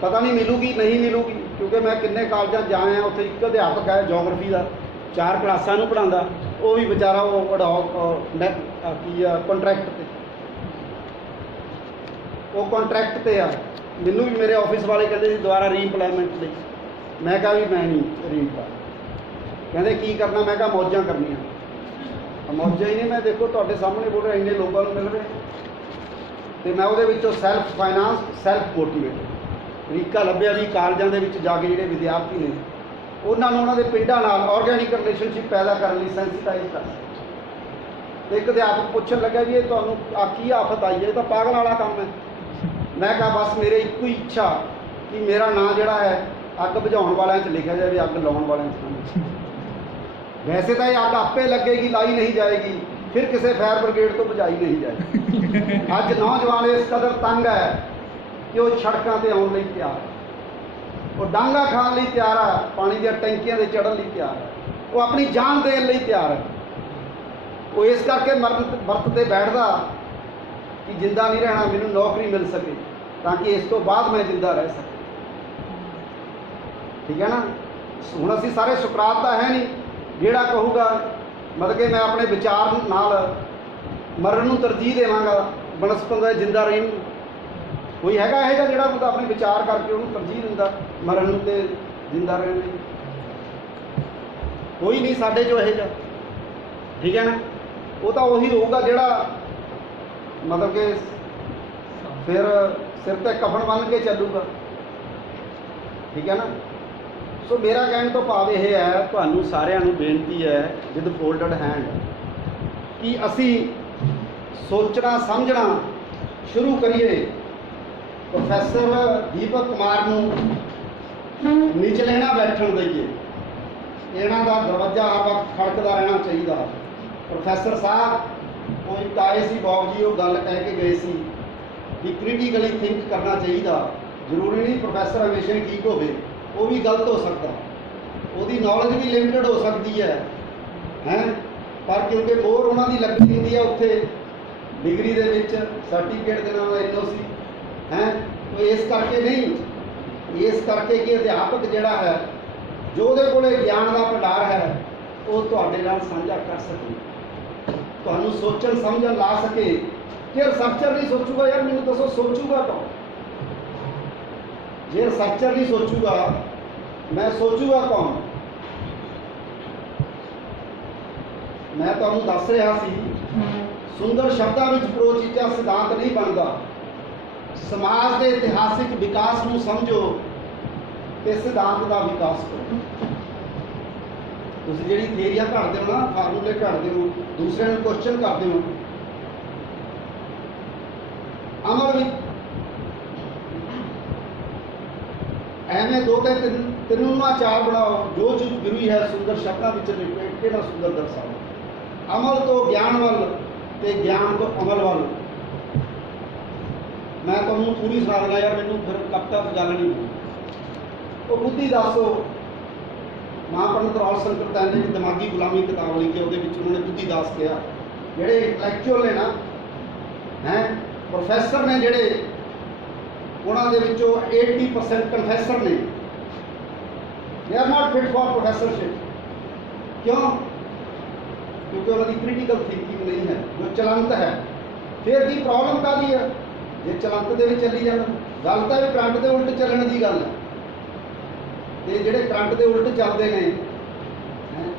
ਪਤਾ ਨਹੀਂ ਮਿਲੂਗੀ ਨਹੀਂ ਮਿਲੂਗੀ, ਕਿਉਂਕਿ ਮੈਂ ਕਿੰਨੇ ਕਾਲਜਾਂ ਜਾ ਆਇਆ, ਉੱਥੇ ਇੱਕ ਅਧਿਆਪਕ ਹੈ ਜੀਓਗ੍ਰਾਫੀ ਦਾ 4 ਕਲਾਸਾਂ ਨੂੰ ਪੜ੍ਹਾਉਂਦਾ, ਉਹ ਵੀ ਵਿਚਾਰਾ ਉਹ ਕੀ ਆ ਕੰਟਰੈਕਟ ਤੇ, ਉਹ ਕੰਟਰੈਕਟ ਤੇ ਆ। ਮੈਨੂੰ ਵੀ ਮੇਰੇ ਆਫਿਸ ਵਾਲੇ ਕਹਿੰਦੇ ਸੀ ਦੁਬਾਰਾ ਰੀਇੰਪਲੋਇਮੈਂਟ ਲਈ। ਮੈਂ ਕਿਹਾ ਵੀ ਮੈਂ ਨਹੀਂ ਰੀਇੰਪਲੋਇਮੈਂਟ। ਕਹਿੰਦੇ ਕੀ ਕਰਨਾ? ਮੈਂ ਕਿਹਾ ਮੌਜਾਂ ਕਰਨੀਆਂ। ਮੌਜਾਂ ਹੀ ਨਹੀਂ, ਮੈਂ ਦੇਖੋ ਤੁਹਾਡੇ ਸਾਹਮਣੇ ਬੋਲ ਰਿਹਾ, ਇੰਨੇ ਲੋਕਾਂ ਨੂੰ ਮਿਲ ਰਹੇ ਤੇ ਮੈਂ ਉਹਦੇ ਵਿੱਚੋਂ ਸੈਲਫ ਫਾਈਨਾਂਸ, ਸੈਲਫ ਮੋਟੀਵੇਟ ਤਰੀਕਾ ਲੱਭਿਆ ਵੀ ਕਾਲਜਾਂ ਦੇ ਵਿੱਚ ਜਾ ਕੇ ਜਿਹੜੇ ਵਿਦਿਆਰਥੀ ਨੇ ਉਹਨਾਂ ਨੂੰ ਉਹਨਾਂ ਦੇ ਪਿੰਡਾਂ ਨਾਲ ਆਰਗੈਨਿਕ ਰਿਲੇਸ਼ਨਸ਼ਿਪ ਪੈਦਾ ਕਰਨ ਲਈ ਸੈਂਸਿਟਾਈਜ਼ ਕਰ। ਤੇ ਇੱਕ ਅਧਿਆਪਕ ਪੁੱਛਣ ਲੱਗਾ ਵੀ ਇਹ ਤੁਹਾਨੂੰ ਕੀ ਆਫਤ ਆਈ ਹੈ? ਇਹ ਤਾਂ ਪਾਗਲ ਵਾਲਾ ਕੰਮ ਹੈ। ਮੈਂ ਕਿਹਾ ਬਸ ਮੇਰੇ ਇੱਕੋ ਹੀ ਇੱਛਾ ਕਿ ਮੇਰਾ ਨਾਂ ਜਿਹੜਾ ਹੈ ਅੱਗ ਬੁਝਾਉਣ ਵਾਲਿਆਂ 'ਚ ਲਿਖਿਆ ਜਾਵੇ, ਅੱਗ ਲਾਉਣ ਵਾਲਿਆਂ 'ਚ ਨਹੀਂ। ਵੈਸੇ ਤਾਂ ਇਹ ਅੱਗ ਆਪੇ ਲੱਗੇਗੀ, ਲਾਈ ਨਹੀਂ ਜਾਏਗੀ, ਫਿਰ ਕਿਸੇ ਫਾਇਰ ਬ੍ਰਿਗੇਡ ਤੋਂ ਬੁਝਾਈ ਨਹੀਂ ਜਾਏਗੀ। ਅੱਜ ਨੌਜਵਾਨ ਇਸ ਕਦਰ ਤੰਗ ਹੈ ਕਿ ਉਹ ਸੜਕਾਂ ਤੇ ਆਉਣ ਲਈ ਤਿਆਰ ਹੈ, ਉਹ ਡਾਂਗਾ ਖਾਣ ਲਈ ਤਿਆਰ ਹੈ, ਪਾਣੀ ਦੀਆਂ ਟੈਂਕੀਆਂ 'ਤੇ ਚੜ੍ਹਨ ਲਈ ਤਿਆਰ ਹੈ, ਉਹ ਆਪਣੀ ਜਾਨ ਦੇਣ ਲਈ ਤਿਆਰ ਹੈ। ਉਹ ਇਸ ਕਰਕੇ ਵਰਤ ਤੇ ਬੈਠਦਾ ਕਿ ਜਿੰਦਾ ਨਹੀਂ ਰਹਿਣਾ, ਮੈਨੂੰ ਨੌਕਰੀ ਮਿਲ ਸਕੇ ਤਾਂ ਕਿ ਇਸ ਤੋਂ ਬਾਅਦ ਮੈਂ ਜਿੰਦਾ ਰਹਿ ਸਕਾਂ। ਠੀਕ ਹੈ ਨਾ? ਹੁਣ ਅਸੀਂ ਸਾਰੇ ਸੁਕਰਾਤ ਤਾਂ ਹੈ ਨਹੀਂ ਜਿਹੜਾ ਕਹੂਗਾ ਮਤਲਬ ਕਿ ਮੈਂ ਆਪਣੇ ਵਿਚਾਰ ਨਾਲ ਮਰਨ ਨੂੰ ਤਰਜੀਹ ਦੇਵਾਂਗਾ ਬਨਸਪਤ ਦਾ ਜਿੰਦਾ ਰਹਿਣ ਨੂੰ। ਕੋਈ ਹੈਗਾ ਇਹੋ ਜਿਹਾ ਜਿਹੜਾ ਬੰਦਾ ਆਪਣੇ ਵਿਚਾਰ ਕਰਕੇ ਉਹਨੂੰ ਤਰਜੀਹ ਦਿੰਦਾ ਮਰਨ ਨੂੰ ਤੇ ਜਿੰਦਾ ਰਹਿਣ ਲਈ? ਕੋਈ ਨਹੀਂ ਸਾਡੇ 'ਚੋਂ ਇਹੋ ਜਿਹਾ। ਠੀਕ ਹੈ ਨਾ? ਉਹ ਤਾਂ ਉਹੀ ਹੋਊਗਾ ਜਿਹੜਾ ਮਤਲਬ ਕਿ ਫਿਰ ਸਿਰ ਤੇ ਕਫਨ ਬੰਨ੍ਹ ਕੇ ਚੱਲੂਗਾ। ਠੀਕ ਹੈ ਨਾ? ਸੋ ਮੇਰਾ ਕਹਿਣ ਤੋਂ ਭਾਵ ਇਹ ਹੈ, ਤੁਹਾਨੂੰ ਸਾਰਿਆਂ ਨੂੰ ਬੇਨਤੀ ਹੈ ਵਿਦ ਫੋਲਡਡ ਹੈਂਡ ਕਿ ਅਸੀਂ ਸੋਚਣਾ ਸਮਝਣਾ ਸ਼ੁਰੂ ਕਰੀਏ। ਪ੍ਰੋਫੈਸਰ ਦੀਪਕ ਕੁਮਾਰ ਨੂੰ ਨਿਚਲੇ ਨਾ ਬੈਠਣ ਦਈਏ, ਇਹਨਾਂ ਦਾ ਦਰਵਾਜ਼ਾ ਹਰ ਵਕਤ ਖੜਕਦਾ ਰਹਿਣਾ ਚਾਹੀਦਾ। ਪ੍ਰੋਫੈਸਰ ਸਾਹਿਬ ਕੋਈ ਤਾਏ ਸੀ ਬਾਬ ਜੀ, ਉਹ ਗੱਲ ਕਹਿ ਕੇ ਗਏ ਸੀ ਕਿ ਕ੍ਰਿਟੀਕਲੀ ਥਿੰਕ ਕਰਨਾ ਚਾਹੀਦਾ। ਜ਼ਰੂਰੀ ਨਹੀਂ ਪ੍ਰੋਫੈਸਰ ਹਮੇਸ਼ਾ ਹੀ ਠੀਕ ਹੋਵੇ, ਉਹ ਵੀ ਗਲਤ ਹੋ ਸਕਦਾ, ਉਹਦੀ ਨੌਲੇਜ ਵੀ ਲਿਮਿਟਡ ਹੋ ਸਕਦੀ ਹੈ ਪਰ ਕਿਉਂਕਿ ਮੋਹਰ ਉਹਨਾਂ ਦੀ ਲੱਗੀ ਹੁੰਦੀ ਹੈ ਉੱਥੇ ਡਿਗਰੀ ਦੇ ਵਿੱਚ, ਸਰਟੀਫਿਕੇਟ ਦੇ ਨਾਲ NOC ਇਸ ਕਰਕੇ ਨਹੀਂ, ਇਸ ਕਰਕੇ ਕਿ ਅਧਿਆਪਕ ਜਿਹੜਾ ਹੈ ਜੋ ਉਹਦੇ ਕੋਲੇ ਗਿਆਨ ਦਾ ਭੰਡਾਰ ਹੈ ਉਹ ਤੁਹਾਡੇ ਨਾਲ ਸਾਂਝਾ ਕਰ ਸਕੇ, ਤੁਹਾਨੂੰ ਸੋਚਣ ਸਮਝਣ ਲਾ ਸਕੇ। ਕਿ ਰਿਸਰਚਰ ਨਹੀਂ ਸੋਚੂਗਾ ਯਾਰ ਮੈਨੂੰ ਦੱਸੋ ਸੋਚੂਗਾ ਕੌਣ? ਜੇ ਰਿਸਰਚਰ ਨਹੀਂ ਸੋਚੂਗਾ ਮੈਂ ਸੋਚੂਗਾ ਕੌਣ? ਮੈਂ ਤੁਹਾਨੂੰ ਦੱਸ ਰਿਹਾ ਸੀ ਸੁੰਦਰ ਸ਼ਬਦਾਂ ਵਿੱਚ ਪ੍ਰੋਚੀਚਾ ਸਿਧਾਂਤ ਨਹੀਂ ਬਣਦਾ। ਸਮਾਜ ਦੇ ਇਤਿਹਾਸਿਕ ਵਿਕਾਸ ਨੂੰ ਸਮਝੋ ਤੇ ਸਿਧਾਂਤ ਦਾ ਵਿਕਾਸ ਕਰੋ। ਤੁਸੀਂ ਜਿਹੜੀ ਥਿਊਰੀਆਂ ਘੜਦੇ ਹੋ ਨਾ, ਫਾਰਮੂਲੇ ਘੜਦੇ ਹੋ, ਦੂਸਰਿਆਂ ਨੂੰ ਕੁਐਸਚਨ ਕਰਦੇ ਹੋ, ਅਮਲ ਵਿੱਚ ਐਵੇਂ ਦੋ ਤੇ ਤਿੰਨਾਂ ਚਾਰ ਬਣਾਓ। ਜੋ ਚੀਜ਼ ਗੁਰੂ ਹੈ ਸੁੰਦਰ ਸ਼ਬਦਾਂ ਵਿੱਚ ਲਪੇਟ ਕੇ ਨਾ ਸੁੰਦਰ ਦਰਸਾਓ। ਅਮਲ ਤੋਂ ਗਿਆਨ ਵੱਲ ਤੇ ਗਿਆਨ ਤੋਂ ਅਮਲ ਵੱਲ। ਮੈਂ ਤੁਹਾਨੂੰ ਪੂਰੀ ਸੁਣਾ ਦਿੰਦਾ ਯਾਰ, ਮੈਨੂੰ ਫਿਰ ਕਪਤਾ ਗੱਲ ਨਹੀਂ ਹੋਈ। ਉਹ ਬੁੱਧੀ ਦੱਸੋ, ਮਹਾਂਪੰਡਿਤ ਰਾਜ ਸ਼ੰਕਰ ਤੈਨ ਨੇ ਦਿਮਾਗੀ ਗੁਲਾਮੀ ਕਿਤਾਬ ਲਿਖੀ, ਉਹਦੇ ਵਿੱਚ ਉਹਨਾਂ ਨੇ ਬੁੱਧੀ ਦਾਸ ਕਿਹਾ ਜਿਹੜੇ ਇੰਟਲੈਕਚੁਅਲ ਨੇ ਨਾ ਹੈ ਪ੍ਰੋਫੈਸਰ ਨੇ, ਜਿਹੜੇ ਉਹਨਾਂ ਦੇ ਵਿੱਚੋਂ 80% ਕਨਫੈਸਰ ਨੇ। They are not fit for professorship. ਕਿਉਂ? ਕਿਉਂਕਿ ਉਹਨਾਂ ਦੀ ਕ੍ਰਿਟੀਕਲ ਥਿੰਕਿੰਗ ਨਹੀਂ ਹੈ, ਜੋ ਚਲੰਤ ਹੈ। ਫਿਰ ਦੀ ਪ੍ਰੋਬਲਮ ਕਾਹਦੀ ਹੈ? ਜੇ ਚਲੰਤ ਦੇ ਵਿੱਚ ਚੱਲੀ ਜਾਣਾ, ਗੱਲ ਤਾਂ ਵੀ ਕਰੰਟ ਦੇ ਉਲਟ ਚੱਲਣ ਦੀ ਗੱਲ ਹੈ। ਤੇ ਜਿਹੜੇ ਕਰੰਟ ਦੇ ਉਲਟ ਚੱਲਦੇ ਨੇ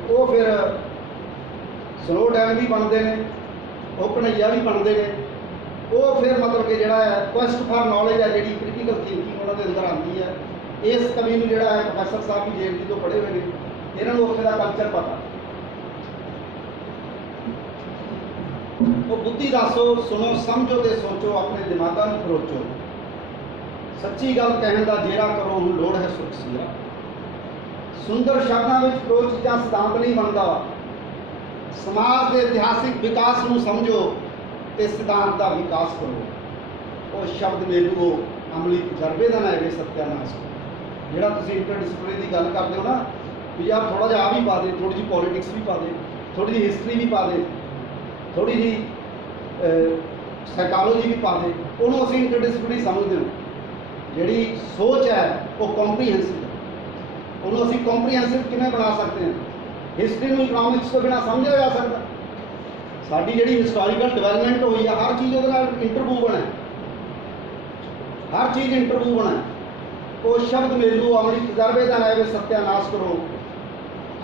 ਉਹ ਫਿਰ ਸਲੋ ਡੈਮ ਵੀ ਬਣਦੇ ਨੇ, ਉਹ ਕਨਈਆ ਵੀ ਬਣਦੇ ਨੇ। ਉਹ ਫਿਰ ਮਤਲਬ ਕਿ ਜਿਹੜਾ ਹੈ ਕੁਐਸਟ ਫਾਰ ਨੌਲੇਜ ਹੈ, ਜਿਹੜੀ ਕ੍ਰਿਟੀਕਲ ਥਿੰਕਿੰਗ ਉਹਨਾਂ ਦੇ ਅੰਦਰ ਆਉਂਦੀ ਹੈ। ਇਸ ਕਵੀ ਨੂੰ ਜਿਹੜਾ ਹੈ ਪ੍ਰੋਫੈਸਰ ਸਾਹਿਬ ਵੀ ਜੇਲ੍ਹ ਤੋਂ ਪੜ੍ਹੇ ਹੋਏ ਨੇ, ਇਹਨਾਂ ਨੂੰ ਉੱਥੇ ਦਾ ਕਲਚਰ ਪਤਾ। ਉਹ ਬੁੱਧੀ ਦੱਸੋ, ਸੁਣੋ, ਸਮਝੋ ਤੇ ਸੋਚੋ, ਆਪਣੇ ਦਿਮਾਗਾਂ ਨੂੰ ਖਰੋਚੋ। ਸੱਚੀ ਗੱਲ ਕਹਿਣ ਦਾ ਜੇਰਾ ਕਰੋ, ਹੁਣ ਲੋੜ ਹੈ ਸੁਖ ਸੀਰਾ। ਸੁੰਦਰ ਸ਼ਬਦਾਂ ਵਿੱਚ ਕੋਈ ਚੀਜ਼ਾਂ ਸਿਧਾਂਤ ਨਹੀਂ ਬਣਦਾ। ਸਮਾਜ ਦੇ ਇਤਿਹਾਸਿਕ ਵਿਕਾਸ ਨੂੰ ਸਮਝੋ ਤੇ ਸਿਧਾਂਤ ਦਾ ਵਿਕਾਸ ਕਰੋ। ਉਹ ਸ਼ਬਦ ਮੈਨੂੰ ਅਮਲੀ ਤਜਰਬੇ ਦਾ ਨਾ ਹੈਗੇ ਸਤਿਆਨਾਸ਼। ਜਿਹੜਾ ਤੁਸੀਂ ਇੰਟਰਡਿਸਪਲਿਨਰੀ ਦੀ ਗੱਲ ਕਰਦੇ ਹੋ ਨਾ ਵੀ ਯਾਰ ਥੋੜਾ ਜਿਹਾ ਆ ਵੀ ਪਾ ਦੇ, ਥੋੜੀ ਜਿਹੀ ਪੋਲੀਟਿਕਸ ਵੀ ਪਾ ਦੇ, ਥੋੜੀ ਜਿਹੀ ਹਿਸਟਰੀ ਵੀ ਪਾ ਦੇ, ਥੋੜੀ ਜਿਹੀ ਸਾਈਕੋਲੋਜੀ ਵੀ ਪਾ ਦੇ, ਉਹਨੂੰ ਅਸੀਂ ਇੰਟਰਡਿਸਪਲਿਨਰੀ ਸਮਝਦੇ ਹਾਂ। ਜਿਹੜੀ ਸੋਚ ਹੈ ਉਹ ਕੰਪਰੀਹੈਂਸਿਵ ਹੈ। ਉਹਨੂੰ ਅਸੀਂ ਕੰਪਰੀਹੈਂਸਿਵ ਕਿਵੇਂ ਬਣਾ ਸਕਦੇ ਹਾਂ? ਹਿਸਟਰੀ ਨੂੰ ਇਕਨੋਮਿਕਸ ਤੋਂ ਬਿਨਾਂ ਸਮਝਿਆ ਜਾ ਸਕਦਾ? ਸਾਡੀ ਜਿਹੜੀ ਹਿਸਟੋਰੀਕਲ ਡਿਵੈਲਪਮੈਂਟ ਹੋਈ ਆ, ਹਰ ਚੀਜ਼ ਉਹਦੇ ਨਾਲ ਇੰਟਰਵੂਵਨ ਹੈ, ਹਰ ਚੀਜ਼ ਇੰਟਰਵੂਵਨ ਹੈ। ਉਹ ਸ਼ਬਦ ਮੇਲੂ ਅਮਲੀ ਤਜਰਬੇ ਦਾ ਹੈ ਵੇ ਸਤਿਆਨਾਸ਼ ਕਰੋ।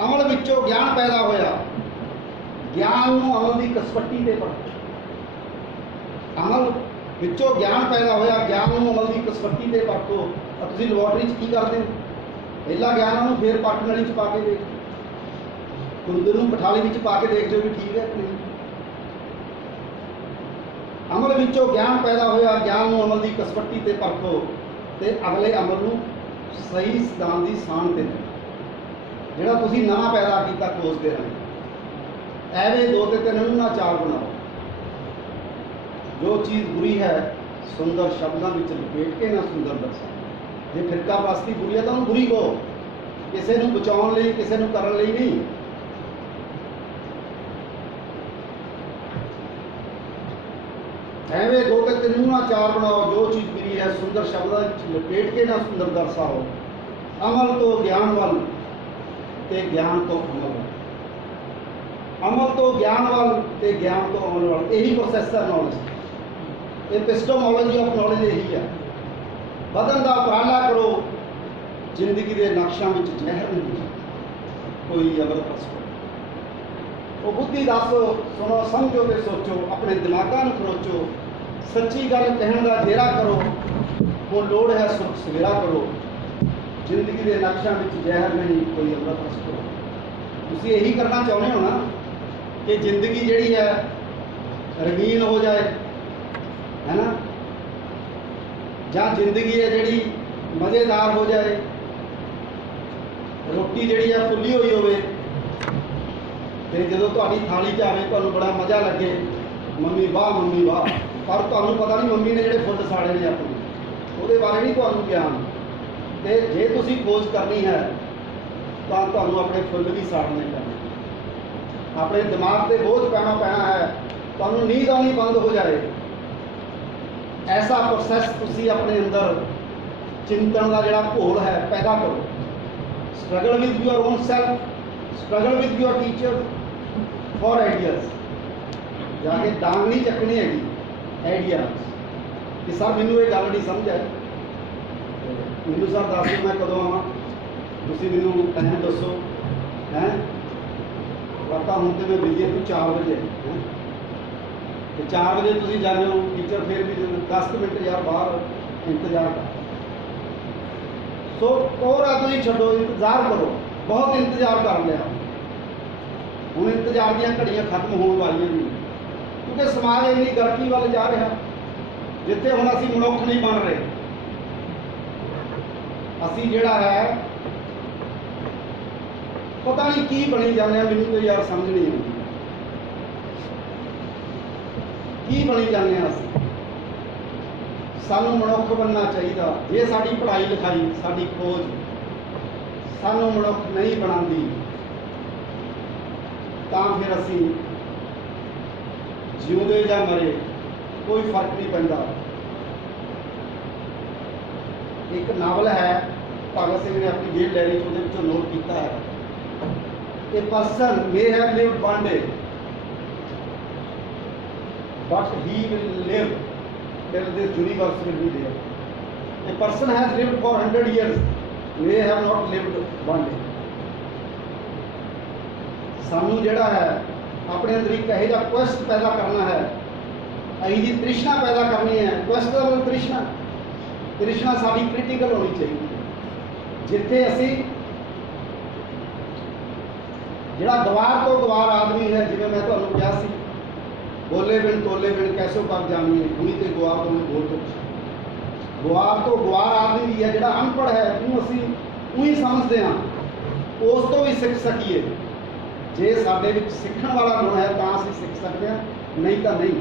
ਅਮਲ ਵਿੱਚੋਂ ਗਿਆਨ ਪੈਦਾ ਹੋਇਆ, ਗਿਆਨ ਨੂੰ ਅਮਲ ਦੀ ਕਸਵੱਟੀ ਤੇ ਪਰਖੋ। ਅਮਲ ਵਿੱਚੋਂ ਗਿਆਨ ਪੈਦਾ ਹੋਇਆ, ਗਿਆਨ ਨੂੰ ਅਮਲ ਦੀ ਕਸਵੱਟੀ ਤੇ ਪਰਖੋ। ਤੁਸੀਂ ਲੈਬੋਰਟਰੀ 'ਚ ਕੀ ਕਰਦੇ ਹੋ? ਪਹਿਲਾਂ ਗਿਆਨਾਂ ਨੂੰ ਫਿਰ ਪੱਟ ਨਲੀ 'ਚ ਪਾ ਕੇ ਦੇਖ, ਕੁੰਦਰ ਨੂੰ ਪਠਾਲੀ ਵਿੱਚ ਪਾ ਕੇ ਦੇਖ ਜੋ ਵੀ ਠੀਕ ਹੈ ਕਿ ਨਹੀਂ। ਅਮਲ ਵਿੱਚੋਂ ਗਿਆਨ ਪੈਦਾ ਹੋਇਆ, ਗਿਆਨ ਨੂੰ ਅਮਲ ਦੀ ਕਸਵੱਟੀ ਤੇ ਪਰਖੋ ਤੇ ਅਗਲੇ ਅਮਲ ਨੂੰ ਸਹੀ ਸਿਧਾਂਤ ਦੀ ਸਾਣ ਤੇ ਜਿਹੜਾ ਤੁਸੀਂ ਨਵਾਂ ਪੈਦਾ ਕੀਤਾ ਖੋਜਦੇ ਰਹੋ। ਐਵੇਂ ਦੋ ਤੇ ਤਿੰਨ ਨੂੰ ਨਾ ਚਾਰ ਬਣਾਓ। ਜੋ ਚੀਜ਼ ਬੁਰੀ ਹੈ ਸੁੰਦਰ ਸ਼ਬਦਾਂ ਵਿੱਚ ਲਪੇਟ ਕੇ ਨਾ ਸੁੰਦਰ ਦਰਸਾਓ। ਜੇ ਫਿਰਕਾ ਪ੍ਰਸਤੀ ਬੁਰੀ ਹੈ ਤਾਂ ਉਹਨੂੰ ਬੁਰੀ ਕਹੋ, ਕਿਸੇ ਨੂੰ ਬਚਾਉਣ ਲਈ, ਕਿਸੇ ਨੂੰ ਕਰਨ ਲਈ ਨਹੀਂ। ਐਵੇਂ ਦੋ ਤੇ ਤਿੰਨ ਨੂੰ ਨਾ ਚਾਰ ਬਣਾਓ। ਜੋ ਚੀਜ਼ ਬੁਰੀ ਹੈ ਸੁੰਦਰ ਸ਼ਬਦਾਂ ਵਿੱਚ ਲਪੇਟ ਕੇ ਨਾ ਸੁੰਦਰ ਦਰਸਾਓ। ਅਮਲ ਤੋਂ ਗਿਆਨ ਵੱਲ ਤੇ ਗਿਆਨ ਤੋਂ ਅਮਲ ਵੱਲ। ਅਮਲ ਤੋਂ ਗਿਆਨ ਵੱਲ ਤੇ ਗਿਆਨ ਤੋਂ ਅਮਲ ਵੱਲ। ਇਹੀ ਪ੍ਰੋਸੈਸ ਹੈ ਨੌਲੇਜ। ਐਪਿਸਟੋਮੋਲੋਜੀ ਆਫ ਨੌਲੇਜ ਇਹੀ ਹੈ। ਵਧਣ ਦਾ ਉਪਰਾਲਾ ਕਰੋ। ਜ਼ਿੰਦਗੀ ਦੇ ਨਕਸ਼ਾਂ ਵਿੱਚ ਜ਼ਹਿਰ ਨਹੀਂ, ਕੋਈ ਅਮਲ ਪਸੋ। ਉਹ ਬੁੱਧੀ ਦੱਸੋ, ਸੁਣੋ, ਸਮਝੋ ਤੇ ਸੋਚੋ, ਆਪਣੇ ਦਿਮਾਗਾਂ ਨੂੰ ਖਰੋਚੋ। ਸੱਚੀ ਗੱਲ ਕਹਿਣ ਦਾ ਜੇਰਾ ਕਰੋ, ਉਹ ਲੋੜ ਹੈ ਸੁਖ ਸਵੇਰਾ ਕਰੋ। ਜ਼ਿੰਦਗੀ ਦੇ ਨਕਸ਼ਾਂ ਵਿੱਚ ਜ਼ਹਿਰ ਨਹੀਂ, ਕੋਈ ਅਮਲ ਪਸੋ। ਤੁਸੀਂ ਇਹੀ ਕਰਨਾ ਚਾਹੁੰਦੇ ਹੋ ਨਾ ਕਿ ਜ਼ਿੰਦਗੀ ਜਿਹੜੀ ਹੈ ਰੰਗੀਨ ਹੋ ਜਾਏ, ਹੈ ਨਾ, ਜਾਂ ਜ਼ਿੰਦਗੀ ਹੈ ਜਿਹੜੀ ਮਜ਼ੇਦਾਰ ਹੋ ਜਾਏ, ਰੋਟੀ ਜਿਹੜੀ ਹੈ ਫੁੱਲੀ ਹੋਈ ਹੋਵੇ ਤੇ ਜਦੋਂ ਤੁਹਾਡੀ ਥਾਲੀ 'ਚ ਆਵੇ ਤੁਹਾਨੂੰ ਬੜਾ ਮਜ਼ਾ ਲੱਗੇ, ਮੰਮੀ ਵਾਹ ਮੰਮੀ ਵਾਹ। ਪਰ ਤੁਹਾਨੂੰ ਪਤਾ ਨਹੀਂ ਮੰਮੀ ਨੇ ਜਿਹੜੇ ਫੁੱਲ ਸਾੜੇ ਨੇ ਆਪਣੇ, ਉਹਦੇ ਬਾਰੇ ਨਹੀਂ ਤੁਹਾਨੂੰ ਗਿਆਨ। ਤੇ ਜੇ ਤੁਸੀਂ ਖੋਜ ਕਰਨੀ ਹੈ ਤਾਂ ਤੁਹਾਨੂੰ ਆਪਣੇ ਫੁੱਲ ਵੀ ਸਾੜਨੇ ਪੈਣੇ, ਆਪਣੇ ਦਿਮਾਗ ਤੇ ਬੋਝ ਪੈਣਾ ਹੈ, ਤੁਹਾਨੂੰ ਨੀਂਦ ਆਉਣੀ ਬੰਦ ਹੋ ਜਾਏ। ਐਸਾ ਪ੍ਰੋਸੈਸ ਤੁਸੀਂ ਆਪਣੇ ਅੰਦਰ ਚਿੰਤਨ ਦਾ ਜਿਹੜਾ ਘੋਲ ਹੈ ਪੈਦਾ ਕਰੋ। Struggle with your own self, struggle with your teacher for ideas. जाके डांग नहीं चकनी हैगी आइडियाज कि सर मैनू ये गल नहीं समझ आई, मैनू सर दस दो मैं कदों आवां, तुसीं मैनू टाइम दसो हैं। पता हूँ तो मैं बिजी तू 4 बजे हैं, तो 4 बजे तुसीं जाने हो, टीचर फिर भी 10 मिनट यार बाहर इंतजार कर। सो और तुम छो, इंतजार करो, बहुत इंतजार कर लिया, हूँ इंतजार दी घड़ियाँ खत्म होने वाली नहीं, क्योंकि समाज इन्नी तरक्की वाल जा रहा जिथे हम असी मनुख नहीं बन रहे। असी जिहड़ा है पता नहीं की बनी जाने, मैनू तो यार समझ नहीं आती की बनी जाने। असी सानू मनुख बनना चाहिए। जे साडी पढ़ाई लिखाई साडी खोज सानू मनुख नहीं बनाती तो फिर असी जिउंदे या मरे कोई फर्क नहीं पैंदा। एक नावल है भगत सिंह ने अपनी जेल डायरी उसके नोट किया है, a person may have lived one day but he will live till this universe will be there. A person has lived for 100 years, may have not lived one day. सानू जिहड़ा है अपने अंदर एक इहो जिहा क्वेस्ट पैदा करना है, अही जी तृष्णा पैदा करनी है। क्वेस्ट का मतलब तृष्णा, तृष्णा साडी क्रिटिकल होनी चाहिए, जिथे असी जिहड़ा गवार तो गवार आदमी है, जिवें मैं तुहानूं कहा सी बोले बिन तोले बिन कैसो कर जानी है, हुई तो गुआर तो बोल तो गुआर आदमी भी है जिहड़ा अनपढ़ है, ਉਹਨੂੰ ਅਸੀਂ ਉਹੀ समझते हैं, उस तो भी सीख सकीए। जे साडे विच सिੱਖਣ वाला गुण है ਤਾਂ ਅਸੀਂ सीख सकते हैं, नहीं तो नहीं।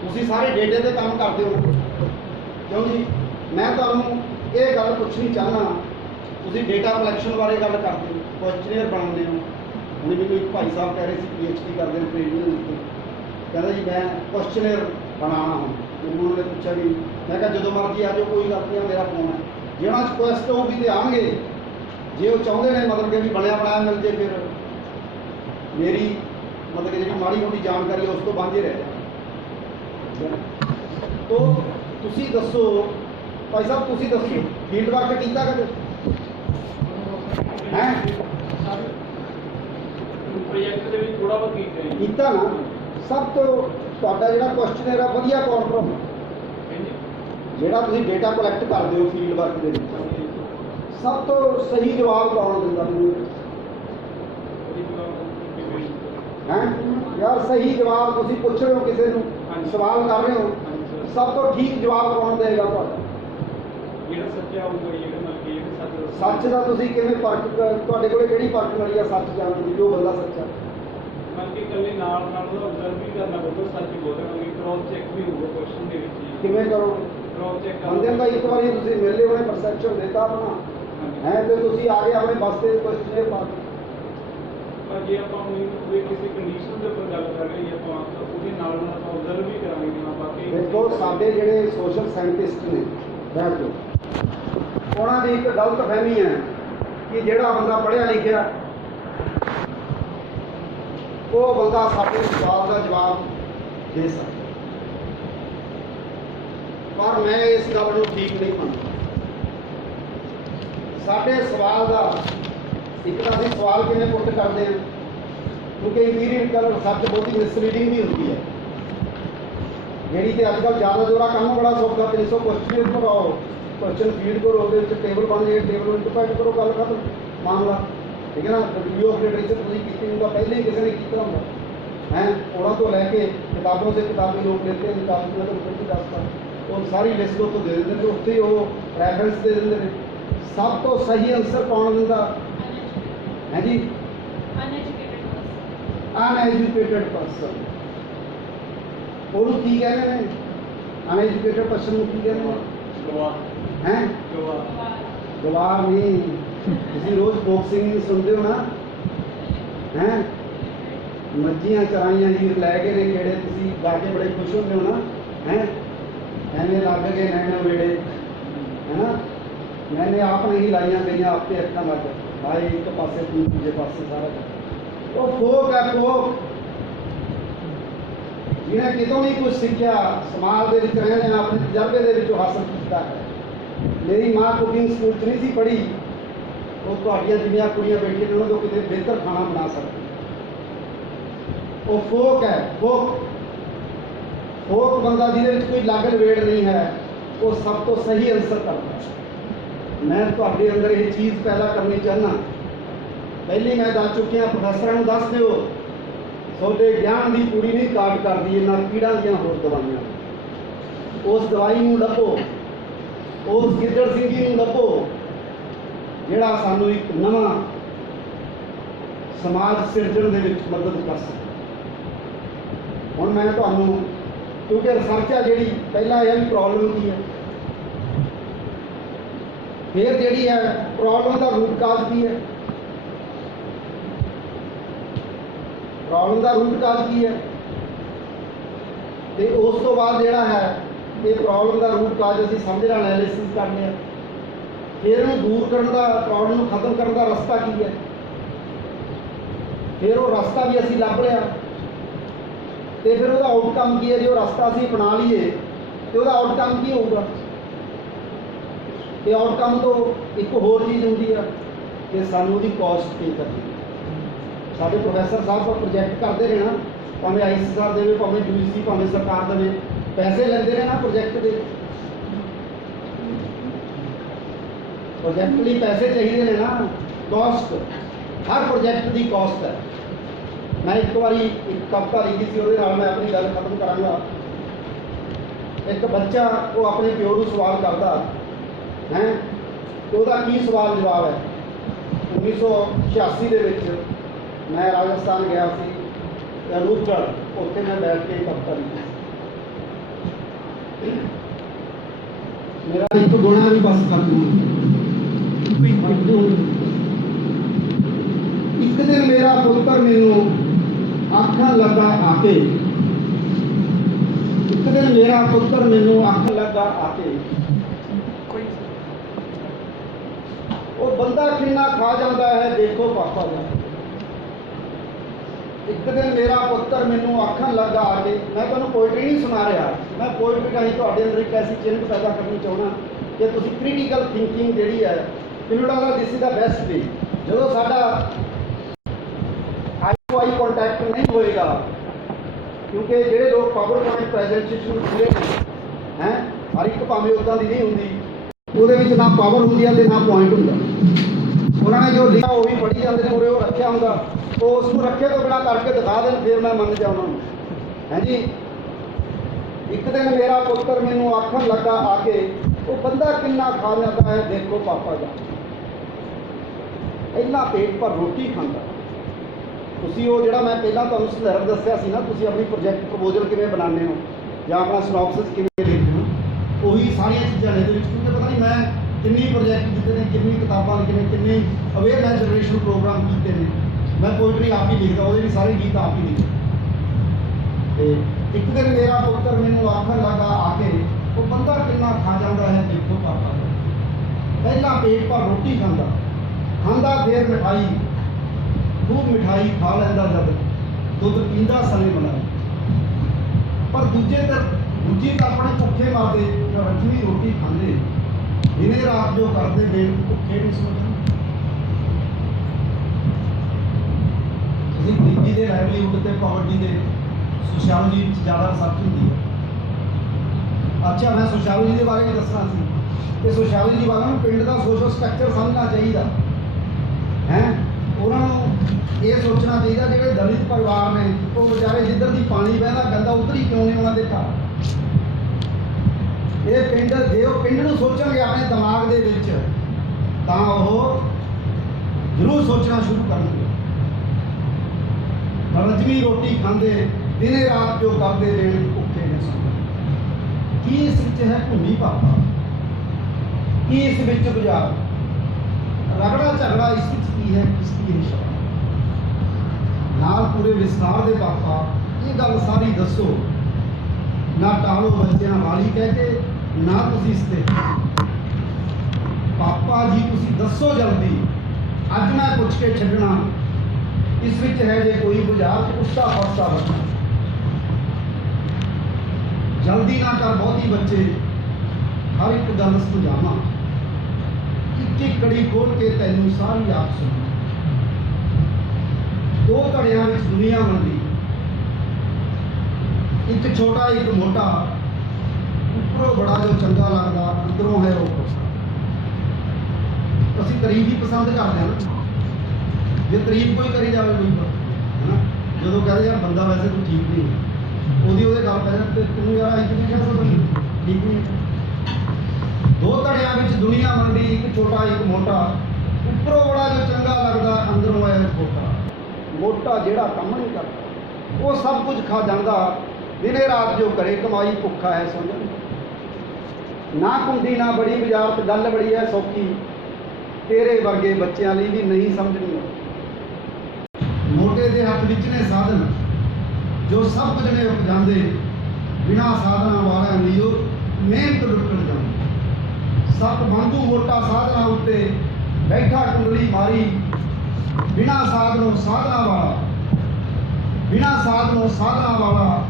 ਤੁਸੀਂ ਸਾਰੇ डेटे ते काम करते हो क्यों जी? मैं ਤੁਹਾਨੂੰ ਇਹ ਗੱਲ ਪੁੱਛਣੀ ਚਾਹਨਾ, ਤੁਸੀਂ डेटा कलैक्शन बारे गल करते हो, क्वेश्चनेयर बनाते हो। ਹੁਣ ਮੈਨੂੰ ਇੱਕ ਭਾਈ ਸਾਹਿਬ कह रहे थे PhD करते हैं ट्रेनिंग उत्ते, कहता जी मैं क्वेश्चनेयर बनाना हूँ। उन्होंने पूछा भी, मैं कहा जो मर्जी आ जाओ कोई गल नहीं, मेरा फोन है, जिन्हों क्वेस्ट होगी तो आएंगे, जे वो चाहते हैं मतलब कि भी बनया बनाया मिल जाए, फिर मेरी मतलब कि जी माड़ी मोटी जानकारी उस तो वांझे रह जाए। तो तुसी दसो भाई साहब, तुसी दसो फील्ड वर्क किया कदे हैं? प्रोजेक्ट ਦੇ ਵਿੱਚ ਥੋੜਾ ਬਹੁਤ ਕੀਤਾ ਨਾ। सब तो ਤੁਹਾਡਾ ਜਿਹੜਾ ਕੁਐਸਚਨਰ ਆ ਵਧੀਆ ਕਾਊਂਟਰ ਹੁੰਦਾ, ਜਿਹੜਾ ਤੁਸੀਂ ਡੇਟਾ ਕਲੈਕਟ ਕਰਦੇ ਹੋ ਫੀਲਡ ਵਰਕ ਦੇ ਵਿੱਚ, ਸਭ ਤੋਂ ਸਹੀ ਜਵਾਬ ਕੌਣ ਦਿੰਦਾ ਮੈਨੂੰ ਹੈ? ਯਾਰ ਸਹੀ ਜਵਾਬ ਤੁਸੀਂ ਪੁੱਛ ਰਹੇ ਹੋ ਕਿਸੇ ਨੂੰ, ਸਵਾਲ ਕਰ ਰਹੇ ਹੋ, ਸਭ ਤੋਂ ਠੀਕ ਜਵਾਬ ਕੌਣ ਦੇਗਾ ਤੁਹਾਡਾ? ਜਿਹੜਾ ਸੱਚਾ ਹੋਊਗਾ, ਜਿਹੜਾ ਮਤਲਬ ਕਿ ਜਿਹੜਾ ਸੱਚ ਦਾ ਤੁਸੀਂ ਕਿਵੇਂ ਪਰਖ, ਤੁਹਾਡੇ ਕੋਲੇ ਕਿਹੜੀ ਪਰਖ ਵਾਲੀ ਆ ਸੱਚ ਜਾਣਨ ਦੀ, ਜੋ ਬੰਦਾ ਸੱਚਾ? ਮਤਲਬ ਕਿ ਇਕੱਲੇ ਨਾਲ ਉਹਦਾ ਅਬਜ਼ਰਵ ਵੀ ਕਰਨਾ ਪਊਗਾ, ਸੱਚ ਬੋਲਣਾ ਵੀ, ਕ੍ਰੋਸ ਚੈੱਕ ਵੀ ਹੋਊਗਾ ਕੁਐਸਚਨ ਦੇ ਵਿੱਚ ਹੀ। ਕਿਵੇਂ ਕਰੋ? ਕ੍ਰੋਸ ਚੈੱਕ ਬੰਦੇ ਦਾ ਇੱਕ ਵਾਰੀ ਤੁਸੀਂ ਮਿਲ ਲਿਓ, ਉਹਨੇ ਪਰਸੈਪਸ਼ਨ ਦਿੱਤਾ ਆਪਣਾ ਹੈ, ਤੇ ਤੁਸੀਂ ਆ ਕੇ ਆਪਣੇ ਬਸ ਤੇ ਕੁਐਸਚਨਰ ਪਾ ਦਿਓ। ਪਰ ਜੇ ਆਪਾਂ ਕੋਈ ਕਿਸੇ ਕੰਡੀਸ਼ਨ ਦੇ ਉੱਪਰ ਗੱਲ ਕਰ ਰਹੇ ਆਪਾਂ ਤਾਂ ਉਹਦੇ ਨਾਲ ਆਪਾਂ ਅਬਜ਼ਰਵ ਵੀ ਕਰਾਂਗੇ ਕਿ ਹਾਂ ਬਾਕੀ ਦੇਖੋ ਸਾਡੇ ਜਿਹੜੇ ਸੋਸ਼ਲ ਸਾਇੰਟਿਸਟ ਨੇ ਬੈਠ ਕੇ, ਉਹਨਾਂ ਦੀ ਇੱਕ ਗਲਤ ਫਹਿਮੀ ਹੈ ਕਿ ਜਿਹੜਾ ਬੰਦਾ ਪੜ੍ਹਿਆ ਲਿਖਿਆ ਉਹ ਬੰਦਾ ਸਾਡੇ ਸਵਾਲ ਦਾ ਜਵਾਬ ਦੇ ਸਕਦਾ, ਪਰ ਮੈਂ ਇਸ ਗੱਲ ਨੂੰ ਠੀਕ ਨਹੀਂ ਮੰਨਦਾ। ਸਾਡੇ ਸਵਾਲ ਦਾ ਇੱਕ ਤਾਂ ਅਸੀਂ ਸਵਾਲ ਕਿਵੇਂ ਪੁੱਟ ਕਰਦੇ ਹਾਂ, ਕਿਉਂਕਿ ਇੰਪੀਰੀਅਲ ਰਿਸਰਚ ਬਹੁਤੀ ਮਿਸਲੀਡਿੰਗ ਵੀ ਹੁੰਦੀ ਹੈ, ਜਿਹੜੀ ਤੇ ਅੱਜ ਕੱਲ੍ਹ ਜ਼ਿਆਦਾ ਜੋਰਾ ਕੰਮ ਬੜਾ ਸੌਖਾ, 300 ਕੁਐਸਚਨ ਭਰਾਓ, ਕੁਐਸਚਨ ਫੀਡ ਕਰੋ, ਉਹਦੇ ਵਿੱਚ ਟੇਬਲ ਬਣ ਜਾਏ, ਟੇਬਲ ਨੂੰ ਟਿਪਾਈਟ ਕਰੋ, ਗੱਲ ਖਤਮ, ਮਾਮਲਾ ਠੀਕ ਹੈ ਨਾ। ਰਿਵਿਊ ਆਫ ਲਿਟਰੇਚਰ ਤੁਸੀਂ ਕੀਤੀ ਹੁੰਦਾ, ਪਹਿਲੇ ਹੀ ਕਿਸੇ ਨੇ ਕੀਤਾ ਹੁੰਦਾ है, ਉਹਨਾਂ ਤੋਂ ਲੈ ਕੇ किताबों से किताबें लोग लेते हैं, किताब में तो रुपये दसता वो सारी लिस्ट तो दे देते हैं, उत्थे वो रैफरेंस दे देते हैं। सब तो सही आंसर कौन दिंदा है जी? Uneducated person. ਉਹਨੂੰ ਕੀ ਕਹਿੰਦੇ ਨੇ? ਅਨਐਜੂਕੇਟਡ ਪਰਸਨ ਨੂੰ ਕੀ ਕਹਿੰਦੇ ਨੇ? ਗਵਾਰ ਹੈ? ਗਵਾਰ ਨਹੀਂ, ਤੁਸੀਂ ਰੋਜ਼ ਫੋਕ ਸਿੰਗਿੰਗ ਸੁਣਦੇ ਹੋ ਨਾ ਹੈ? ਮੱਝੀਆਂ ਚਰਾਈਆਂ ਹੀ ਲੈ ਕੇ ਨੇ ਕਿਹੜੇ, ਤੁਸੀਂ ਗਾ ਕੇ ਬੜੇ ਖੁਸ਼ ਹੁੰਦੇ ਹੋ ਨਾ ਹੈ? ਐਵੇਂ ਲੱਗ ਗਏ ਨੈਣ ਵੇੜੇ ਹੈ ਨਾ, मैंने आप नहीं लाइया गई आपके अखा मत भाई एक पासे तू दूजे पासे सारा वो फोक है फोक जिन्हें कितों नहीं कुछ सीखा समाज के रहने अपने तजर्बे के हासिल किया है। मेरी माँ कुकिंग स्कूल च नहीं सी पढ़ी वो थोड़िया जिन्नियां कुड़ियां बैठियां ने उन्होंने कितने बेहतर खाना बना सकती वो फोक है फोक फोक बंदा जिहदे विच कोई लग लवेड़ नहीं है वो सब तो सही आंसर करता है। मैं तुहाडे अंदर ये चीज़ पैदा करनी चाहना पहली मैं दस चुकिया प्रोफैसर को दस दिओ ਤੁਹਾਡੇ ਗਿਆਨ ਦੀ ਪੂਰੀ नहीं काट करती ਇਹਨਾਂ ਕੀੜਾਂ ਦੀਆਂ ਹੋਰ ਦਵਾਈਆਂ उस दवाई ਨੂੰ ਲੱਭੋ उस ਗਿੱਦੜ ਸਿੰਘੀ ਨੂੰ ਲੱਭੋ ਜਿਹੜਾ ਸਾਨੂੰ ਇੱਕ ਨਵਾਂ ਸਮਾਜ ਸਿਰਜਣ ਦੇ ਵਿੱਚ ਮਦਦ ਕਰ ਸਕੇ। ਹੁਣ ਮੈਂ ਤੁਹਾਨੂੰ ਕਿਉਂਕਿ ਰਿਸਰਚ ਆ ਜਿਹੜੀ ਪਹਿਲਾਂ ਇਹ ਵੀ ਪ੍ਰੋਬਲਮ ਕੀ ਹੈ ਫਿਰ ਜਿਹੜੀ ਹੈ ਪ੍ਰੋਬਲਮ ਦਾ ਰੂਟ ਕਾਜ਼ ਕੀ ਹੈ प्रॉब्लम का रूट काज की है तो उस तो बाद जोड़ा है ये प्रॉब्लम का रूट काज असीं समझना एनालिसिस कर लिया फिर उन्हें दूर करने का प्रॉब्लम को खत्म करने का रस्ता की है फिर वो रास्ता भी असीं लभ लिया तो फिर वो आउटकम की है जो रास्ता असीं अपना लीए तो वह आउटकम की होगा तो आउटकम तो एक होर चीज़ होती है कि सानू दी कॉस्ट पे करनी साढ़े प्रोफैसर साहब प्रोजैक्ट करते रहना भावें ICSR देवे भावें UGC भावें सरकार देवे पैसे लेंदे रहना प्रोजैक्ट के प्रोजैक्ट लिए पैसे चाहिए ने ना कॉस्ट हर प्रोजैक्ट की कॉस्ट है। मैं एक बार एक कविता लिखी सी वो मैं अपनी गल खत्म करांगा। एक बच्चा वो अपने प्यो को सवाल करता है तो वह की सवाल जवाब है 1986 के मैं राजस्थान गया रूपगढ़ उत्थे मैं बैठ के कविता लिखी मेरा एक गुणा भी बस कर दूँ एक दिन मेरा पुत्र मैनू आखन लगा आके एक दिन मेरा पुत्र मैनू आखन लगा आके वो बंदा कितना खा जाता है देखो पापा जी। एक दिन मेरा पुत्र मैनू आखन लगा आके मैं तुहानूं पोइट्री नहीं सुना रहा मैं पोइट्री राही तुहाडे अंदर एक ऐसी चिन्ह पैदा करनी चाहना कि तुसीं क्रिटिकल थिंकिंग जिहड़ी है मैनूं this is the best way जो साडा आई कॉन्टैक्ट नहीं होएगा क्योंकि जिहड़े लोग पावर पॉइंट प्रैजेंटेशन क्रिएट हैं हर एक भावें उदां दी नहीं हुंदी ਉਹਦੇ ਵਿੱਚ ना पावर ਹੁੰਦੀ है ना पॉइंट ਹੁੰਦਾ उन्होंने जो लिखा वो भी पढ़ी जाते हैं उरे वो रखा होंगे तो उसको रखे तो बिना करके दिखा दें फिर मैं मन जाऊँ है जी। एक दिन मेरा पुत्र मैनू आखन लगा आके वो बंदा कितना खा जाता है देखो पापा जा इन्ना पेट पर रोटी खाता तुसी वो जिहड़ा मैं पहला तुहानूं संदर्भ दस्सिया सी ना तुसी अपनी प्रोजैक्ट प्रपोजल किवें बनाने हो या अपना सिनॉप्सिस किवें लिखते हो ਉਹੀ ਸਾਰੀਆਂ ਚੀਜ਼ਾਂ ਨੇ ਇਹਦੇ ਵਿੱਚ ਕਿਉਂਕਿ ਪਤਾ ਨਹੀਂ ਮੈਂ ਕਿੰਨੀ ਪ੍ਰੋਜੈਕਟ ਕੀਤੇ ਨੇ ਕਿੰਨੀ ਕਿਤਾਬਾਂ ਲਿਖੀਆਂ ਨੇ ਕਿੰਨੇ ਅਵੇਅਰਨੈਸ ਜਨਰੇਸ਼ਨ ਪ੍ਰੋਗਰਾਮ ਕੀਤੇ ਨੇ ਮੈਂ ਪੋਇਟਰੀ ਆਪ ਹੀ ਲਿਖਦਾ ਉਹਦੇ ਵੀ ਸਾਰੇ ਗੀਤ ਆਪ ਹੀ ਲਿਖੇ ਤੇ ਇੱਕ ਦਿਨ ਮੇਰਾ ਪੁੱਤਰ ਮੈਨੂੰ ਆਖਣ ਲੱਗਾ ਆ ਕੇ ਉਹ ਬੰਦਾ ਕਿੰਨਾ ਖਾ ਜਾਂਦਾ ਹੈ ਦੇਖੋ ਪਾਪਾ ਪਹਿਲਾਂ ਪੇਟ ਭਰ ਰੋਟੀ ਖਾਂਦਾ ਖਾਂਦਾ ਫਿਰ ਮਿਠਾਈ ਖੂਬ ਮਿਠਾਈ ਖਾ ਲੈਂਦਾ ਜਦ ਦੁੱਧ ਪੀਂਦਾ ਸਣੇ ਬਣਾਈ पर दूजे तो अपने भुखे मारते रखी रोटी खाते दिन रात जो करते बेल भुखे नहीं सोचते गरीबी के लाइवलीहुड से पॉवर्टी के सोशियोलॉजी ज़्यादा रिसर्च होती है। अच्छा मैं सोशियोलॉजी के बारे में दसना सी कि सोशियोलॉजी वालों पिंड का सोशल स्ट्रक्चर समझना चाहिए है उन्होंने ये सोचना चाहिए जो दलित परिवार ने वो बेचारे जिधर की पानी बहना गंदा उधर ही क्यों नहीं उन्होंने घर ये पिंड जे वो पिंड में सोचेंगे अपने दिमाग के जरूर सोचना शुरू करेंगे। रजमी रोटी खाते दिने रात जो करते देने भुखे ने सोते की इस है भूमि पापा की इस बाजार रगड़ा झगड़ा इस की है किसकी निशान नाल पूरे विस्तार दे पापा ये गल सारी दसो ना टालो बच्चों वाली कह के ना तुसी इस ते ਪਾਪਾ ਜੀ ਤੁਸੀਂ ਦੱਸੋ ਜਲਦੀ, ਅੱਜ ਮੈਂ ਪੁੱਛ ਕੇ ਛੱਡਣਾ, ਇਸ ਵਿੱਚ ਹੈ ਜੇ ਕੋਈ ਬੁਝਾਰਤ ਉਸਦਾ ਫਰਸਾ ਬੱਚਾ। ਜਲਦੀ ਨਾ ਕਰ ਬਹੁਤੀ ਬੱਚੇ, ਹਰ ਇੱਕ ਗੱਲ ਸਮਝਾਵਾਂ, ਇੱਕ ਇੱਕ ਕੜੀ ਖੋਲ ਕੇ ਤੈਨੂੰ ਸਾਰੀ ਆਪ ਸੁਣਾ। ਦੋ ਘੜਿਆਂ ਵਿੱਚ ਦੁਨੀਆ ਵੰਡੀ, ਇੱਕ ਛੋਟਾ ਇੱਕ ਮੋਟਾ, ਉੱਪਰੋਂ ਬੜਾ ਜੋ ਚੰਗਾ ਲੱਗਦਾ, ਅੰਦਰੋਂ ਹੈ ਉਹ ਕੋਸਾ। ਅਸੀਂ ਤਾਰੀਫ ਹੀ ਪਸੰਦ ਕਰਦੇ ਹਾਂ ਨਾ, ਜੇ ਤਾਰੀਫ ਕੋਈ ਕਰੀ ਜਾਵੇ ਕੋਈ ਹੈ ਨਾ, ਜਦੋਂ ਕਹਿੰਦੇ ਯਾਰ ਬੰਦਾ ਵੈਸੇ ਕੋਈ ਠੀਕ ਨਹੀਂ, ਉਹਦੇ ਗੱਲ ਪੈ ਜਾਂਦੇ ਤੂੰ ਯਾਰ ਇੱਕ ਵੀ ਕਹਿੰਦਾ ਠੀਕ ਨਹੀਂ। ਦੋ ਧੜਿਆਂ ਵਿੱਚ ਦੁਨੀਆ ਵੰਡੀ, ਇੱਕ ਛੋਟਾ ਇੱਕ ਮੋਟਾ, ਉੱਪਰੋਂ ਬੜਾ ਜੋ ਚੰਗਾ ਲੱਗਦਾ, ਅੰਦਰੋਂ ਹੈ ਖੋਟਾ। ਮੋਟਾ ਜਿਹੜਾ ਕੰਮ ਨਹੀਂ ਕਰਦਾ, ਉਹ ਸਭ ਕੁਝ ਖਾ ਜਾਂਦਾ, ਦਿਨੇ ਰਾਤ ਜੋ ਕਰੇ ਕਮਾਈ, ਭੁੱਖਾ ਹੈ ਸੋ ਜਾਂਦਾ। ਨਾ ਕੁੰਡੀ ਨਾ ਬੜੀ ਬਜ਼ਾਰਤ, ਗੱਲ ਬੜੀ ਹੈ ਸੌਖੀ, ਤੇਰੇ ਵਰਗੇ ਬੱਚਿਆਂ ਲਈ ਵੀ ਨਹੀਂ ਸਮਝਣੀ। ਮੋਟੇ ਦੇ ਹੱਥ ਵਿੱਚ ਨੇ ਸਾਧਨ, ਜੋ ਸਭ ਕੁਝ ਨੇ ਉਪਜਾਉਂਦੇ, ਬਿਨਾਂ ਸਾਧਨਾਂ ਵਾਲਿਆਂ ਦੀ ਉਹ ਮਿਹਨਤ ਲੁੱਟਣ ਜਾਂਦੇ। ਸਤ ਬੰਧੂ ਮੋਟਾ ਸਾਧਨਾਂ ਉੱਤੇ ਬੈਠਾ ਕੁੰਡਲੀ ਮਾਰੀ, ਬਿਨਾਂ ਸਾਧਨੋਂ ਸਾਧਨਾਂ ਵਾਲਾ, ਬਿਨਾਂ ਸਾਧਨੋਂ ਸਾਧਨਾਂ ਵਾਲਾ,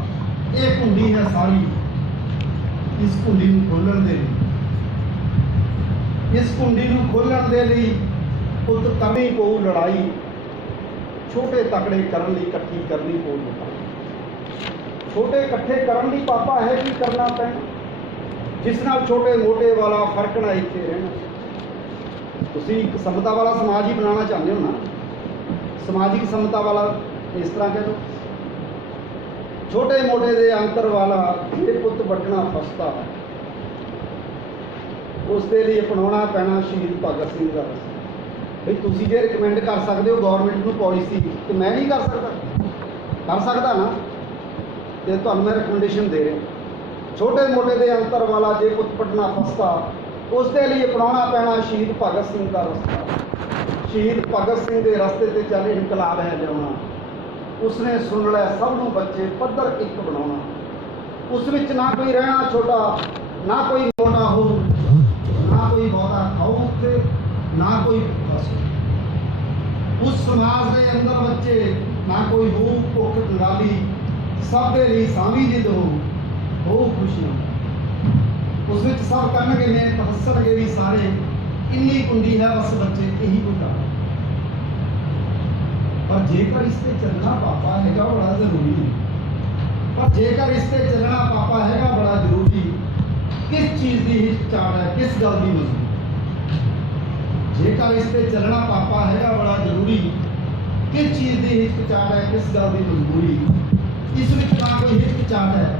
ਇਹ ਕੁੰਡੀ ਹੈ ਸਾਰੀ, ਇਸ ਕੁੰਡੀ ਨੂੰ ਖੋਲ੍ਹਣ ਦੇ ਲਈ, ਇਸ ਕੁੰਡੀ ਨੂੰ ਖੋਲ੍ਹਣ ਦੇ ਲਈ ਪੁੱਤ ਕਰਨੀ ਪਊ ਲੜਾਈ, ਛੋਟੇ ਤਕੜੇ ਕਰਨ ਲਈ ਇਕੱਠੀ ਕਰਨੀ ਪਊ ਲੜਾਈ। ਛੋਟੇ ਇਕੱਠੇ ਕਰਨ ਲਈ ਪਾਪਾ ਹੈ ਕੀ ਕਰਨਾ ਪੈਣਾ, ਜਿਸ ਨਾਲ ਛੋਟੇ ਮੋਟੇ ਵਾਲਾ ਫਰਕ ਨਾ ਇੱਥੇ ਰਹਿਣਾ। ਤੁਸੀਂ ਇੱਕ ਸਮਤਾ ਵਾਲਾ ਸਮਾਜ ਹੀ ਬਣਾਉਣਾ ਚਾਹੁੰਦੇ ਹੋ ਨਾ, ਸਮਾਜਿਕ ਸਮਤਾ ਵਾਲਾ, ਇਸ ਤਰ੍ਹਾਂ ਕਹਿ ਲਓ। ਛੋਟੇ ਮੋਟੇ ਦੇ ਅੰਤਰ ਵਾਲਾ ਇਹ ਪੁੱਤ ਵੱਢਣਾ ਫਸਦਾ ਹੈ, ਉਸ ਦੇ ਲਈ ਅਪਣਾਉਣਾ ਪੈਣਾ ਸ਼ਹੀਦ ਭਗਤ ਸਿੰਘ ਦਾ ਰਸਤਾ। ਵੀ ਤੁਸੀਂ ਜੇ ਰਿਕਮੈਂਡ ਕਰ ਸਕਦੇ ਹੋ ਗੌਰਮੈਂਟ ਨੂੰ ਪਾਲਿਸੀ, ਤੇ ਮੈਂ ਨਹੀਂ ਕਰ ਸਕਦਾ? ਕਰ ਸਕਦਾ ਨਾ, ਤੇ ਤੁਹਾਨੂੰ ਮੈਂ ਰਿਕਮੈਂਡੇਸ਼ਨ ਦੇ ਰਿਹਾ। ਛੋਟੇ ਮੋਟੇ ਦੇ ਅੰਤਰ ਵਾਲਾ ਜੇ ਪੁੱਤ ਵੱਢਣਾ ਫਸਦਾ, ਉਸ ਦੇ ਲਈ ਅਪਣਾਉਣਾ ਪੈਣਾ ਸ਼ਹੀਦ ਭਗਤ ਸਿੰਘ ਦਾ ਰਸਤਾ। ਸ਼ਹੀਦ ਭਗਤ ਸਿੰਘ ਦੇ ਰਸਤੇ ਤੇ ਚੱਲ ਇਨਕਲਾਬ ਹੈ ਲਿਆਉਣਾ, ਉਸਨੇ ਸੁਣ ਲਿਆ ਸਭ ਨੂੰ ਬੱਚੇ ਪੱਧਰ ਇੱਕ ਬਣਾਉਣਾ। ਉਸ ਵਿੱਚ ਨਾ ਕੋਈ ਰਹਿਣਾ ਛੋਟਾ, ਨਾ ਕੋਈ ਮੋਟਾ ਹੋ, ਨਾ ਕੋਈ ਬਹੁਤਾ ਖਾਓ ਉੱਥੇ, ਨਾ ਕੋਈ ਬਸ। ਉਸ ਸਮਾਜ ਦੇ ਅੰਦਰ ਬੱਚੇ ਨਾ ਕੋਈ ਹੋ ਭੁੱਖ ਕੰਗਾਲੀ, ਸਭ ਦੇ ਲਈ ਸਾਂਝੀ ਜਿੱਦ ਹੋ ਖੁਸ਼ੀਆਂ। ਉਸ ਵਿੱਚ ਸਭ ਕਰਨਗੇ ਮਿਹਨਤ, ਹੱਸਣਗੇ ਵੀ ਸਾਰੇ, ਇੰਨੀ ਕੁੰਡੀ ਹੈ ਬਸ ਬੱਚੇ ਇਹੀ ਕੁ ਕਰ। ਪਰ ਜੇਕਰ ਇਸ ਤੇ ਚੱਲਣਾ ਪਾਪਾ ਹੈਗਾ ਬੜਾ ਜ਼ਰੂਰੀ, ਪਰ ਜੇਕਰ ਇਸ ਤੇ ਚੱਲਣਾ ਪਾਪਾ ਹੈਗਾ ਬੜਾ ਜ਼ਰੂਰੀ, ਕਿਸ ਚੀਜ਼ ਦੀ ਹਿਚਕਚਾਹਟ ਹੈ, ਕਿਸ ਗੱਲ ਦੀ ਮਜ਼ਬੂਰੀ? ਜੇਕਰ ਇਸ ਤੇ ਚੱਲਣਾ ਪਾਪਾ ਹੈਗਾ ਬੜਾ ਜ਼ਰੂਰੀ, ਕਿਸ ਚੀਜ਼ ਦੀ ਹਿਚਕਚਾਹਟ ਹੈ, ਕਿਸ ਗੱਲ ਦੀ ਮਜਬੂਰੀ? ਇਸ ਵਿੱਚ ਨਾ ਕੋਈ ਹਿਚਕਚਾਹਟ ਹੈ,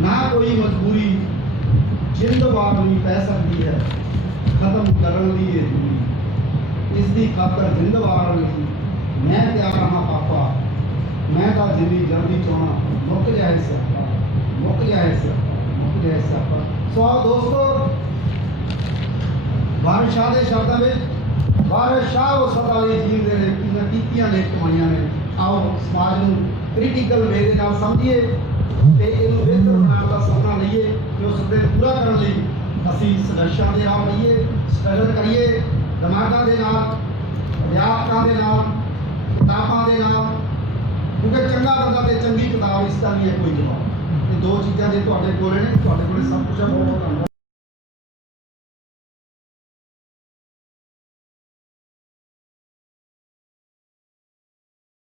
ਨਾ ਕੋਈ ਮਜਬੂਰੀ, ਜਿੰਦ ਵਾਰਨੀ ਪੈ ਸਕਦੀ ਹੈ, ਖਤਮ ਕਰਨ ਦੀ ਇਹ ਦੂਰੀ। ਇਸ ਦੀ ਖਾਤਰ ਜਿੰਦ ਵਾਰਨ ਲਈ ਮੈਂ ਤਿਆਰ ਹਾਂ ਪਾਪਾ, ਮੈਂ ਤਾਂ ਜ਼ਿੰਦਗੀ ਜਲਦੀ ਚਾਹਣਾ, ਮੁੱਕ ਜਾਏ ਸਿਆਪਾ, ਮੁੱਕ ਜਾਏ ਸਿਆਪਾ, ਮੁੱਕ ਜਾਏ ਸਿਆਪਾ। ਸੋ ਆਓ ਦੋਸਤੋ, ਵਾਰਿਸ ਸ਼ਾਹ ਦੇ ਸ਼ਬਦਾਂ ਵਿੱਚ, ਵਾਰਿਸ ਸ਼ਾਹ ਉਹ ਸਰਦਾਰੀ ਜੀਵ ਦੇ ਨੇ ਕੀਤੀਆਂ ਨੇ ਕਮਾਈਆਂ ਨੇ। ਆਓ ਸਮਾਜ ਨੂੰ ਕ੍ਰਿਟੀਕਲ ਵੇ ਦੇ ਨਾਲ ਸਮਝੀਏ ਤੇ ਇਹਨੂੰ ਬਿਹਤਰ ਬਣਾਉਣ ਦਾ ਸਪਨਾ ਲਈਏ, ਕਿ ਉਸ ਦੇ ਪੂਰਾ ਕਰਨ ਲਈ ਅਸੀਂ ਸੰਘਰਸ਼ਾਂ ਦੇ ਨਾਲ ਰਹੀਏ, ਸਟਰਗਲ ਕਰੀਏ, ਦਿਮਾਗਾਂ ਦੇ ਨਾਲ, ਅਧਿਆਪਕਾਂ ਦੇ ਨਾਲ, ਕਿਤਾਬਾਂ ਦੇ ਨਾਲ, ਕਿਉਂਕਿ ਚੰਗਾ ਬੰਦਾ ਤੇ ਚੰਗੀ ਕਿਤਾਬ ਇਸ ਦਾ ਵੀ ਹੈ ਕੋਈ ਜਵਾਬ। ਇਹ ਦੋ ਚੀਜ਼ਾਂ ਜੇ ਤੁਹਾਡੇ ਕੋਲ ਨੇ, ਤੁਹਾਡੇ ਕੋਲ ਸਭ ਕੁਝ ਹੈ। ਬਹੁਤ ਧੰਨਵਾਦ।